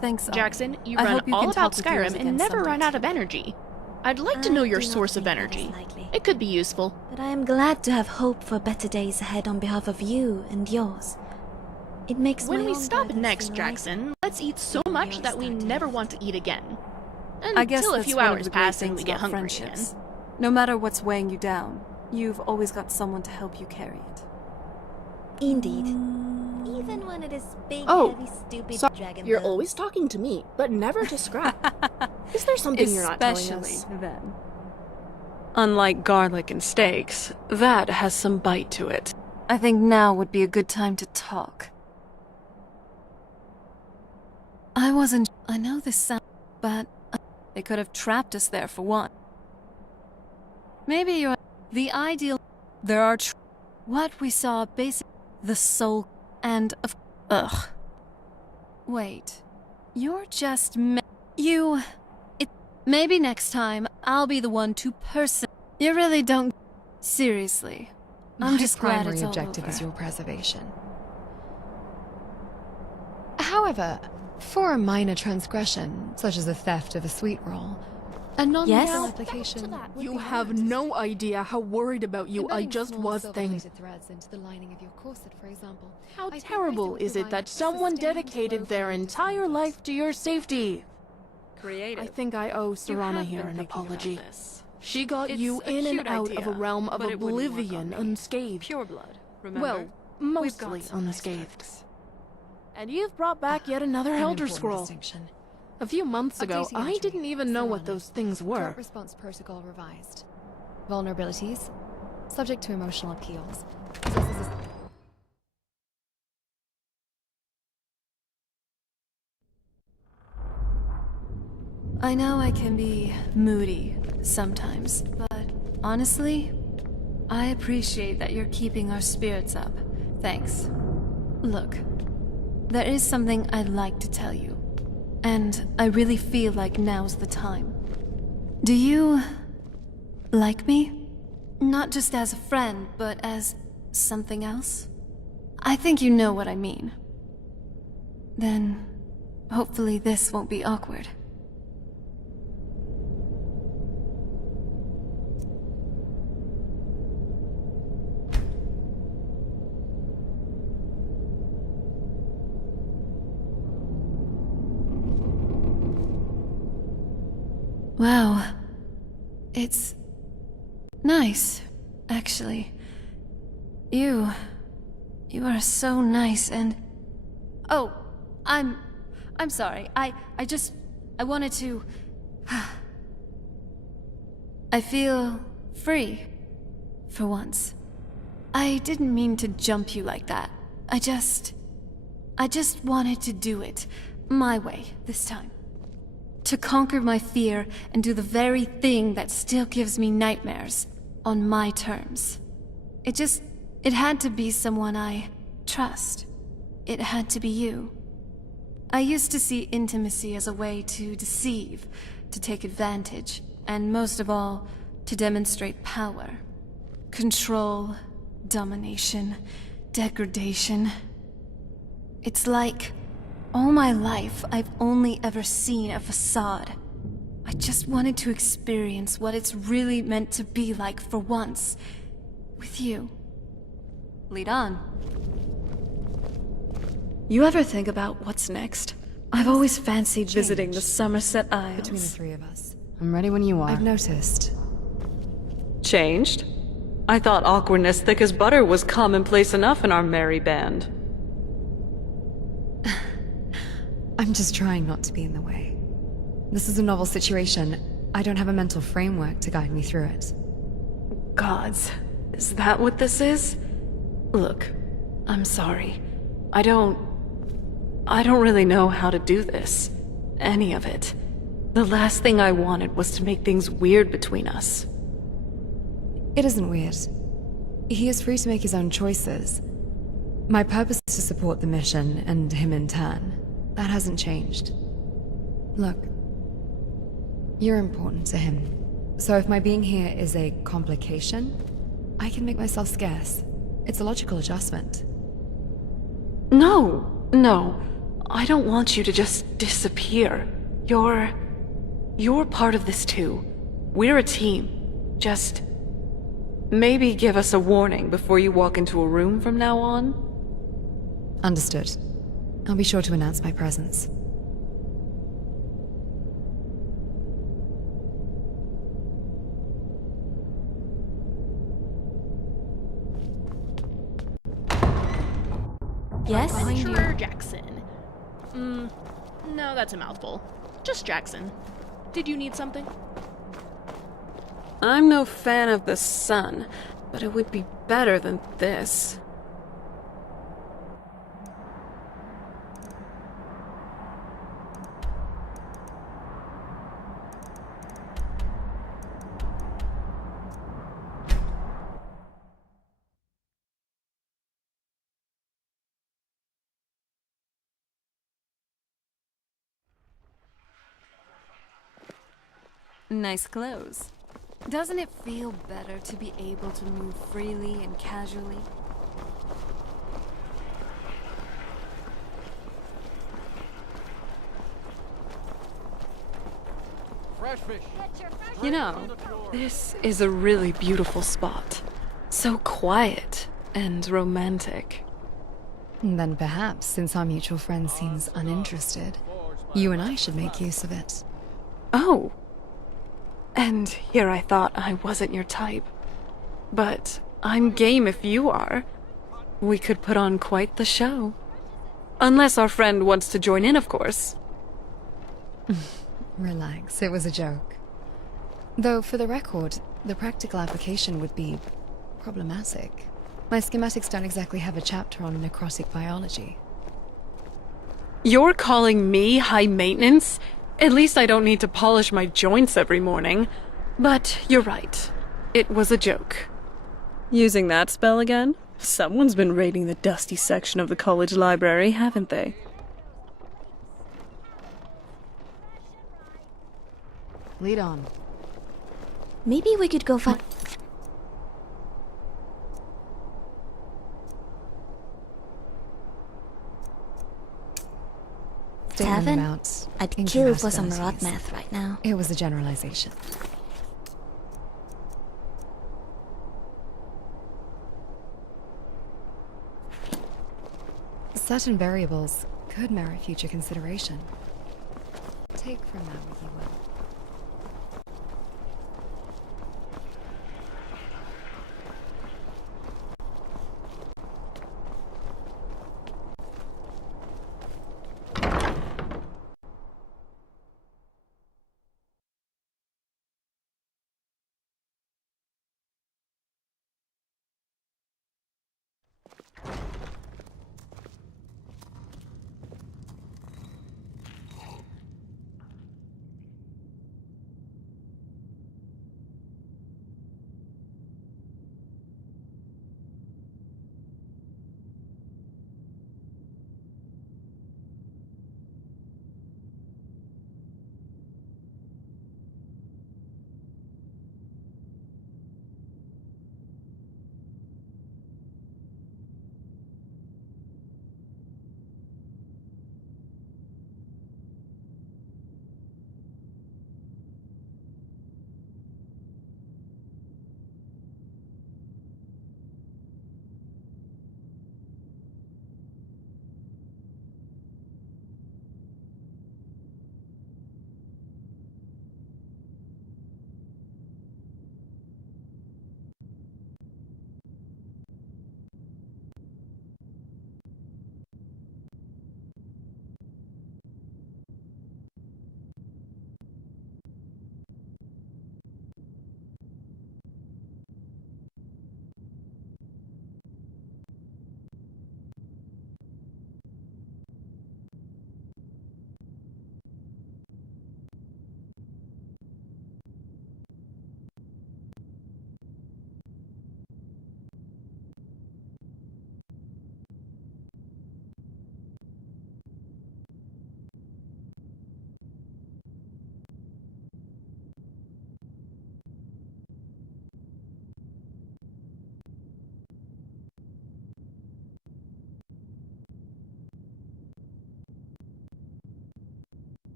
Thanks, Al. Jackson, you I run hope you all can about talk with yours Skyrim again and never someday. run out of energy. I'd like to know your do not source of think that is energy. likely. It could be useful. But I am glad to have hope for better days ahead on behalf of you and yours. It makes When my we own stop burdens next, feel Jackson, let's eat so much that we never want to eat again. I guess Until a that's few one of hours the great pass and things we get about hungry friendships. again. No matter what's weighing you down, you've always got someone to help you carry it. Indeed. Even when it is big, Oh, heavy, stupid so dragon you're bones. always talking to me, but never to Scrap. Is there something you're not telling us? Especially then. Unlike garlic and steaks, that has some bite to it. I think now would be a good time to talk. I know this sounds, but they could have trapped us there for one. Maybe you're the Ideal. There are what we saw basically the Soul and of Wait. You're just maybe next time I'll be the one to You really don't seriously. I'm My just glad primary it's all objective over. is your preservation. However, for a minor transgression, such as the theft of a sweet roll, a non-lethal application. You have no idea how worried about you I Embedding just small was then. silver-plated threads into the lining of your corset, for example. How I think terrible would is it provide that someone sustained dedicated their local entire life to your safety? Creative. I think I owe Serana have here been an thinking about apology. this. She got It's you a in and cute out of a idea, realm of but it wouldn't work oblivion on me. unscathed. Pure blood, remember? Well, We've got mostly some nice unscathed. perks. And you've brought back yet another An Elder important Scroll. distinction. A few months ago, Updating I entry. didn't even know what Serana. those things were. Threat response protocol revised. Vulnerabilities. Subject to emotional appeals. Possesses a I know I can be moody sometimes, but honestly, I appreciate that you're keeping our spirits up. Thanks. Look, there is something I'd like to tell you, and I really feel like now's the time. Do you like me? Not just as a friend, but as something else? I think you know what I mean. Then, hopefully this won't be awkward. Wow. It's nice, actually. You are so nice and... Oh, I'm sorry. I wanted to... I feel free, for once. I didn't mean to jump you like that. I just wanted to do it my way this time. To conquer my fear and do the very thing that still gives me nightmares on my terms. It had to be someone I trust. It had to be you. I used to see intimacy as a way to deceive, to take advantage, and most of all, to demonstrate power. Control, domination, degradation. It's like, all my life, I've only ever seen a facade. I just wanted to experience what it's really meant to be like for once. With you. Lead on. You ever think about what's next? I've always fancied visiting the Somerset Isles. Between the three of us. I'm ready when you are. I've noticed. Changed? I thought awkwardness thick as butter was commonplace enough in our merry band. I'm just trying not to be in the way. This is a novel situation. I don't have a mental framework to guide me through it. Gods, is that what this is? Look, I'm sorry. I don't really know how to do this. Any of it. The last thing I wanted was to make things weird between us. It isn't weird. He is free to make his own choices. My purpose is to support the mission, and him in turn. That hasn't changed. Look, you're important to him. So if my being here is a complication, I can make myself scarce. It's a logical adjustment. No. I don't want you to just disappear. You're part of this too. We're a team. Just maybe give us a warning before you walk into a room from now on. Understood. I'll be sure to announce my presence. Yes? Sure, Jackson. No, that's a mouthful. Just Jackson. Did you need something? I'm no fan of the sun, but it would be better than this. Nice clothes. Doesn't it feel better to be able to move freely and casually? Fresh fish. You know, this is a really beautiful spot. So quiet and romantic. Then perhaps, since our mutual friend seems uninterested, you and I should make use of it. Oh. And here I thought I wasn't your type. But I'm game if you are. We could put on quite the show. Unless our friend wants to join in, of course. Relax, it was a joke. Though, for the record, the practical application would be problematic. My schematics don't exactly have a chapter on necrotic biology. You're calling me high maintenance? At least I don't need to polish my joints every morning. But you're right. It was a joke. Using that spell again? Someone's been raiding the dusty section of the college library, haven't they? Lead on. Maybe we could go find... Tavern? About I'd kill for some incapacitations. rot math right now. It was a generalization. Certain variables could merit future consideration. Take from that what you will.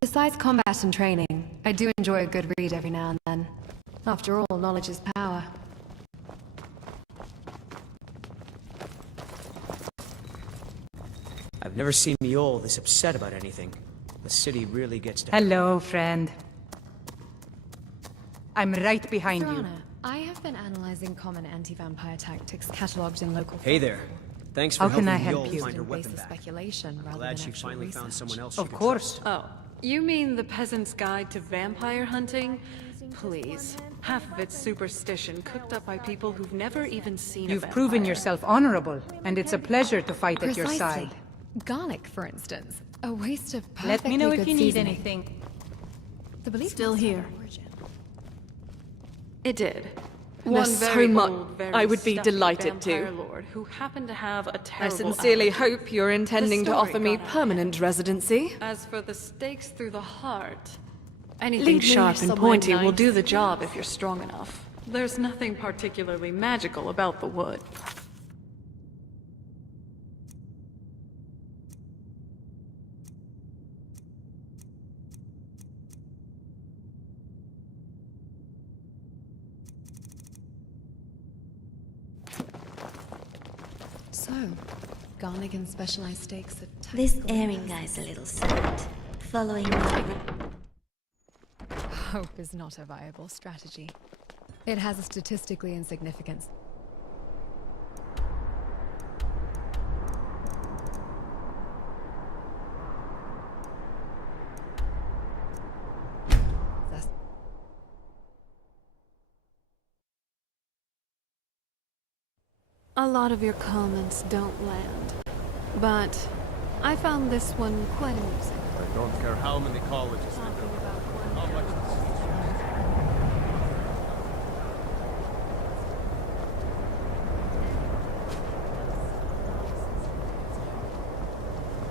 Besides combat and training, I do enjoy a good read every now and then. After all, knowledge is power. I've never seen Miol this upset about anything. The city really gets to... Hello, friend. I'm right behind you. Serana, I have been analyzing common anti-vampire tactics catalogued in local... Hey there. Thanks for How helping can I help Miol you? find her weapon Basis back. speculation rather Glad than she actual finally research. found someone else Of course. Oh, you mean the Peasant's Guide to Vampire Hunting? Please. Half of it's superstition cooked up by people who've never even seen a You've vampire. proven yourself honorable, and it's a pleasure to fight at your Precisely. side. Garlic, for instance. A waste of perfectly Let me know if good you need seasoning. anything. The belief Still must have here. an origin. It did. There's One very so much old, very I would be stuffy delighted to. vampire lord who happened to have a I terrible sincerely allergy. hope you're intending to The story offer me got out. permanent residency. As for the stakes through the heart, Lead anything me sharp and somewhere pointy will nice. do the job if you're strong enough. There's nothing particularly magical about the wood. So, garlic and specialized steaks of This tactical airing interest. guy's a little sad. Following my... Hope is not a viable strategy. It has a statistically insignificance. A lot of your comments don't land, but I found this one quite amusing. I don't care how many colleges they build. How much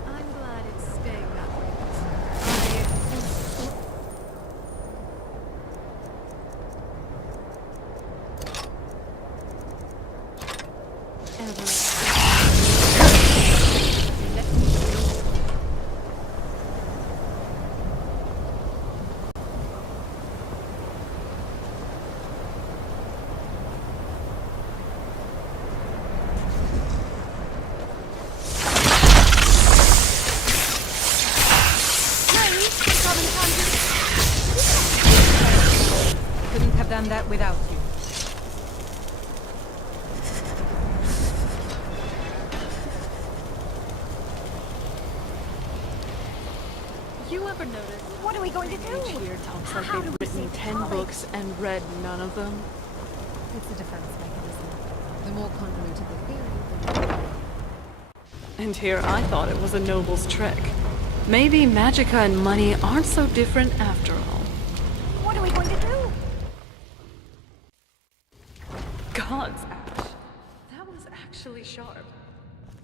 I'm glad it's staying that way. Couldn't have done that without you. You ever notice? What are we going to do? Each here talks like How do they've we written save the 10 college? books and read none of them. It's a defense mechanism. The more convoluted the theory, the more... And here I thought it was a noble's trick. Maybe magica and money aren't so different after all. What are we going to do? God's ash. That was actually sharp.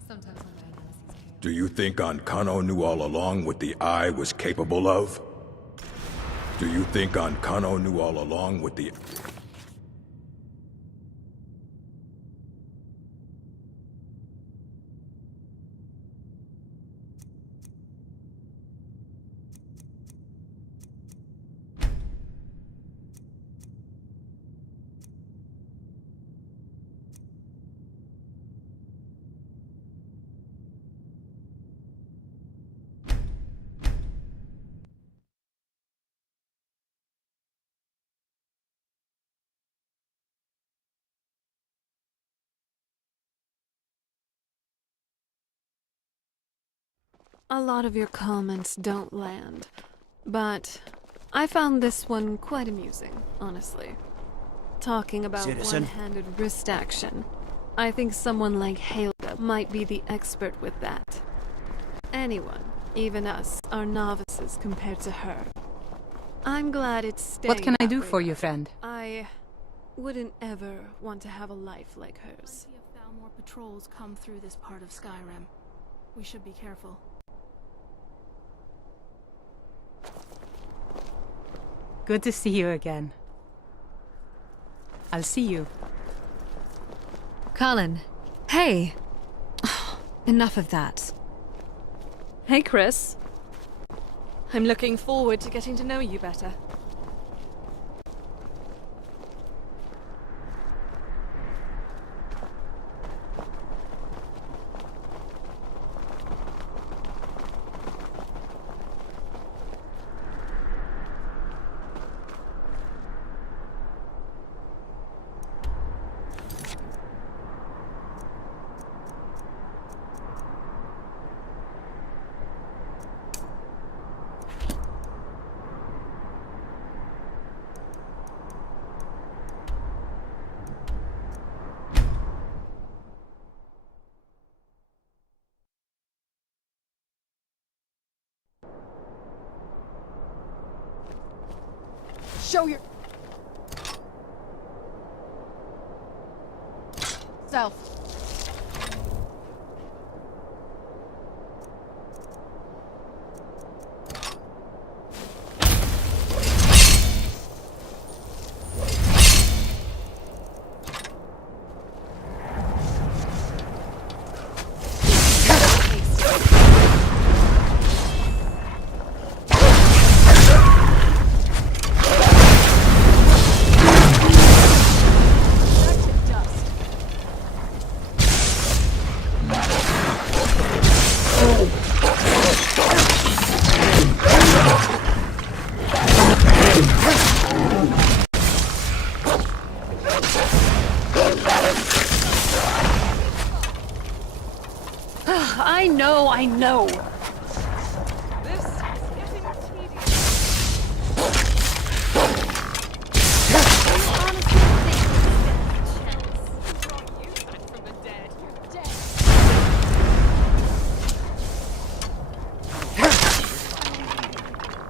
Sometimes when my analyses Do you think Ankano knew all along what the Eye was capable of? Do you think Ankano knew all along what the... A lot of your comments don't land, but I found this one quite amusing, honestly. Talking about Citizen. one-handed wrist action. I think someone like Helga might be the expert with that. Anyone, even us, are novices compared to her. I'm glad it's staying What can I that do way. for you, friend? I wouldn't ever want to have a life like hers. Plenty of Thalmor patrols come through this part of Skyrim. We should be careful. Good to see you again. I'll see you. Colin. Hey! Enough of that. Hey, Chris. I'm looking forward to getting to know you better. Show your... self. I know.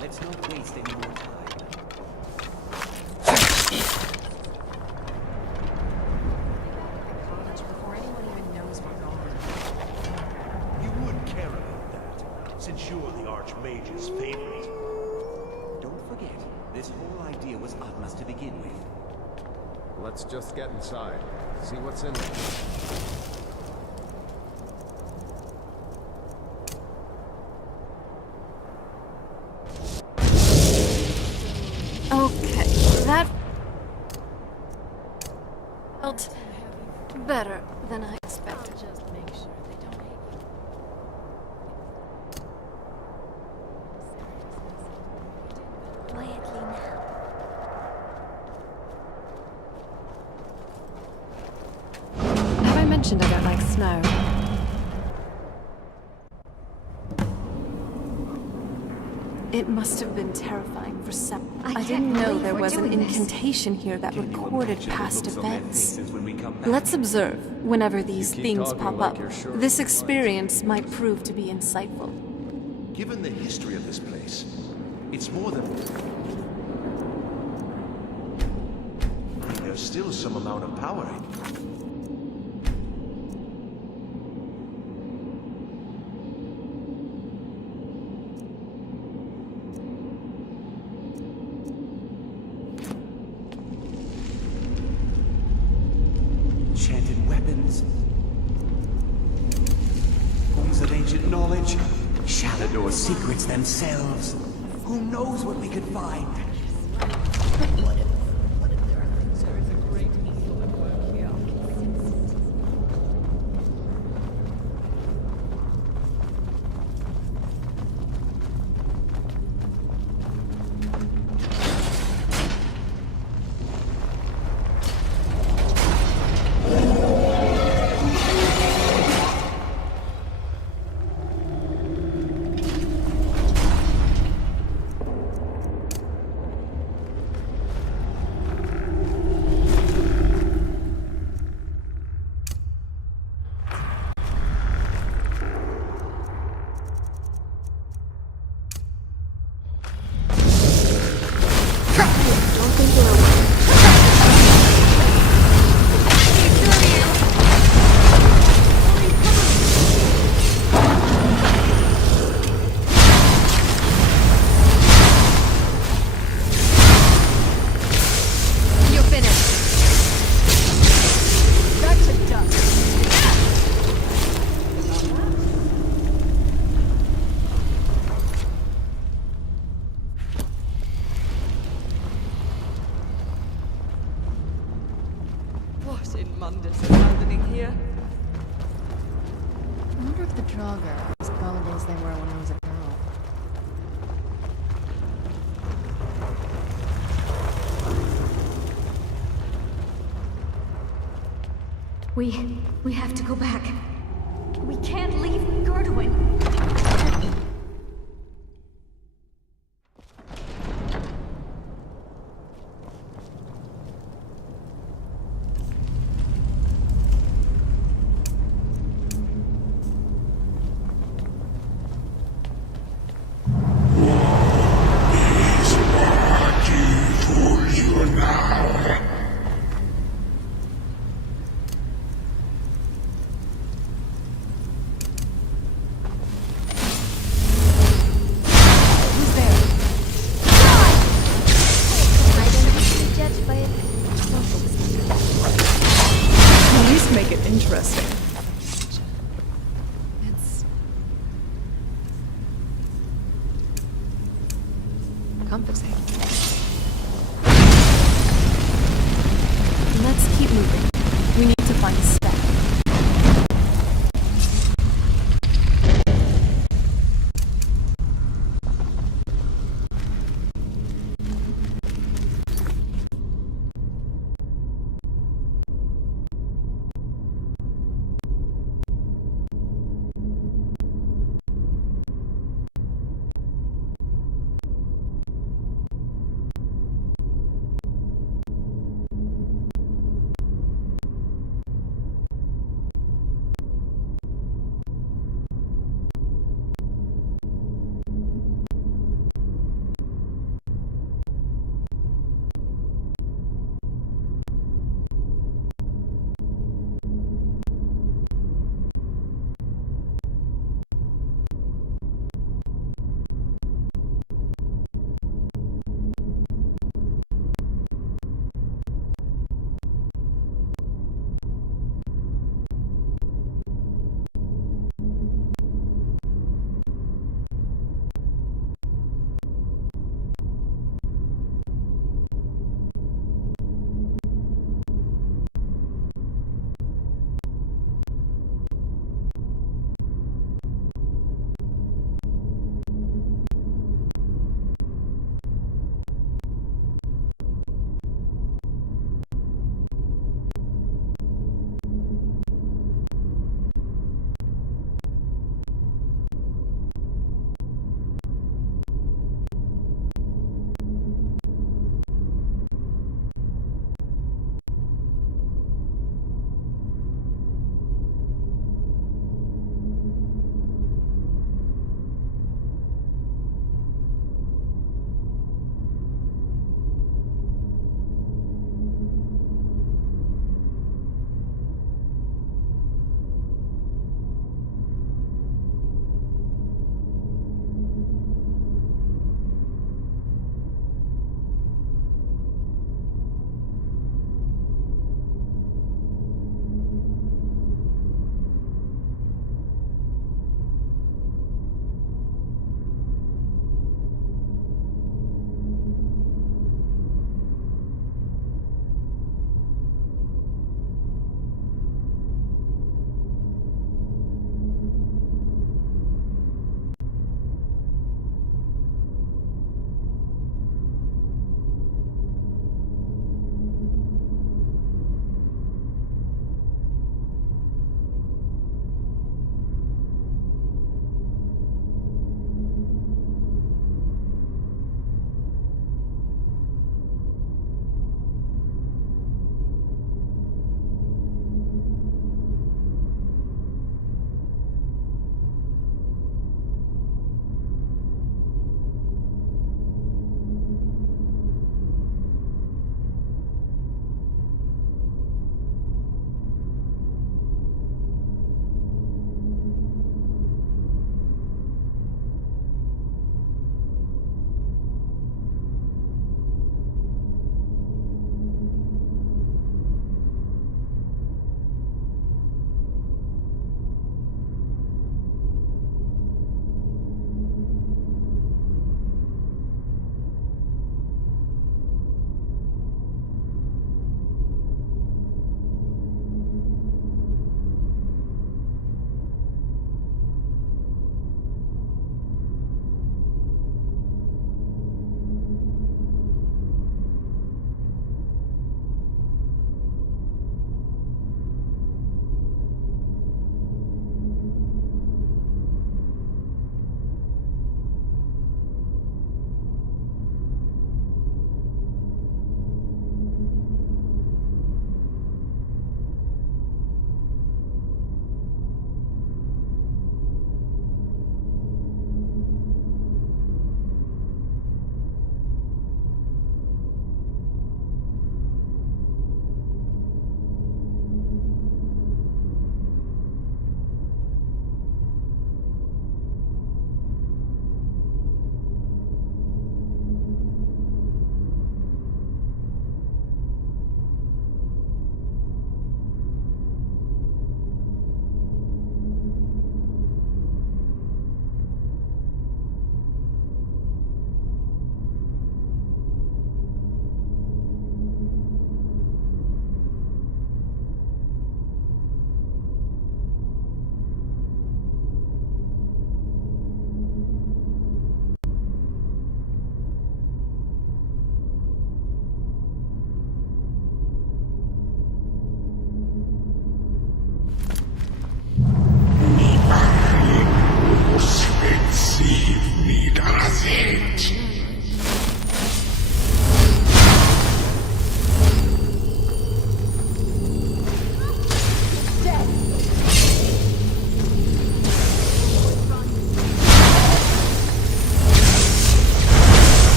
Let's not waste any more time. Before anyone even knows we're gone. You would care about that, since you're the Archmage's favorite. Don't forget, this whole idea was Atma's to begin with. Let's just get inside. See what's in there. Okay, that felt better than I expected. Just make sure they don't hate you. Quietly now. Have I mentioned I don't like snow? It must have been terrifying for some. I didn't know there was an incantation here that recorded past events. Let's observe whenever these things pop up. This experience might prove to be insightful. Given the history of this place, it's more than... There's still some amount of power in it. Enchanted weapons, forms of ancient knowledge, Shalador's secrets themselves. Who knows what we could find? abundance abandoning here. I wonder if the Draugr are as gullible as they were when I was a girl. We have to go back. We can't leave Gerdwin. At least make it interesting. It's comforting. Let's keep moving. We need to find Spec.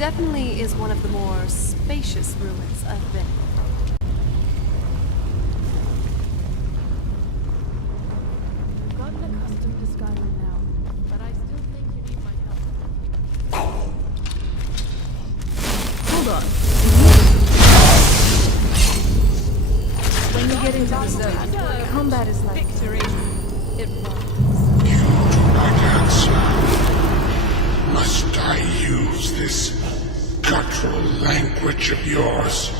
definitely is one of the more spacious ruins I've been in. I've gotten accustomed to Skyrim now, but I still think you need my help. Hold on. When you get into the zone, combat is like victory. It runs. You do not answer. Must I use this guttural language of yours?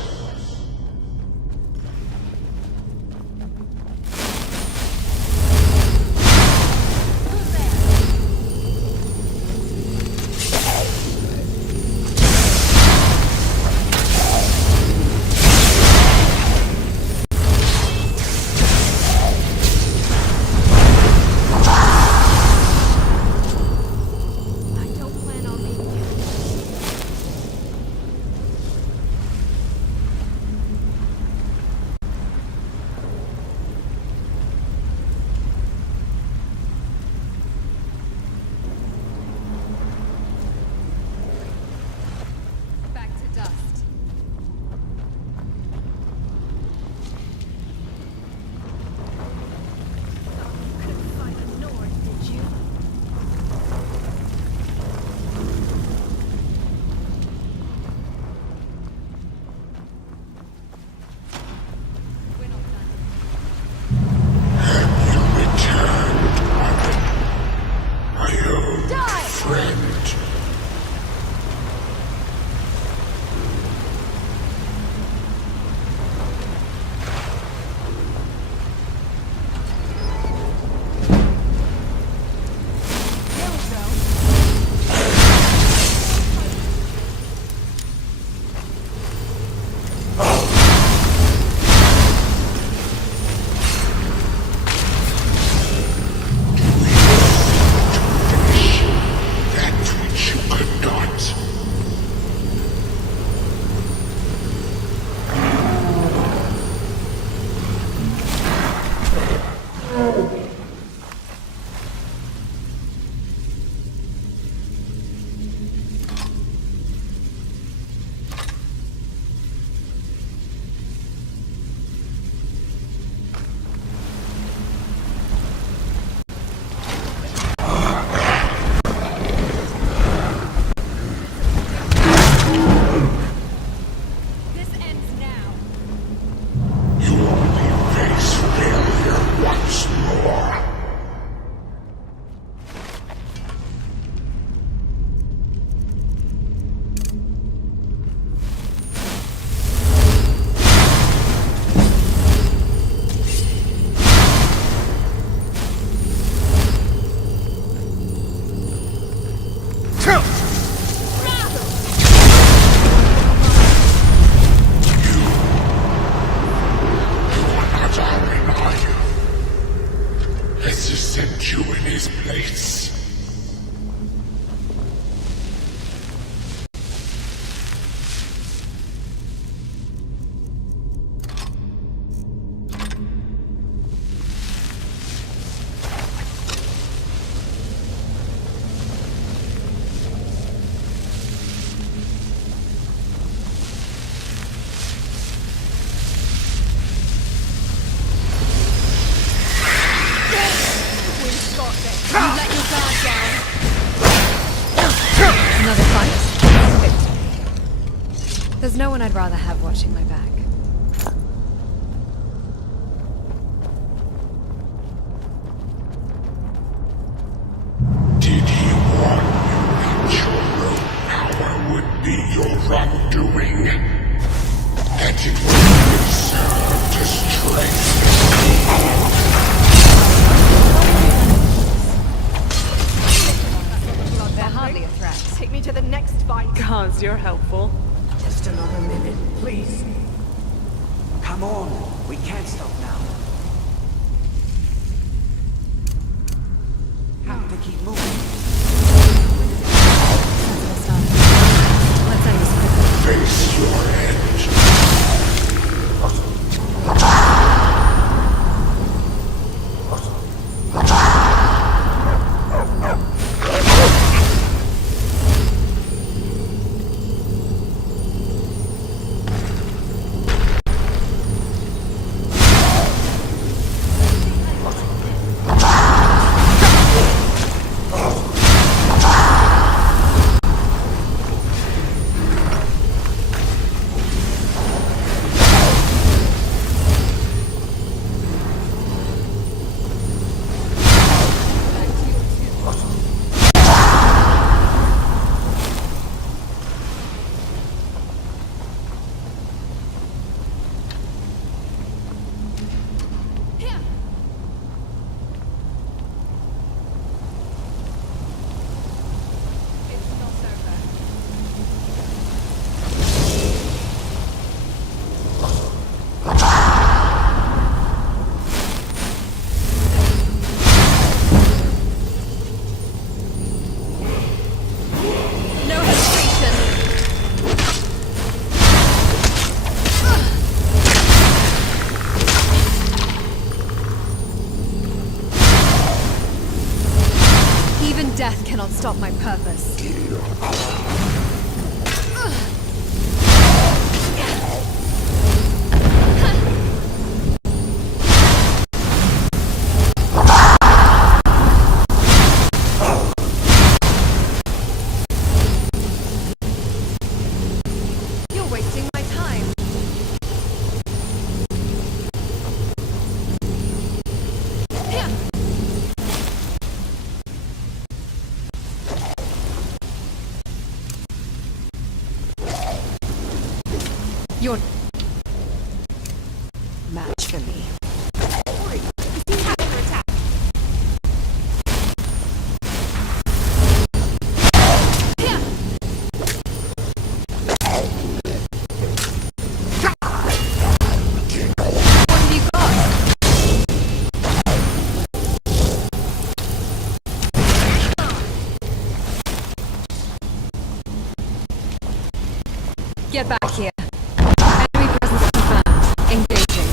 There's no one I'd rather have watching my back. Did he warn you that your rogue power would be your undoing? That it would serve to strengthen? They're hardly a threat. Take me to the next fight. Cause you're helpful. Just another minute, please. Come on, we can't stop now. Have to keep moving. Let's end this quickly. Face your end. Even death cannot stop my purpose. You're wasting my time. You're match for me. Get back here. Enemy presence confirmed. Engaging.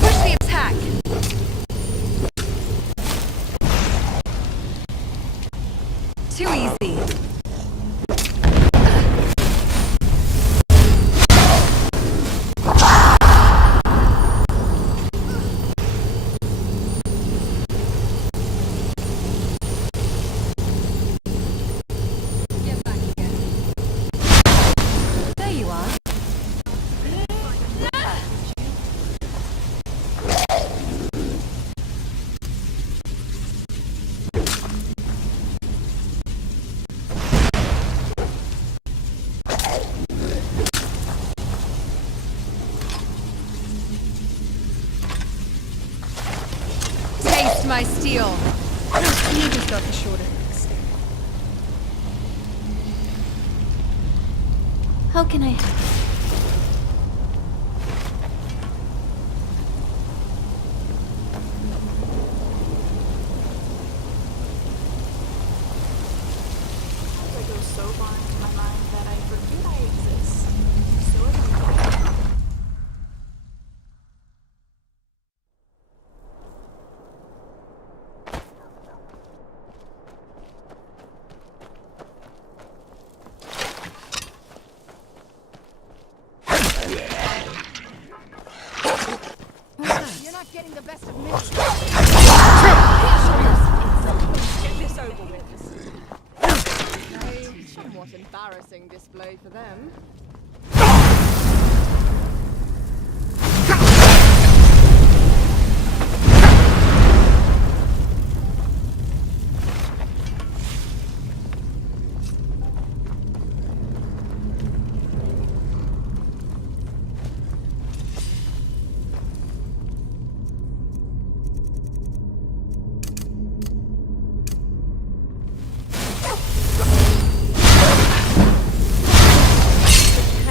Push the attack. Too easy. Taste my steel. You just got the short end of the stick. How can I help? I go so far into my mind that I forget I exist. So is my You're not getting the best of me. Get this over with. A somewhat embarrassing display for them.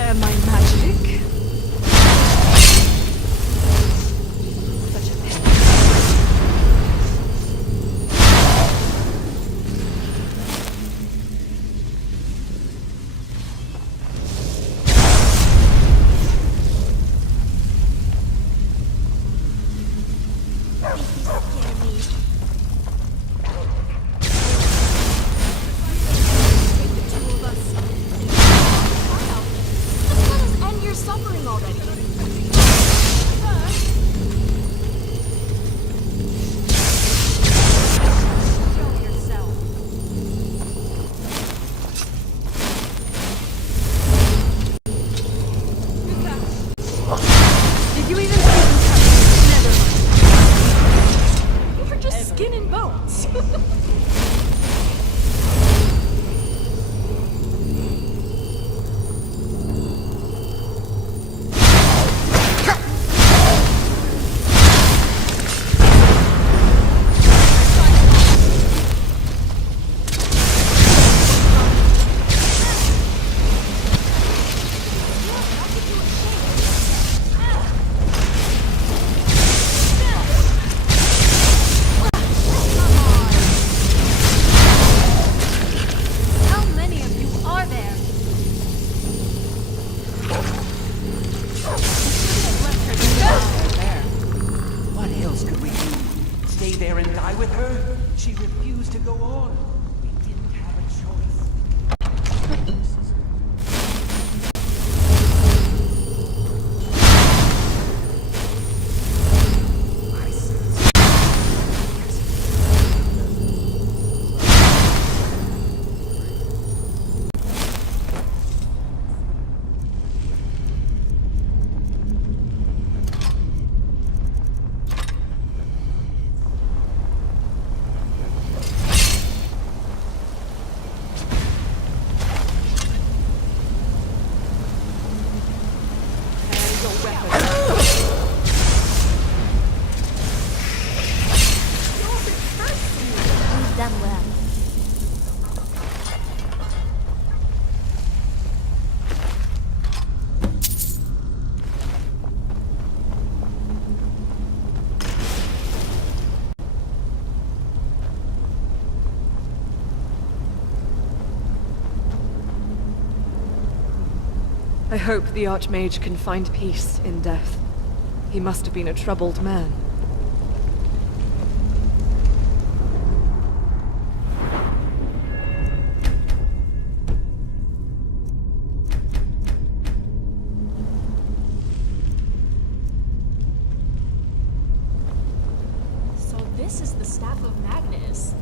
My magic. Such a pain. End your suffering already. Show yourself. Did you even see them? Never mind. You're just skin and bones. with her. She refused to go on. We didn't have a choice. You've done well. I hope the Archmage can find peace in death. He must have been a troubled man. So this is the Staff of Magnus.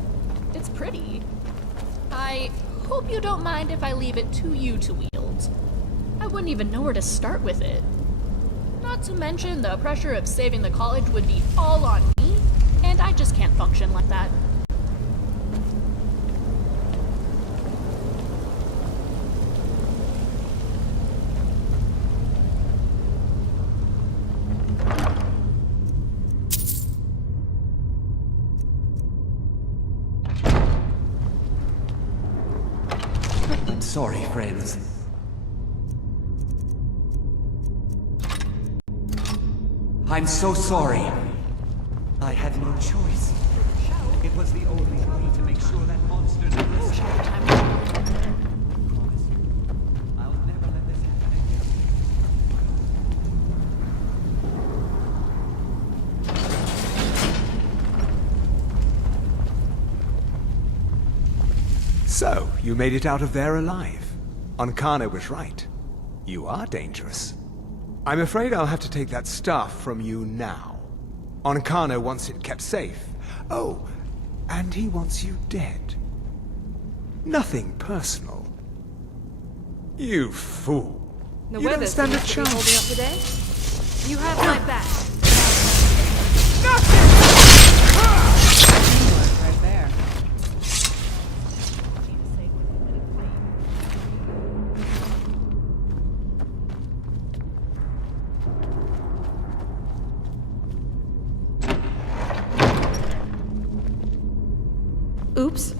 It's pretty. I hope you don't mind if I leave it to you to wield. I wouldn't even know where to start with it. Not to mention the pressure of saving the college would be all on me, and I just can't function like that. I'm sorry, friends. I'm so sorry. I had no choice. It was the only way to make sure that monster never escaped. Promise you, I'll never let this happen again. So, you made it out of there alive. Ankana was right. You are dangerous. I'm afraid I'll have to take that stuff from you now. Ankana wants it kept safe. Oh, and he wants you dead. Nothing personal. You fool. The You don't weather's stand a supposed to be chance. holding up today. You have my back. Teamwork right there. Oops.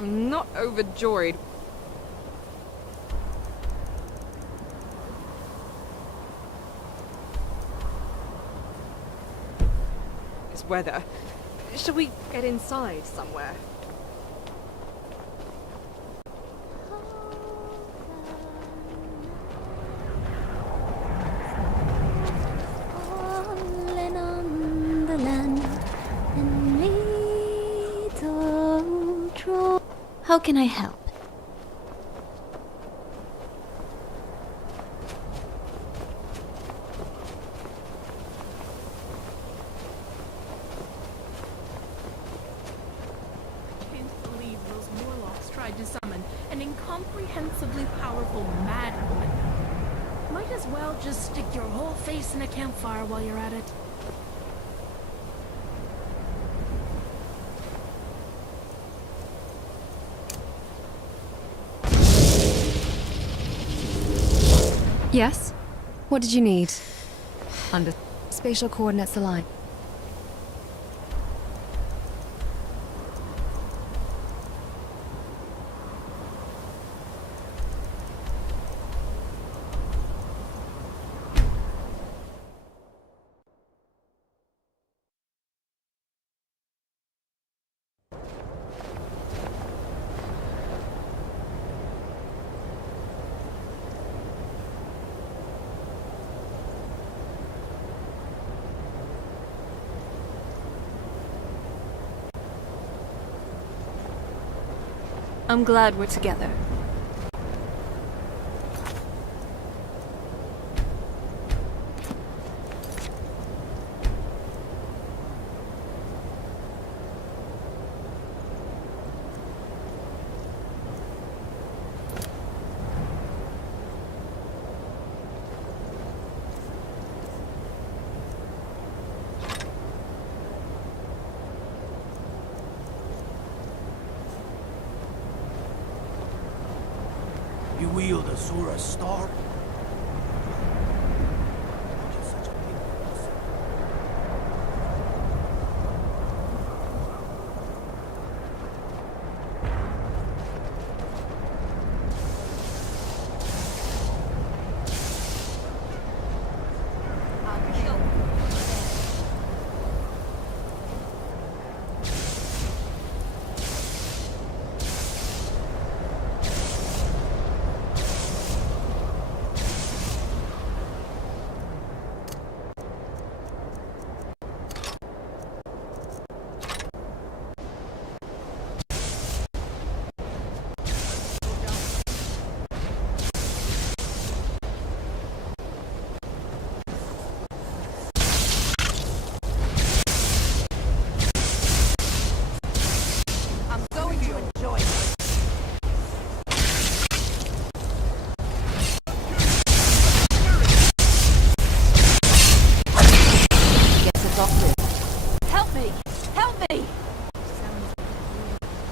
I'm not overjoyed. This weather. Shall we get inside somewhere? Fallen on the land and little troll. How can I help? To summon an incomprehensibly powerful mad woman. Might as well just stick your whole face in a campfire while you're at it. Yes? What did you need? Under spatial coordinates aligned. I'm glad we're together. You wield a Zura's star?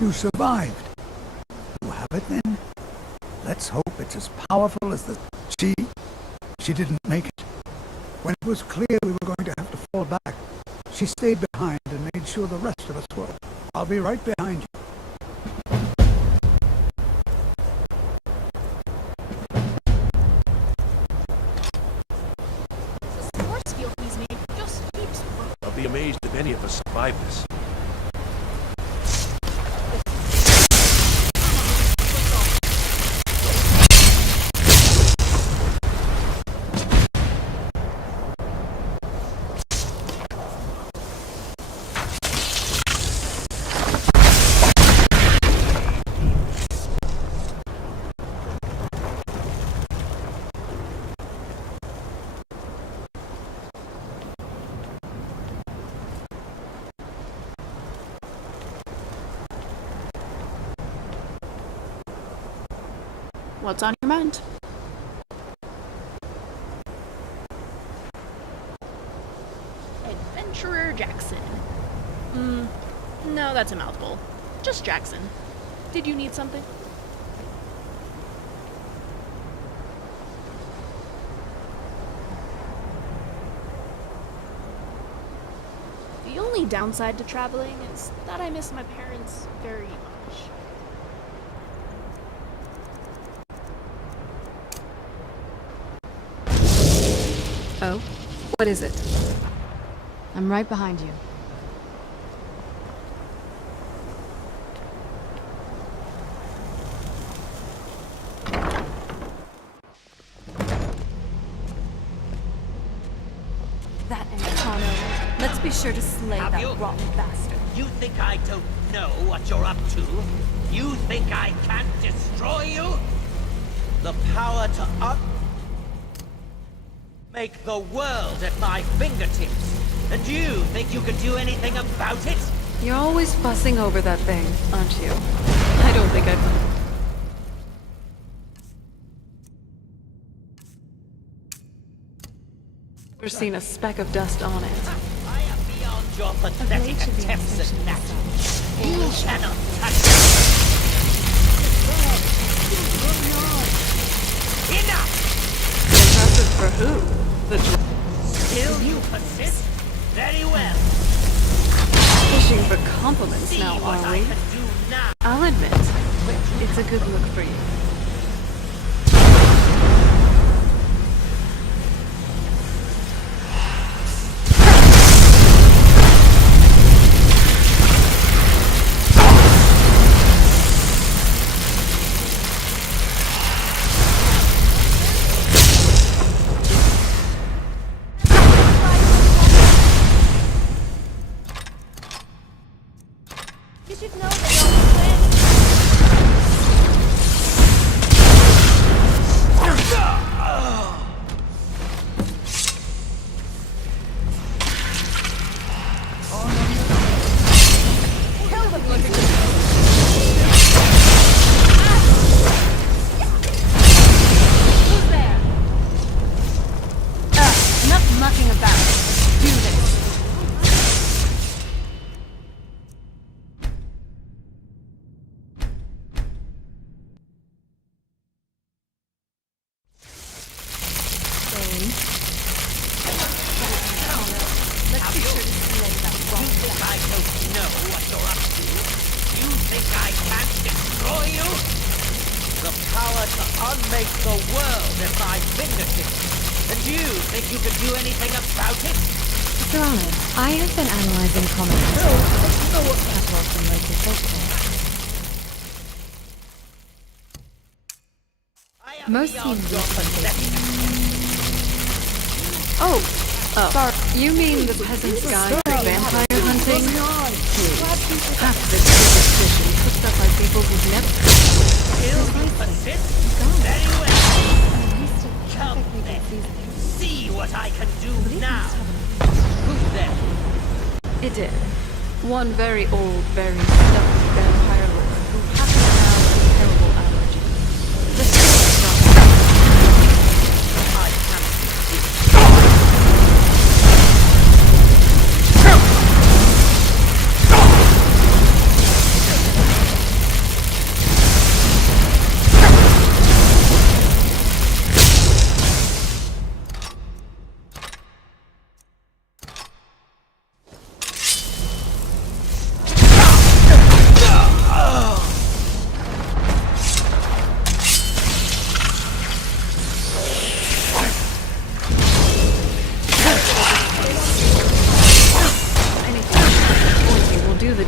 You survived. You have it then? Let's hope it's as powerful as the... She didn't make it. When it was clear we were going to have to fall back, she stayed behind and made sure the rest of us were. I'll be right behind you. I'll be amazed if any of us survive this. What's on your mind? Adventurer Jackson. No, that's a mouthful. Just Jackson. Did you need something? The only downside to traveling is that I miss my parents very much. Oh? What is it? I'm right behind you. That Encano. Let's be sure to slay that rotten bastard. You think I don't know what you're up to? You think I can't destroy you? The power to make the world at my fingertips. And you think you can do anything about it? You're always fussing over that thing, aren't you? I don't think I've ever seen a speck of dust on it. I am beyond your pathetic attempts at that. You cannot touch me. Enough! Impressive for who? The Still you persist? Very well. Fishing for compliments now, are we? I'll admit, it's a good look for you. You should know that you're planning. Kill them, Who's there? Enough mucking about. Do this. Make the world at my fingertips. And you think you can do anything about it? Serrano, I have been analyzing comments catalogs from local folklore. Most seem Sorry. You mean the peasant's guide to vampire hunting? Half this superstition cooked up by people who've never... Very well. Come then. See what I can do now. Who's there? It did. One very old, very stubborn vampire lord who happened to have a terrible allergy. The spirit stopped. I can't.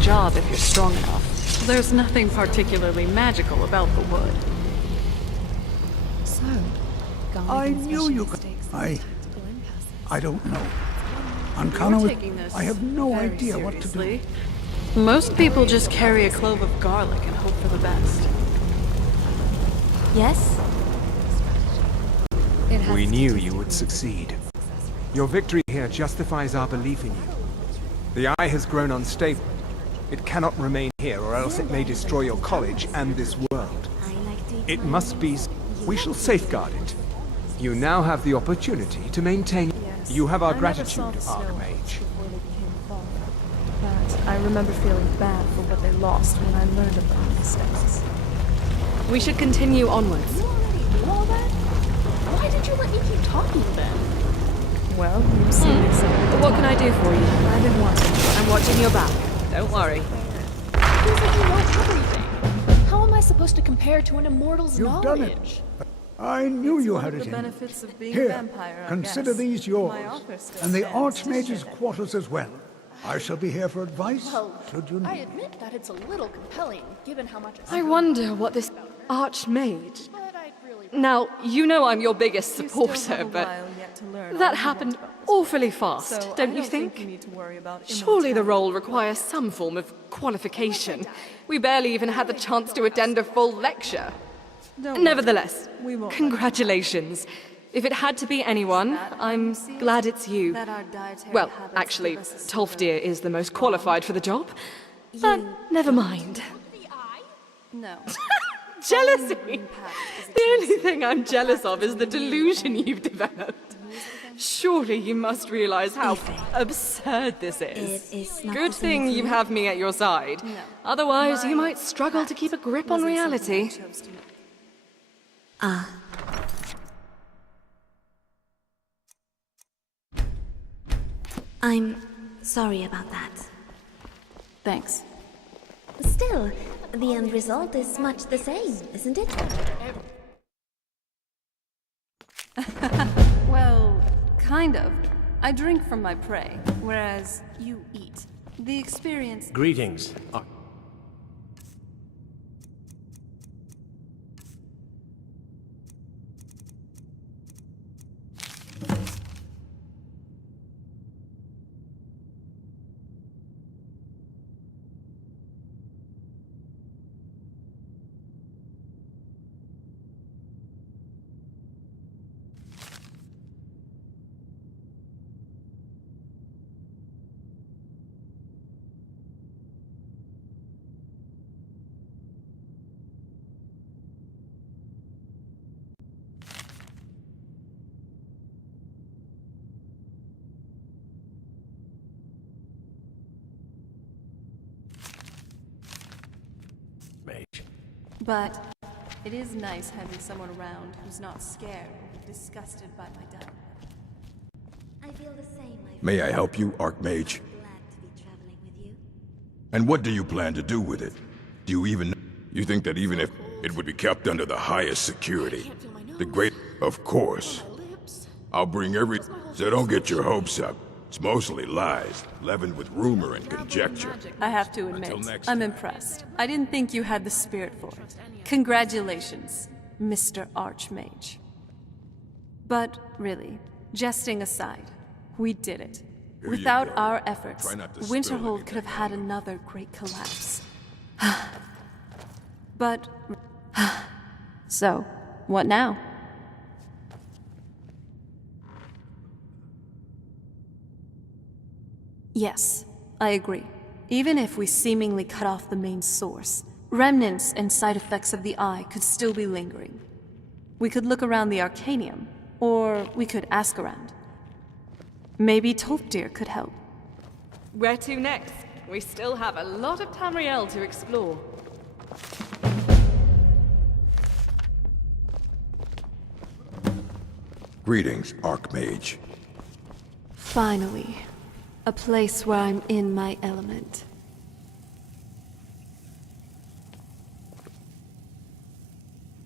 Job if you're strong enough. There's nothing particularly magical about the wood. So, I knew you could. I don't know. Encano, I have no idea what to do. Most people just carry a clove of garlic and hope for the best. Yes? We knew you would succeed. Your victory here justifies our belief in you. The eye has grown unstable. It cannot remain here, or else it may destroy your college and this world. It must be... We shall safeguard it. You now have the opportunity to maintain... You have our gratitude, Archmage. But I remember feeling bad for what they lost when I learned of their mistakes. We should continue onwards. You already knew all that? Why did you let me keep talking then? Well, you've seen me say it. What can I do for you? I've been watching. I'm watching your back. Don't worry. Feels like you know everything. How am I supposed to compare to an immortal's You've knowledge? done it. I knew you one had of it the in you. benefits of being a Here, vampire, I consider guess. these My yours, offer still and the stands to Archmage's share. quarters as well. I shall be here for advice, Well, should you I need. admit that it's a little compelling, given how much I wonder what this Archmage... Now, you know I'm your biggest You still supporter, have a but while yet to learn all that you happened want about this awfully fast, So don't I you don't think? you need to worry about Surely the immortality. role requires some form of qualification. We barely even had the chance to attend a full lecture. Don't Nevertheless, worry. We won't let congratulations. If it had to be anyone, I'm glad it's you. that our dietary Well, habits actually, give us a sort of Tolfdir is the most qualified for the job. But never mind. No. Jealousy! The only thing I'm jealous of is the delusion you've developed. Surely you must realize how absurd this is. It is not Good the same thing for you me. have me at your side. Otherwise, you might struggle to keep a grip on reality. Ah. I'm sorry about that. Thanks. Still, the end result is much the same, isn't it? Well, kind of. I drink from my prey, whereas you eat. The experience... Greetings. Mage. But it is nice having someone around who's not scared or disgusted by my diet. I feel the same. May I help you, Archmage? And what do you plan to do with it? Do you even... You think that even if it would be kept under the highest security, the great... Of course. I'll bring every... So don't get your hopes up. It's mostly lies, leavened with rumor and conjecture. I have to admit, I'm impressed. I didn't think you had the spirit for it. Congratulations, Mr. Archmage. But really, jesting aside, we did it. Here you Without go. our efforts, Try not to spill Winterhold could have had another great collapse. But... So, what now? Yes, I agree. Even if we seemingly cut off the main source, remnants and side effects of the eye could still be lingering. We could look around the Arcanium, or we could ask around. Maybe Tolfdir could help. Where to next? We still have a lot of Tamriel to explore. Greetings, Archmage. Finally, a place where I'm in my element.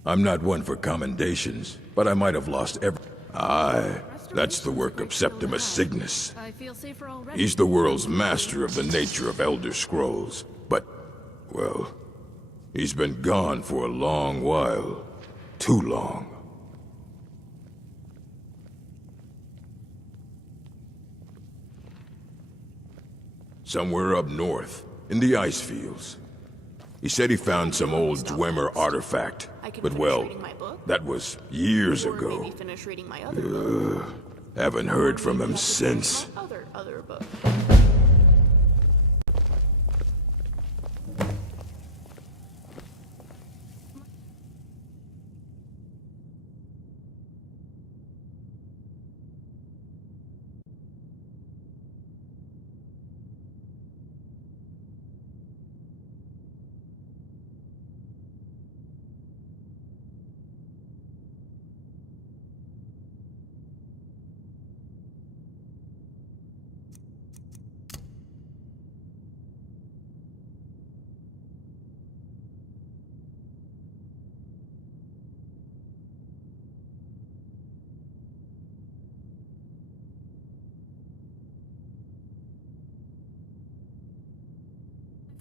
I'm not one for commendations, but I might have lost every... Aye, that's the work of Septimus Cygnus. I feel safer already. He's the world's master of the nature of Elder Scrolls, but, well, he's been gone for a long while. Too long. Somewhere up north, in the ice fields. He said he found some old Dwemer artifact, but well, that was years ago. Finish reading my other book. Haven't heard from him since. Other book.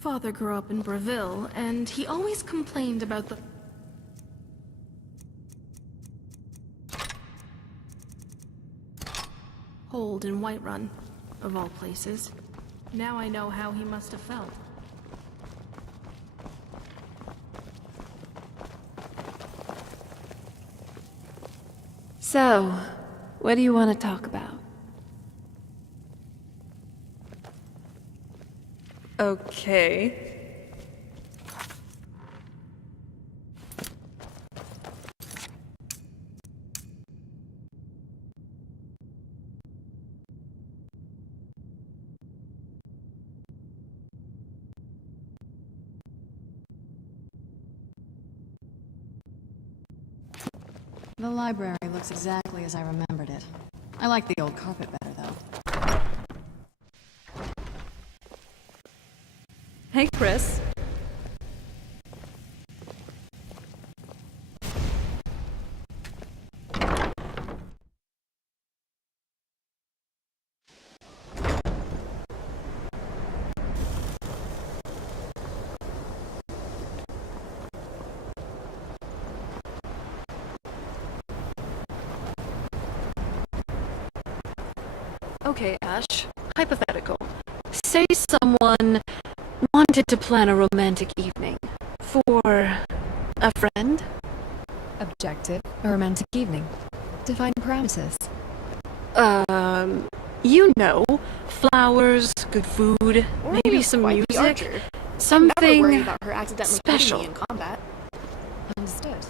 Father grew up in Breville, and he always complained about the hold in Whiterun, of all places. Now I know how he must have felt. So, what do you want to talk about? Okay. The library looks exactly as I remembered it. I like the old carpet better, though. Hey, Chris. Okay, Ash. Hypothetical. Say someone wanted to plan a romantic evening for a friend? Objective, a romantic evening. Define parameters. You know, flowers, good food, maybe some music, something special. In combat. Understood.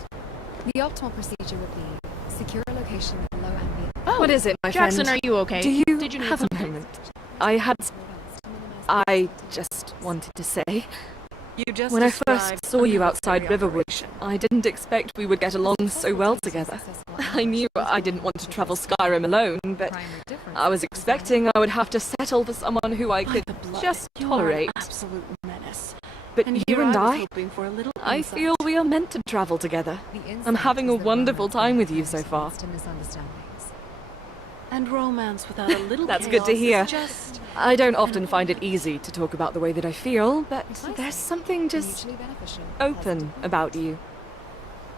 The optimal procedure would be secure a location with low ambient. Oh, what is it, my Jackson, friend? are you okay? Do you Did you need have a something? moment? I just wanted to say, when I first saw you outside Riverwood, I didn't expect we would get along so well together. I knew I didn't want to travel Skyrim alone, but I was expecting I would have to settle for someone who I could just tolerate. Absolute menace. But you and I feel we are meant to travel together. I'm having a wonderful time with you so far. And romance without a little That's good to hear. I don't often find it easy to talk about the way that I feel, but there's something just open about you.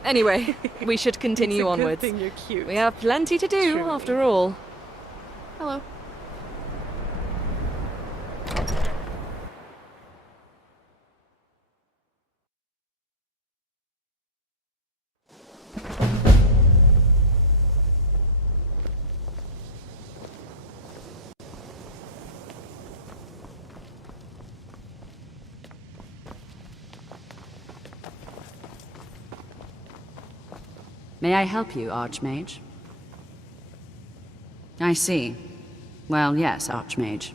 Anyway, we should continue onwards. You're cute. We have plenty to do, after all. Hello. May I help you, Archmage? I see. Well, yes, Archmage.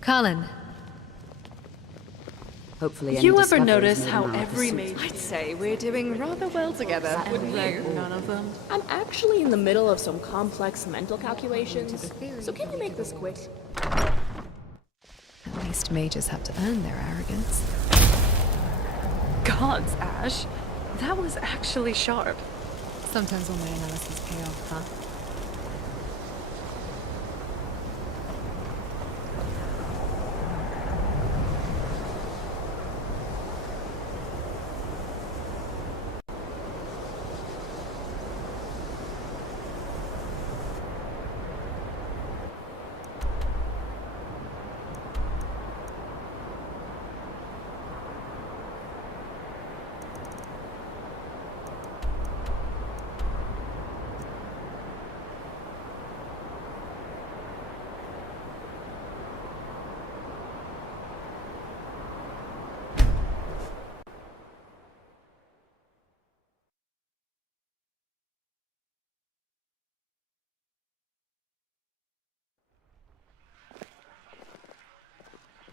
Colin. Hopefully, You ever notice how every mage... I'd say we're doing rather well together, wouldn't you? None of them. I'm actually in the middle of some complex mental calculations, so can you make this quick? At least mages have to earn their arrogance. Gods, Ash. That was actually sharp. Sometimes all my analysis pay off, huh?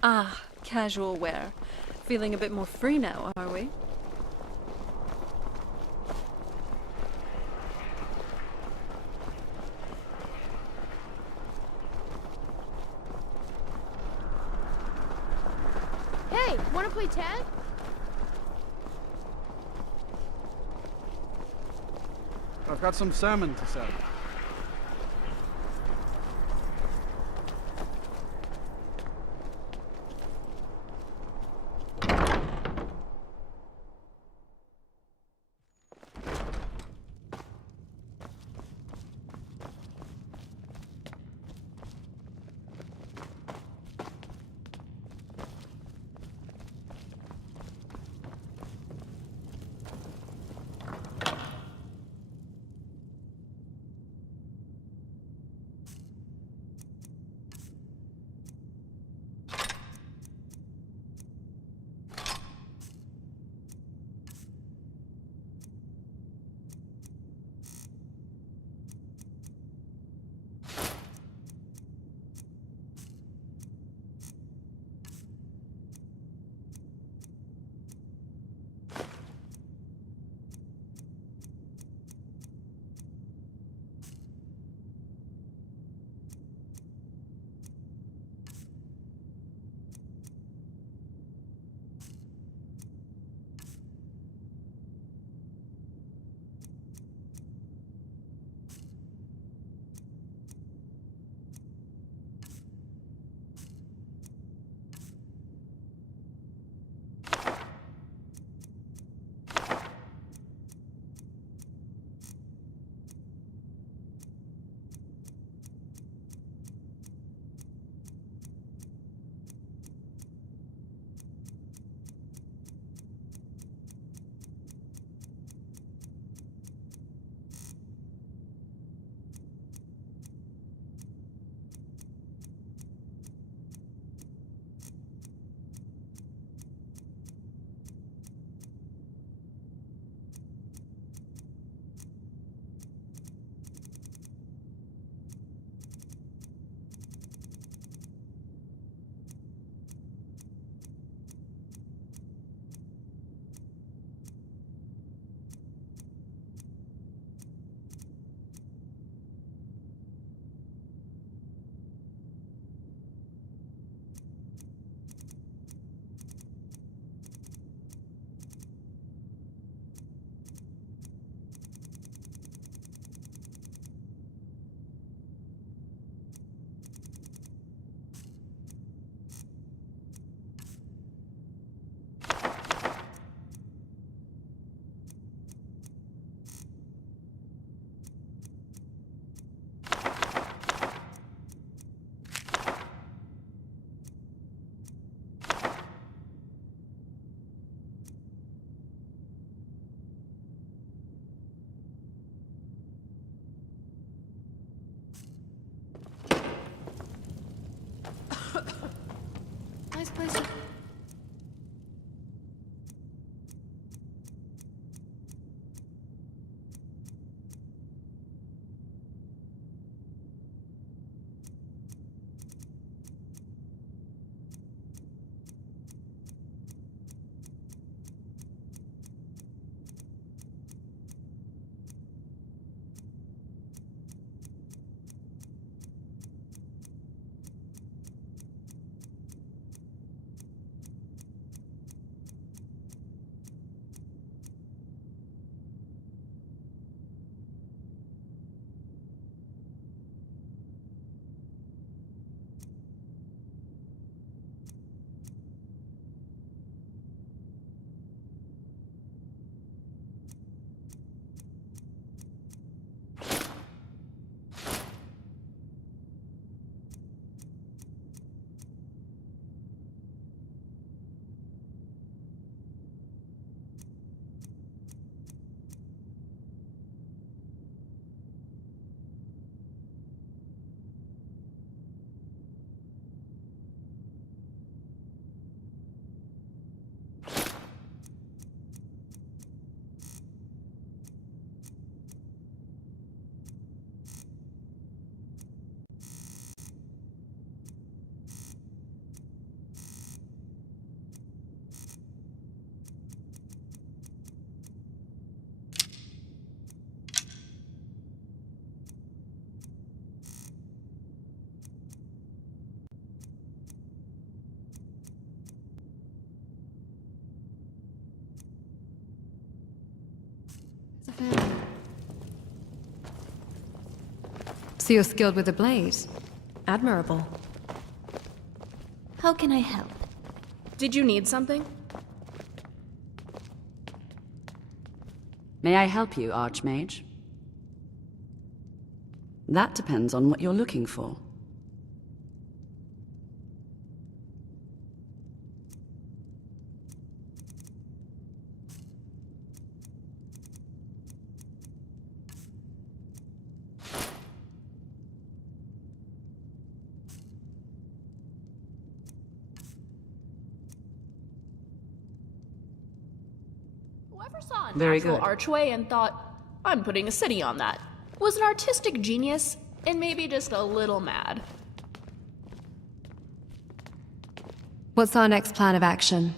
Ah, casual wear. Feeling a bit more free now, are we? quickly, Ted. I've got some salmon to sell. Nice place to... So you're skilled with a blade? Admirable. How can I help? Did you need something? May I help you, Archmage? That depends on what you're looking for. Whoever saw an Very actual good. archway and thought, I'm putting a city on that, was an artistic genius and maybe just a little mad. What's our next plan of action?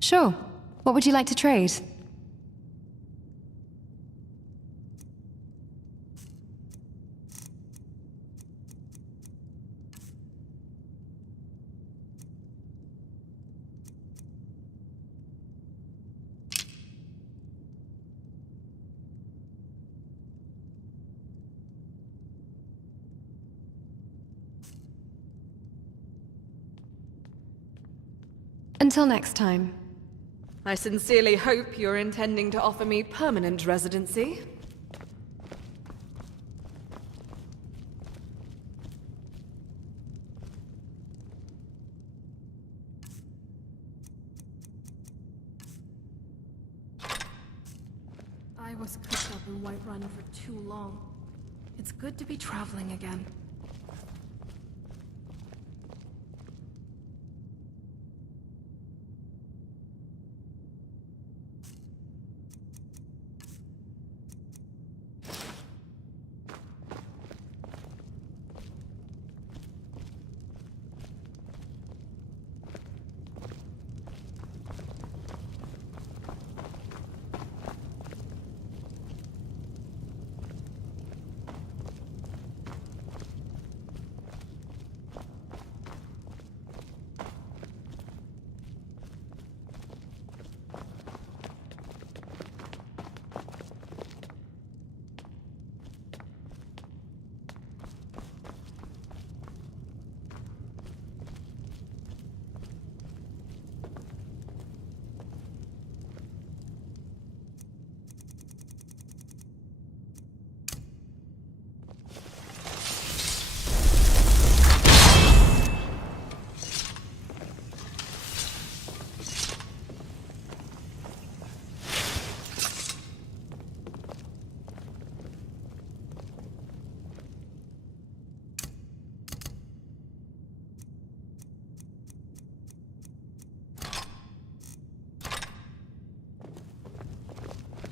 Sure. What would you like to trade? Until next time. I sincerely hope you're intending to offer me permanent residency. I was cooped up in Whiterun for too long. It's good to be traveling again.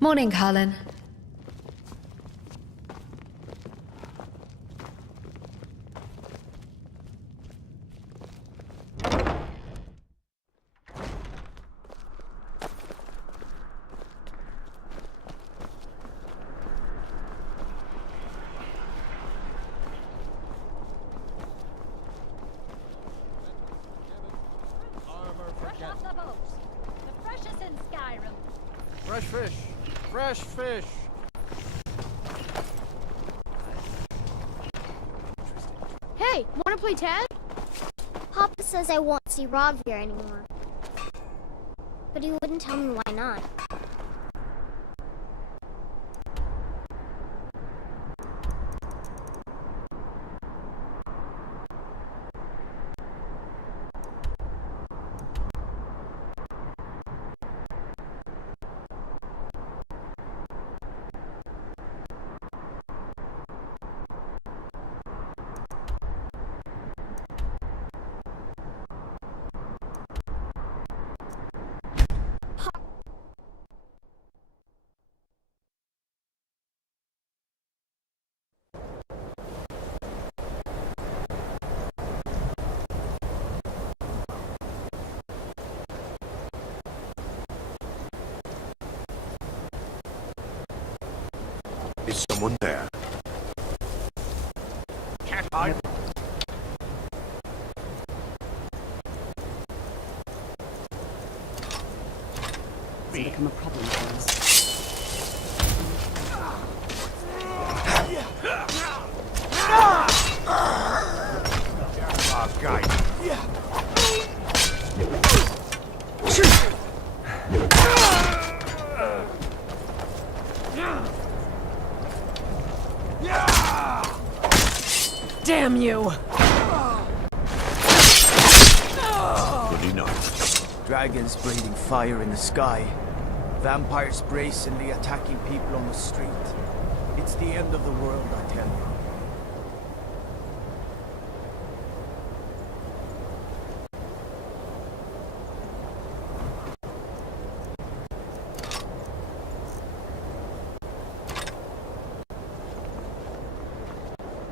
Morning, Carlin. Fresh off the boat. The freshest in Skyrim. Fresh fish. Fresh fish. Hey, wanna play tag? Papa says I won't see Rogvier anymore. But he wouldn't tell me why not. Is someone there? Can't hide. starts to become a problem for us. Damn you! Good enough. Dragons breathing fire in the sky. Vampires brazenly attacking people on the street. It's the end of the world, I tell you.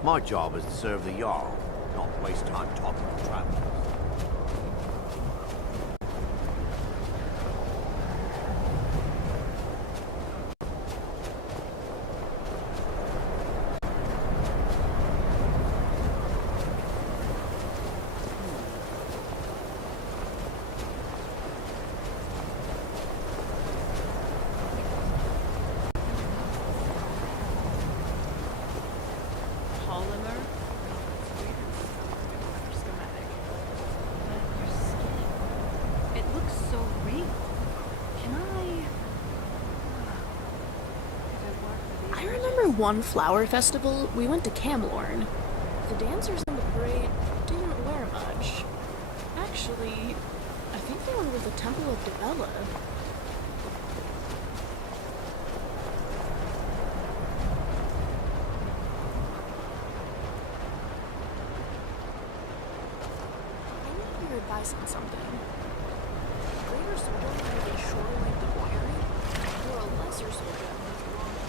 My job is to serve the Jarl, not waste time talking to travelers. Polymer? Schematic. But your skin. It looks so real. Can I remember one flower festival, we went to Camlorn. The dancers in the parade didn't wear much. Actually, I think they were with the Temple of Dibella. Your advice on something. A greater soldier with a shorter length of wiring, or a lesser soldier with a longer?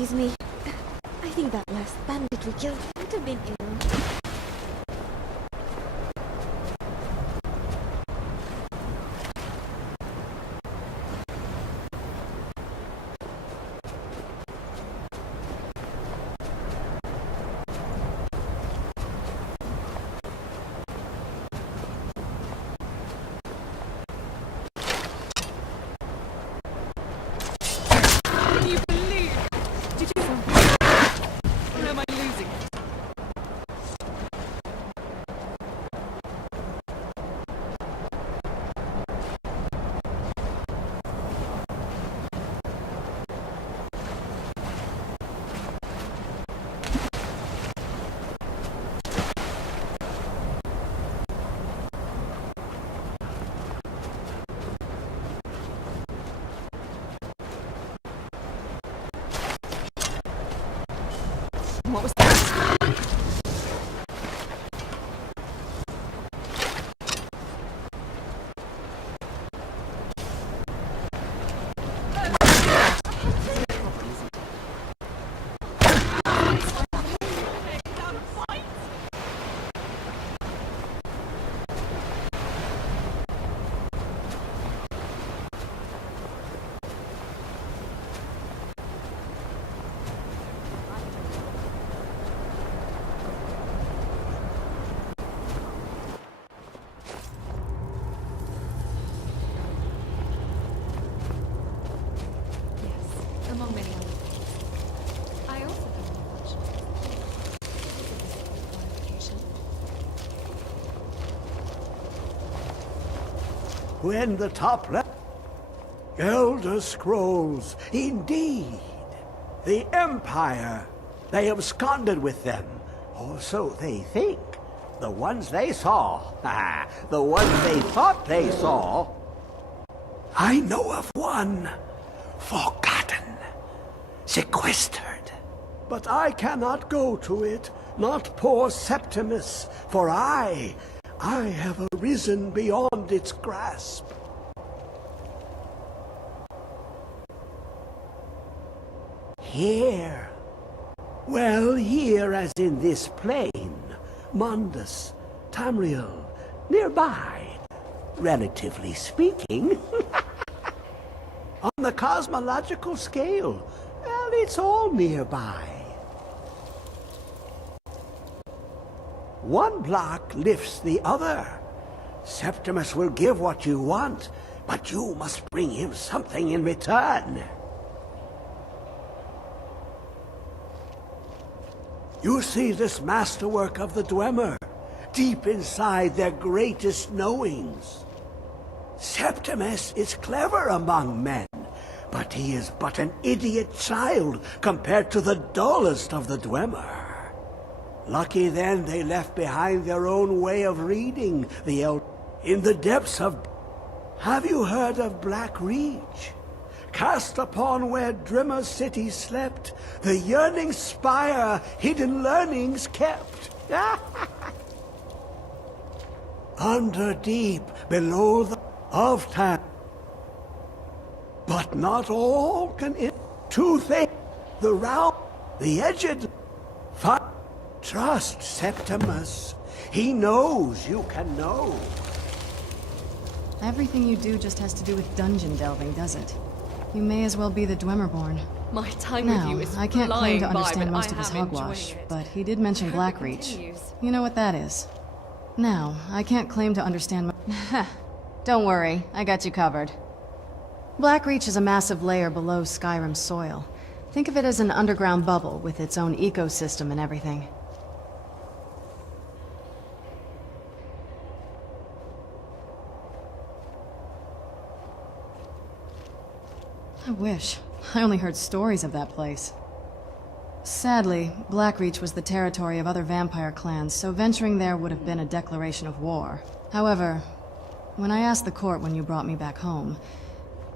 Excuse me. I think that last bandit we killed might have been ill. What was that? Among many other things. I also don't know much. When the top left... Elder Scrolls, indeed. The Empire. They absconded with them. Or so they think. The ones they saw. The ones they thought they saw. I know of one. Forgotten. Sequestered. But I cannot go to it, not poor Septimus, for I have arisen beyond its grasp. Here. Well, here as in this plain. Mundus, Tamriel, nearby. Relatively speaking. On the cosmological scale, well, it's all nearby. One block lifts the other. Septimus will give what you want, but you must bring him something in return. You see this masterwork of the Dwemer, deep inside their greatest knowings. Septimus is clever among men, but he is but an idiot child compared to the dullest of the Dwemer. Lucky then they left behind their own way of reading the in the depths of... Have you heard of Black Reach? Cast upon where Drimmer City slept, the yearning spire hidden learnings kept. Under deep, below the of time. But not all can in two things. The round, the edged. Trust Septimus. He knows you can know. Everything you do just has to do with dungeon delving, does it? You may as well be the Dwemerborn. My time Now, with you is I can't claim flying to by, understand but most I of his am hogwash, enjoying it. but he did mention I hope Black it Reach. continues. You know what that is. Now, I can't claim to understand Don't worry, I got you covered. Black Reach is a massive layer below Skyrim's soil. Think of it as an underground bubble with its own ecosystem and everything. I wish. I only heard stories of that place. Sadly, Blackreach was the territory of other vampire clans, so venturing there would have been a declaration of war. However, when I asked the court when you brought me back home,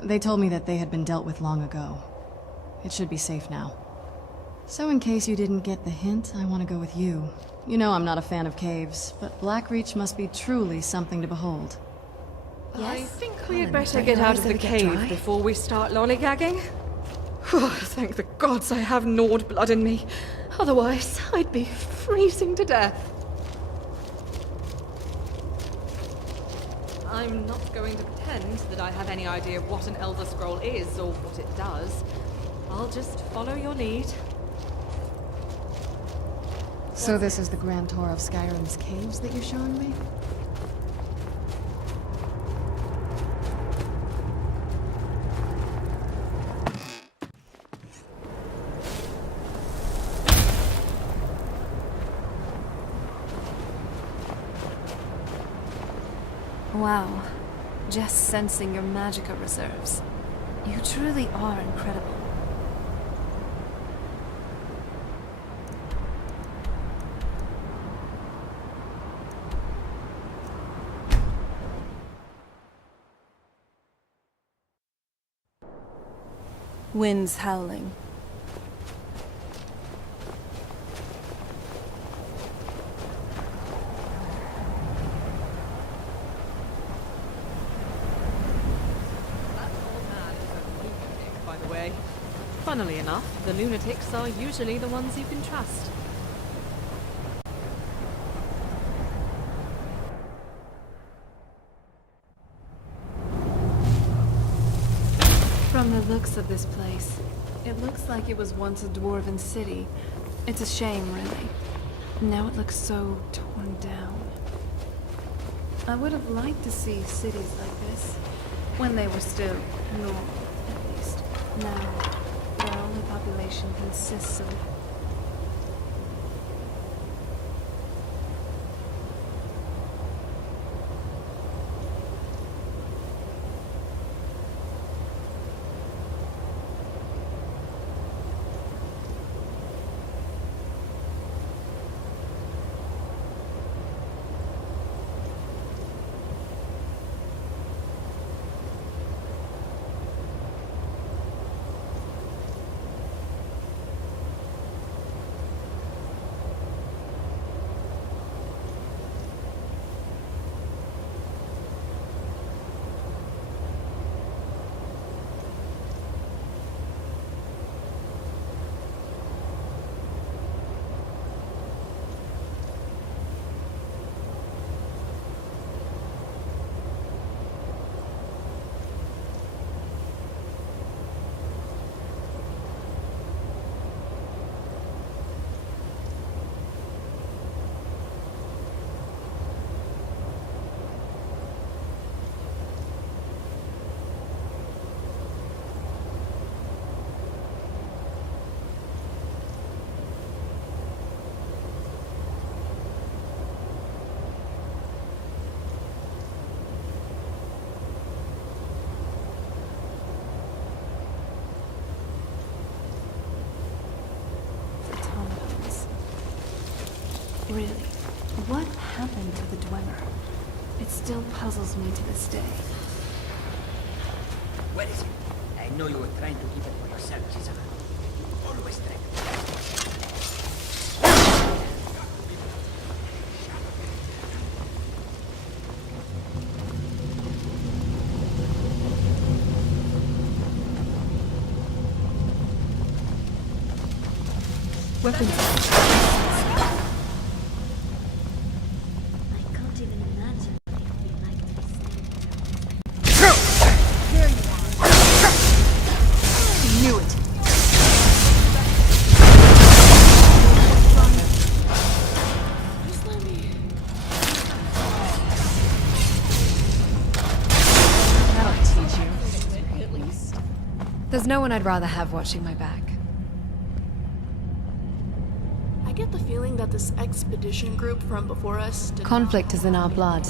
they told me that they had been dealt with long ago. It should be safe now. So in case you didn't get the hint, I want to go with you. You know I'm not a fan of caves, but Blackreach must be truly something to behold. I think we'd better get out of the cave before we start lollygagging. Oh, thank the gods I have Nord blood in me. Otherwise, I'd be freezing to death. I'm not going to pretend that I have any idea what an Elder Scroll is or what it does. I'll just follow your lead. So this is the grand tour of Skyrim's caves that you're showing me? Wow. Just sensing your magica reserves. You truly are incredible. Winds howling. By the way, funnily enough, the lunatics are usually the ones you can trust. From the looks of this place, it looks like it was once a dwarven city. It's a shame, really. Now it looks so torn down. I would have liked to see cities like this, when they were still normal, at least. Now, their only population consists of... Really, what happened to the Dwemer? It still puzzles me to this day. Where is it? I know you were trying to keep it for yourself, Cesar. You always try to. Weapons. I can't even imagine what it would be like to be There you are. Knew it. Just let me... That'll teach you. At least. There's no one I'd rather have watching my back. I get the feeling that this expedition group from before us did Conflict is in our blood.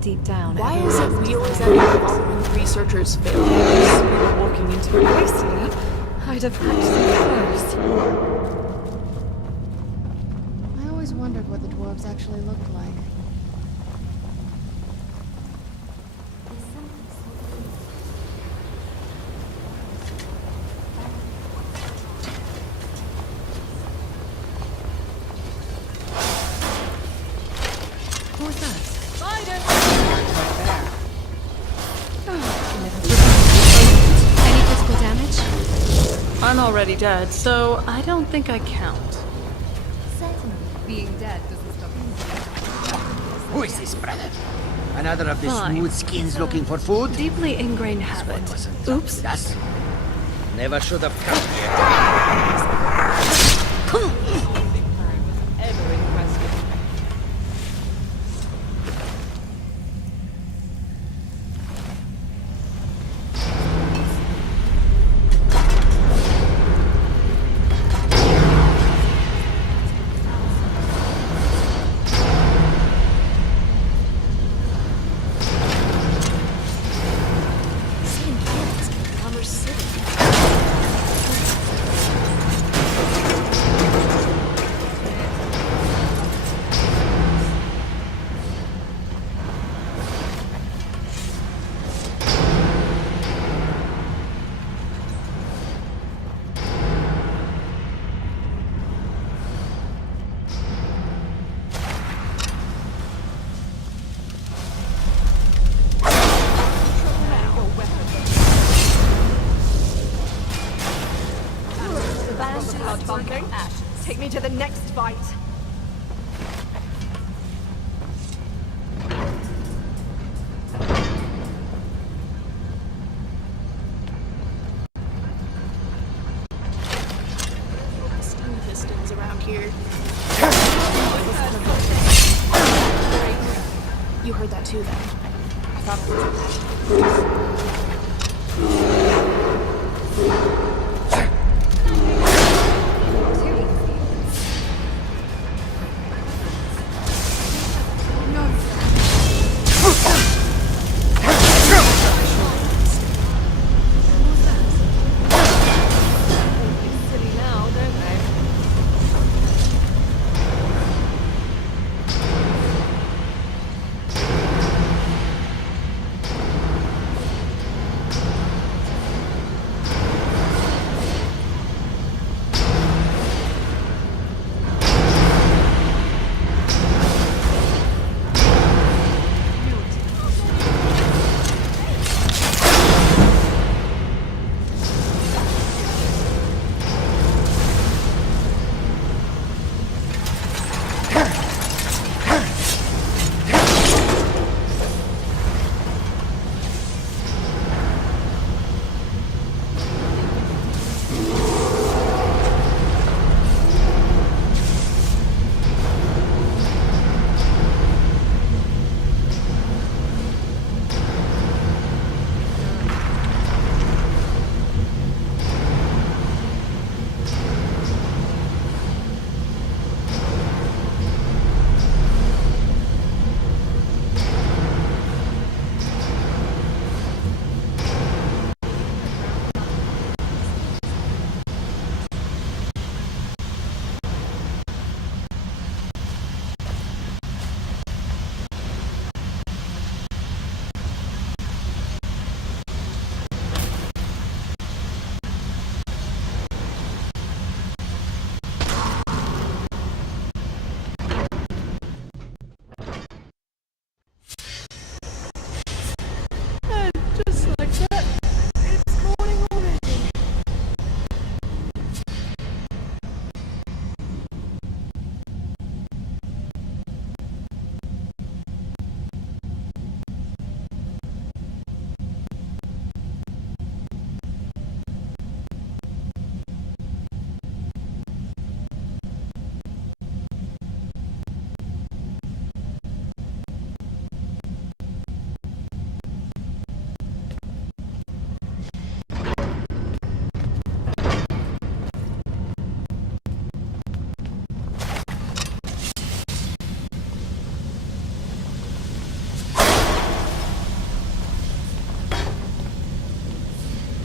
Deep down. Why is it we always end up following researchers' failures? We were walking into a place here. I'd have hacked them first. I always wondered what the dwarves actually looked like. What was that? Spider! Any physical damage? I'm all already dead, so I don't think I count. Certainly. Being dead doesn't stop Who is this, brother? Another of the Fine. smooth skins looking for food? Deeply ingrained habit. Oops. Yes. Never should have come here. Ever impressed with. Sitting kids, Bomber City. Take me to the next fight. Steam pistons around here. You heard that too, then? I thought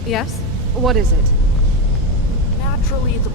Yes? What is it? naturally the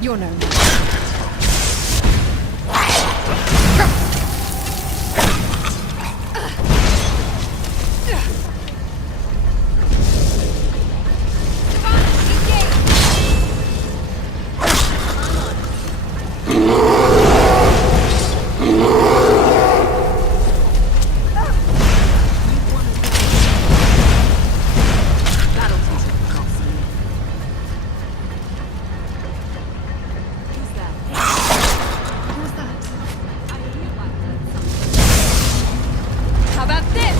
You're no How about this?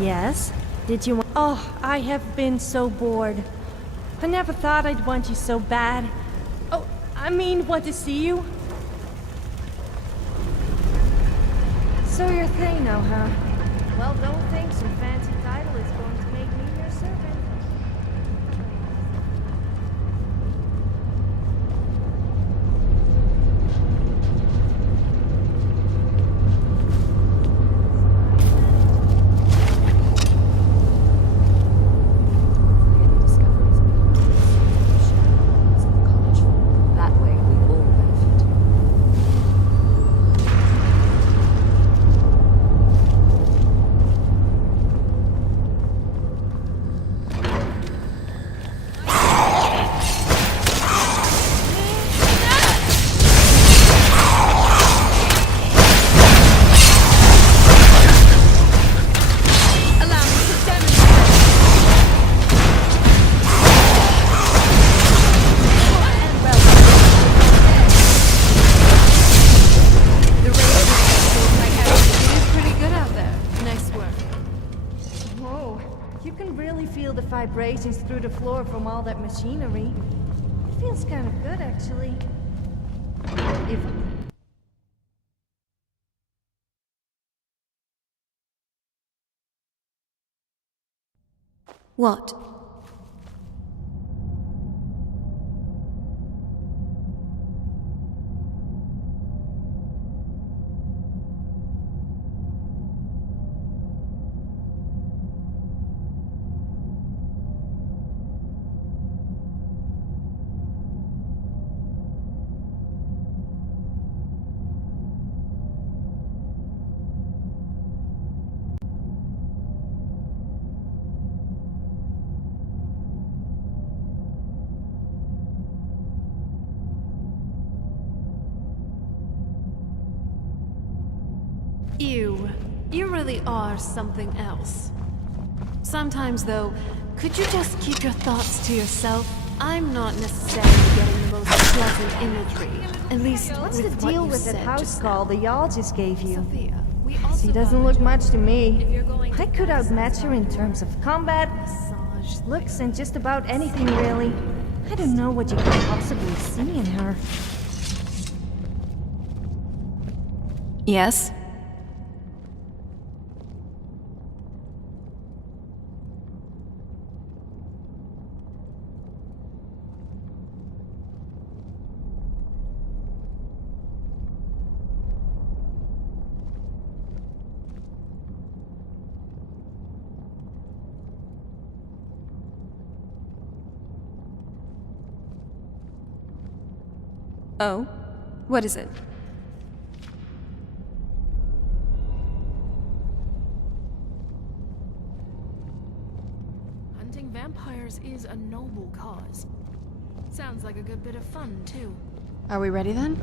Yes? Did you want— Oh, I have been so bored. I never thought I'd want you so bad. Oh, I mean, want to see you? So you're Thano, huh? Well, don't think some fancy title is going to make me your servant. Vibrations through the floor from all that machinery. It feels kind of good, actually. If... What? You really are something else. Sometimes, though, could you just keep your thoughts to yourself? I'm not necessarily getting the most pleasant imagery. At least, what's the with deal what you with that said house just call now. the y'all just gave you? Sophia, we She doesn't look much to me. I could outmatch her in terms of combat, looks, and just about anything, really. I don't know what you could possibly see in her. Yes? Oh? What is it? Hunting vampires is a noble cause. Sounds like a good bit of fun, too. Are we ready then?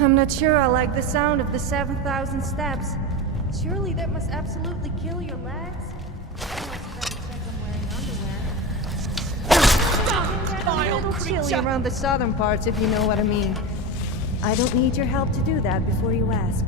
I'm not sure I like the sound of the 7,000 steps. Surely that must absolutely kill your legs? A little chilly around the southern parts, if you know what I mean. I don't need your help to do that before you ask.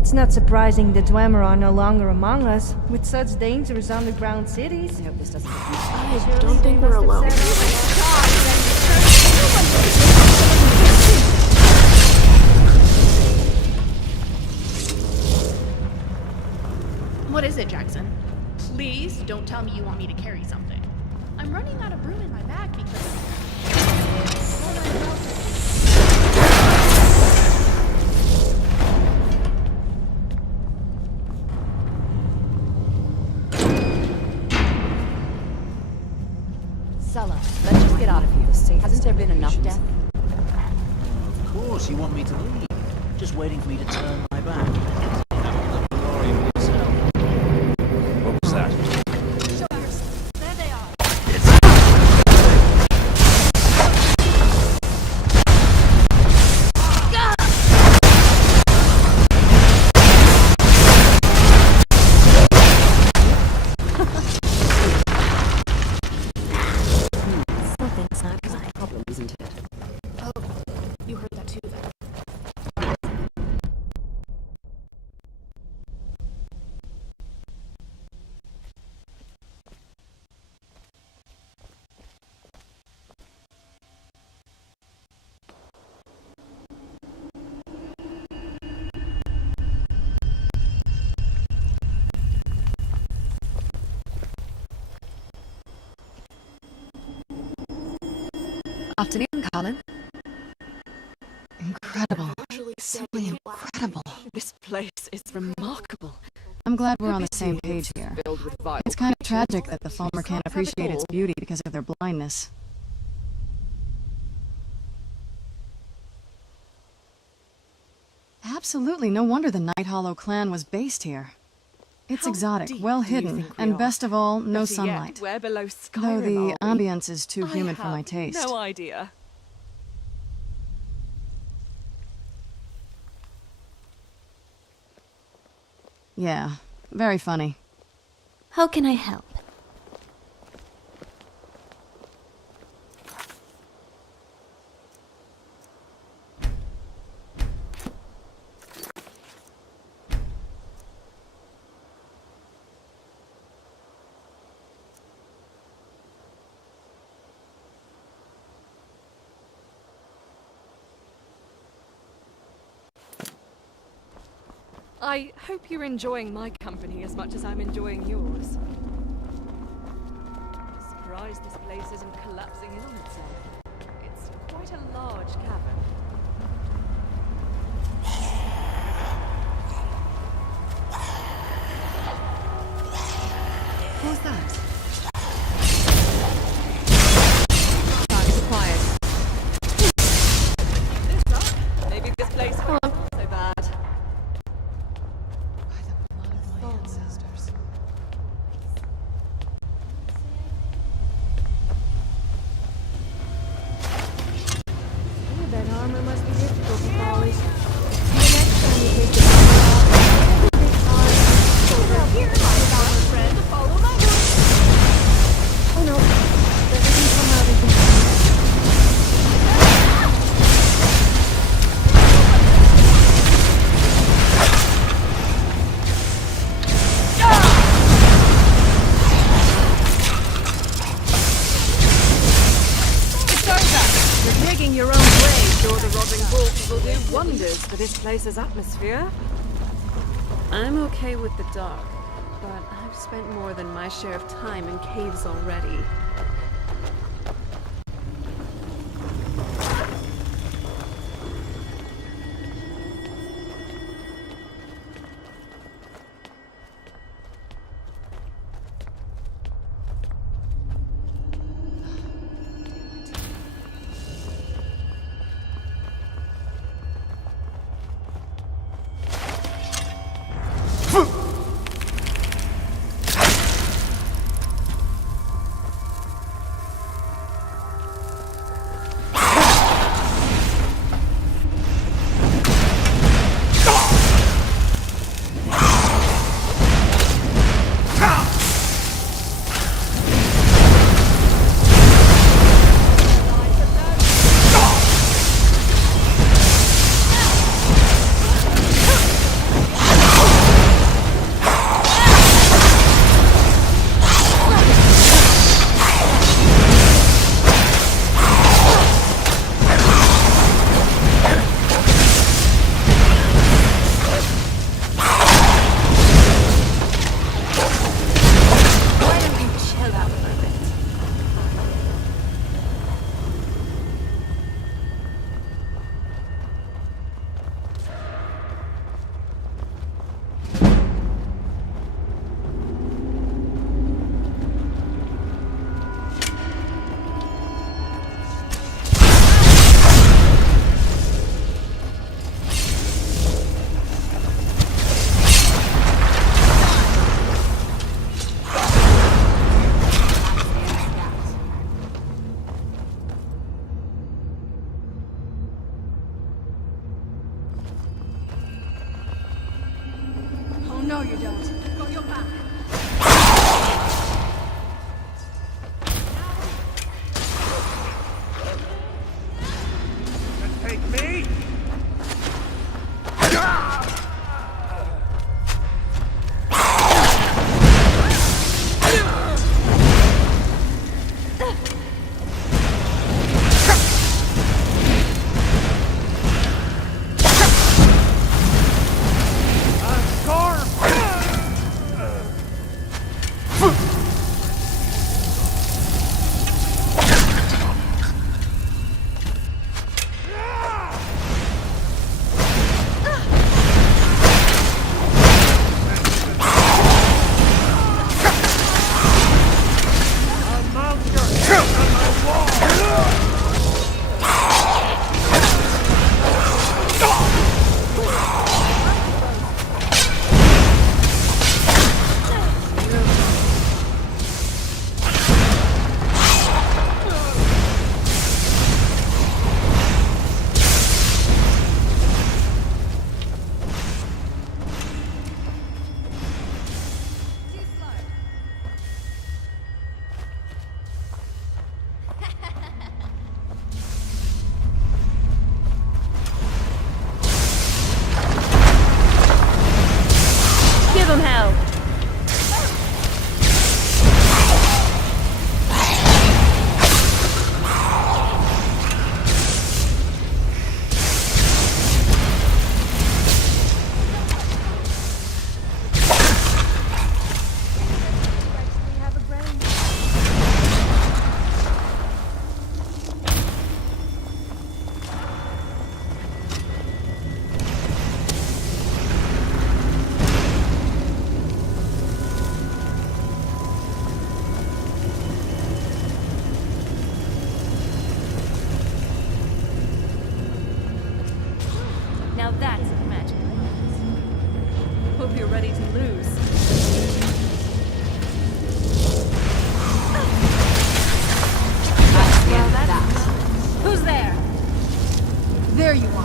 It's not surprising the Dwemer are no longer among us, with such dangerous underground cities. I hope this doesn't I don't think we're alone. What is it, Jackson? Please don't tell me you want me to carry something. I'm running out of room in my bag because... Sulla, let's just get out of here. Hasn't there been enough death? Of course you want me to leave. Just waiting for me to turn my back. What was that? There they are. Something's not right. Problem, isn't it? Oh, you heard that too, then. Afternoon, Colin. Incredible. Simply incredible. This place is remarkable. I'm glad we're on the same page here. It's kind of tragic that the Falmer can't appreciate its beauty because of their blindness. Absolutely, no wonder the Night Hollow clan was based here. It's exotic, well hidden, and best of all, no sunlight. We're below Skyrim, Though the are we? ambience is too humid for my taste. No idea. Yeah, very funny. How can I help? I hope you're enjoying my company as much as I'm enjoying yours. Surprised this place isn't collapsing in on itself. It's quite a large cavern. Who's that? Maybe this place won't be so bad. Oh, that armor must be difficult to polish. The next time you take the off, it'll be hard. Over here, my friend, follow my voice. Oh no, that doesn't come out of the Your own grave, sure the rotting corpse will do wonders for this place's atmosphere. I'm okay with the dark, but I've spent more than my share of time in caves already. Now that's a magic moment. Hope you're ready to lose. Well, that's... Who's there? There you are.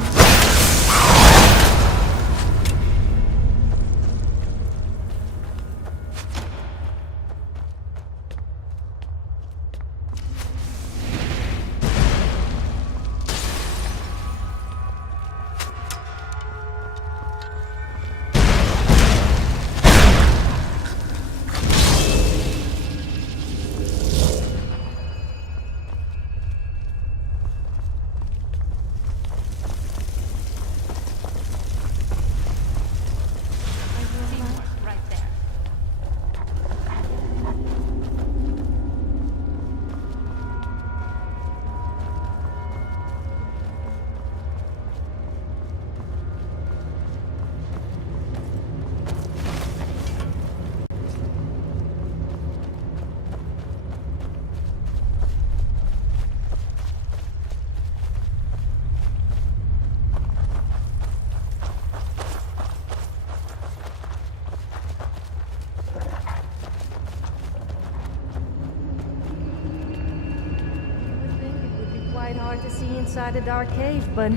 Quite hard to see inside a dark cave, but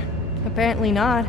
apparently not.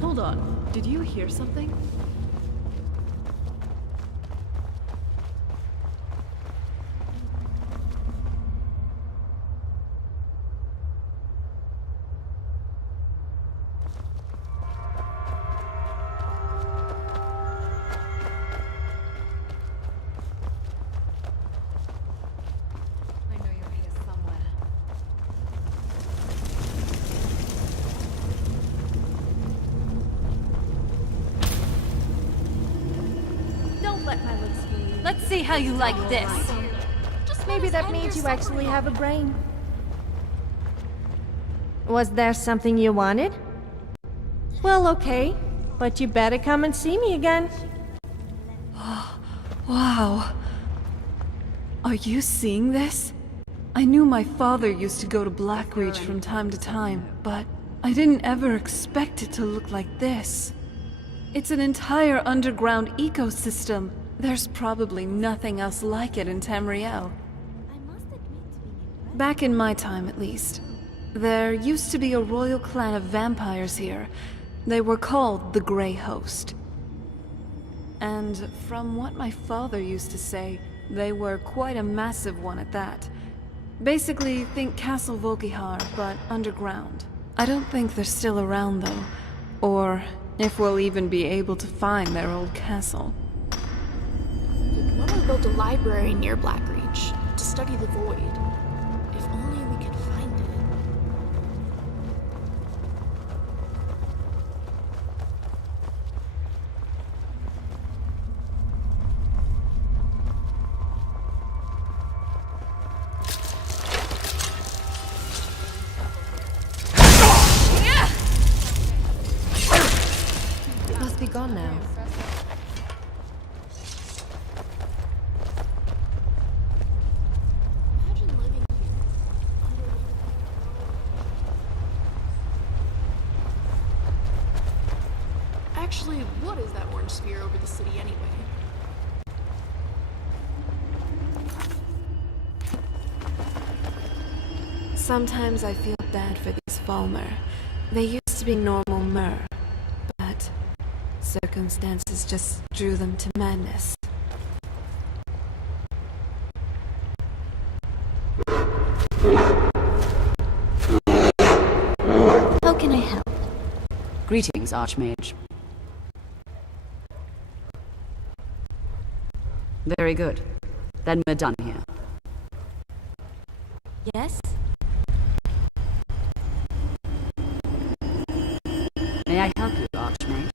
Hold on. Did you hear something? Let's see how you like this. Maybe that means you actually have a brain. Was there something you wanted? Well, okay. But you better come and see me again. Wow. Are you seeing this? I knew my father used to go to Blackreach from time to time, but I didn't ever expect it to look like this. It's an entire underground ecosystem. There's probably nothing else like it in Tamriel. Back in my time, at least. There used to be a royal clan of vampires here. They were called the Grey Host. And from what my father used to say, they were quite a massive one at that. Basically, think Castle Volkihar, but underground. I don't think they're still around, though. Or if we'll even be able to find their old castle. The Dwemer built a library near Blackreach to study the Void. If only we could find it. Must be gone now. Actually, what is that orange sphere over the city anyway? Sometimes I feel bad for these Falmer. They used to be normal Mer, but circumstances just drew them to madness. How can I help? Greetings, Archmage. Very good. Then we're done here. Yes? May I help you, Archmage?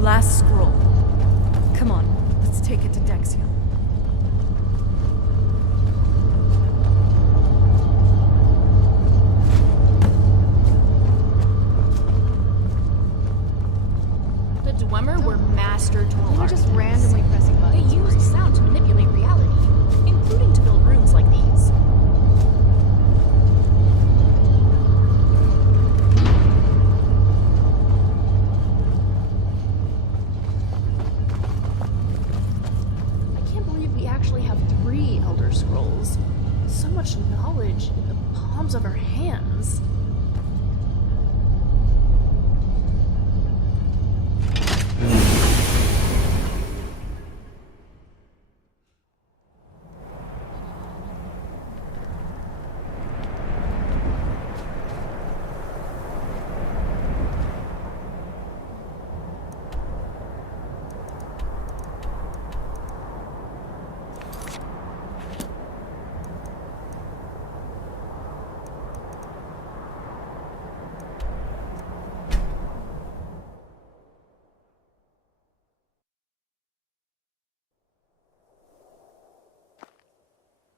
last scroll. Come on, let's take it to Dexion. The Dwemer were master tool They were just architects. randomly pressing buttons. They used sound to manipulate reality, including to build rooms like these. I can't believe we actually have 3 Elder Scrolls. So much knowledge in the palms of our hands.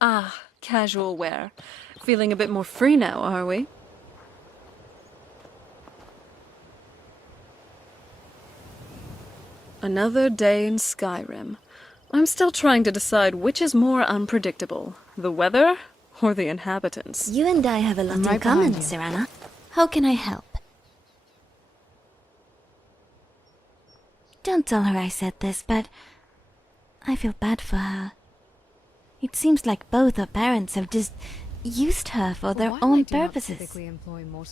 Ah, casual wear. Feeling a bit more free now, are we? Another day in Skyrim. I'm still trying to decide which is more unpredictable, the weather or the inhabitants. You and I have a lot in common, Serana. How can I help? Don't tell her I said this, but I feel bad for her. It seems like both her parents have just used her for their own purposes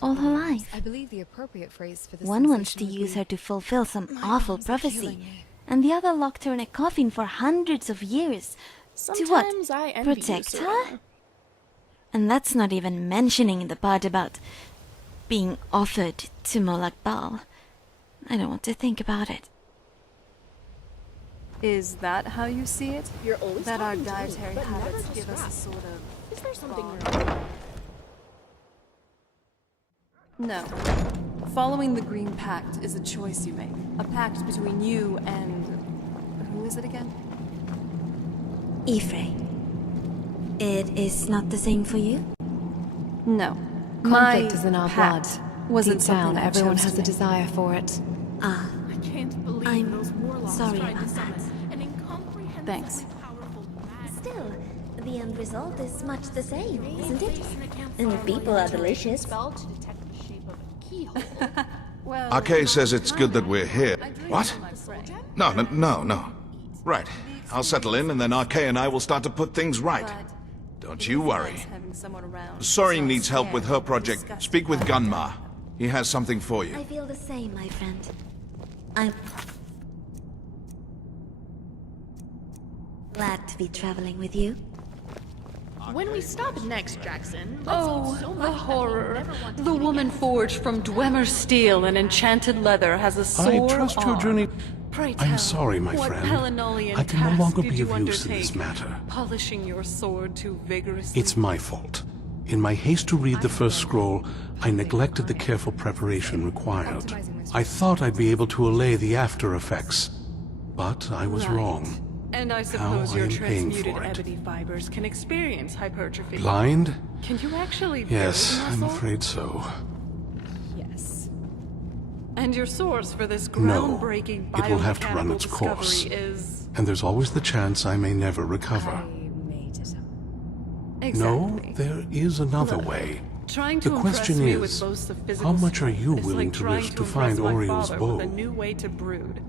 all her life. I believe the appropriate phrase for this One wants to use her to fulfill some awful prophecy, and the other locked her in a coffin for hundreds of years. To what? Sometimes I envy Protect you, her? Serana. And that's not even mentioning the part about being offered to Molag Bal. I don't want to think about it. Is that how you see it? You're always that our talking to me, dietary but never habits to give us a Scrap. sort of... Is there something No. Following the Green Pact is a choice you make. A pact between you and... who is it again? Ifrei. It is not the same for you? No. Conflict is in our blood. Wasn't Deep down, something I everyone chose has to a make. desire for it. Ah. I can't believe I'm those warlocks sorry tried to about summon that. an incomprehensibly Thanks. powerful Still, the end result is much the same, isn't it? And the people are delicious. spell to detect the shape of a keyhole. Well, Arcay says it's good that we're here. What? No. Right. I'll settle in, and then Arcay and I will start to put things right. Don't you worry. Sorin needs help with her project. Speak with Gunmar. He has something for you. I feel the same, my friend. I'm glad to be traveling with you. When we stop next, Jackson, let's Oh, eat so the much that we'll horror. never want to The eat woman again. forged from Dwemer steel and enchanted leather has a sore I trust your arm. journey. Pray I'm tell, sorry, my what friend. Pelinolian I can no task longer did be you of use in this undertake, matter. polishing your sword too vigorously? It's my fault. In my haste to read the first scroll, I neglected the careful preparation required. I thought I'd be able to allay the after effects, but I was Right. wrong. And I Now suppose I your am paying transmuted for it. ebony fibers can experience hypertrophy. Blind? Can you actually Yes, build I'm muscle? afraid so. Yes. And your source for this No, groundbreaking it will have to run biomechanical its course. discovery is... And there's always the chance I may never recover. Exactly. No, there is another Look, way. Trying to The impress question me with is, boasts of how physical much are you strength is willing like to trying risk to impress find my Oriel's father bow? with a new way to brood.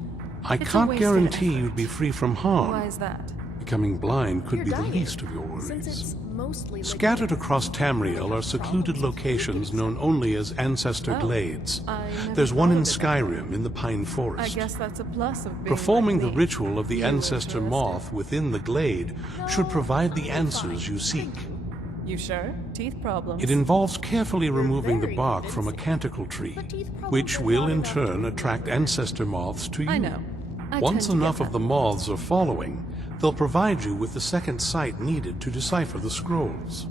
I It's a can't wasted guarantee effort. you'd be free from harm. Why is that? Becoming blind could You're be the dying, least of your since worries. it's mostly Scattered across Tamriel are secluded locations known only as Ancestor Oh, Glades. I never There's one thought in of it that Skyrim in the Pine I Forest. guess that's a plus of being Performing like the me. ritual of the Ancestor Moth within the glade should provide the answers you seek. You sure? Teeth problems. It involves carefully removing the bark from a canticle tree, which will in turn attract ancestor moths to you. I know. I Once tend to enough get of the moths are following, they'll provide you with the second sight needed to decipher the scrolls.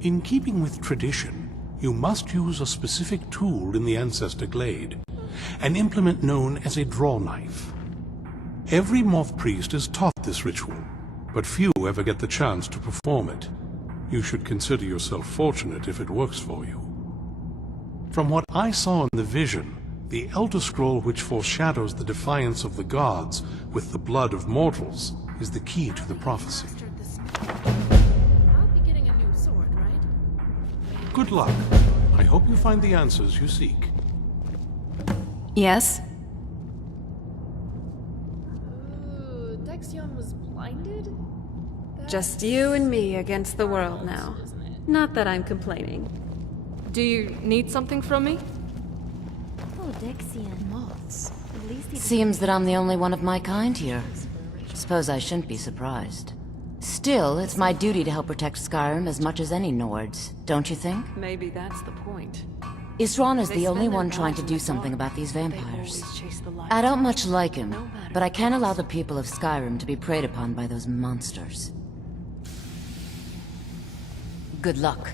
In keeping with tradition, you must use a specific tool in the Ancestor Glade, an implement known as a draw knife. Every moth priest is taught this ritual, but few ever get the chance to perform it. You should consider yourself fortunate if it works for you. From what I saw in the vision, the Elder Scroll which foreshadows the defiance of the gods with the blood of mortals is the key to the prophecy. I'll be getting a new sword, right? Good luck. I hope you find the answers you seek. Yes? Dexion was blinded? Just you and me against the world now. Not that I'm complaining. Do you need something from me? Oh, Dexion. Moths. At least he Seems that I'm the only one of my kind here. Suppose I shouldn't be surprised. Still, it's my duty to help protect Skyrim as much as any Nords, don't you think? Maybe that's the point. Isran is They the spend only their one trying lives to in do the something dark. about these They vampires. always chase the light. I don't much like him, but I can't allow the people of Skyrim to be preyed upon by those monsters. Good luck.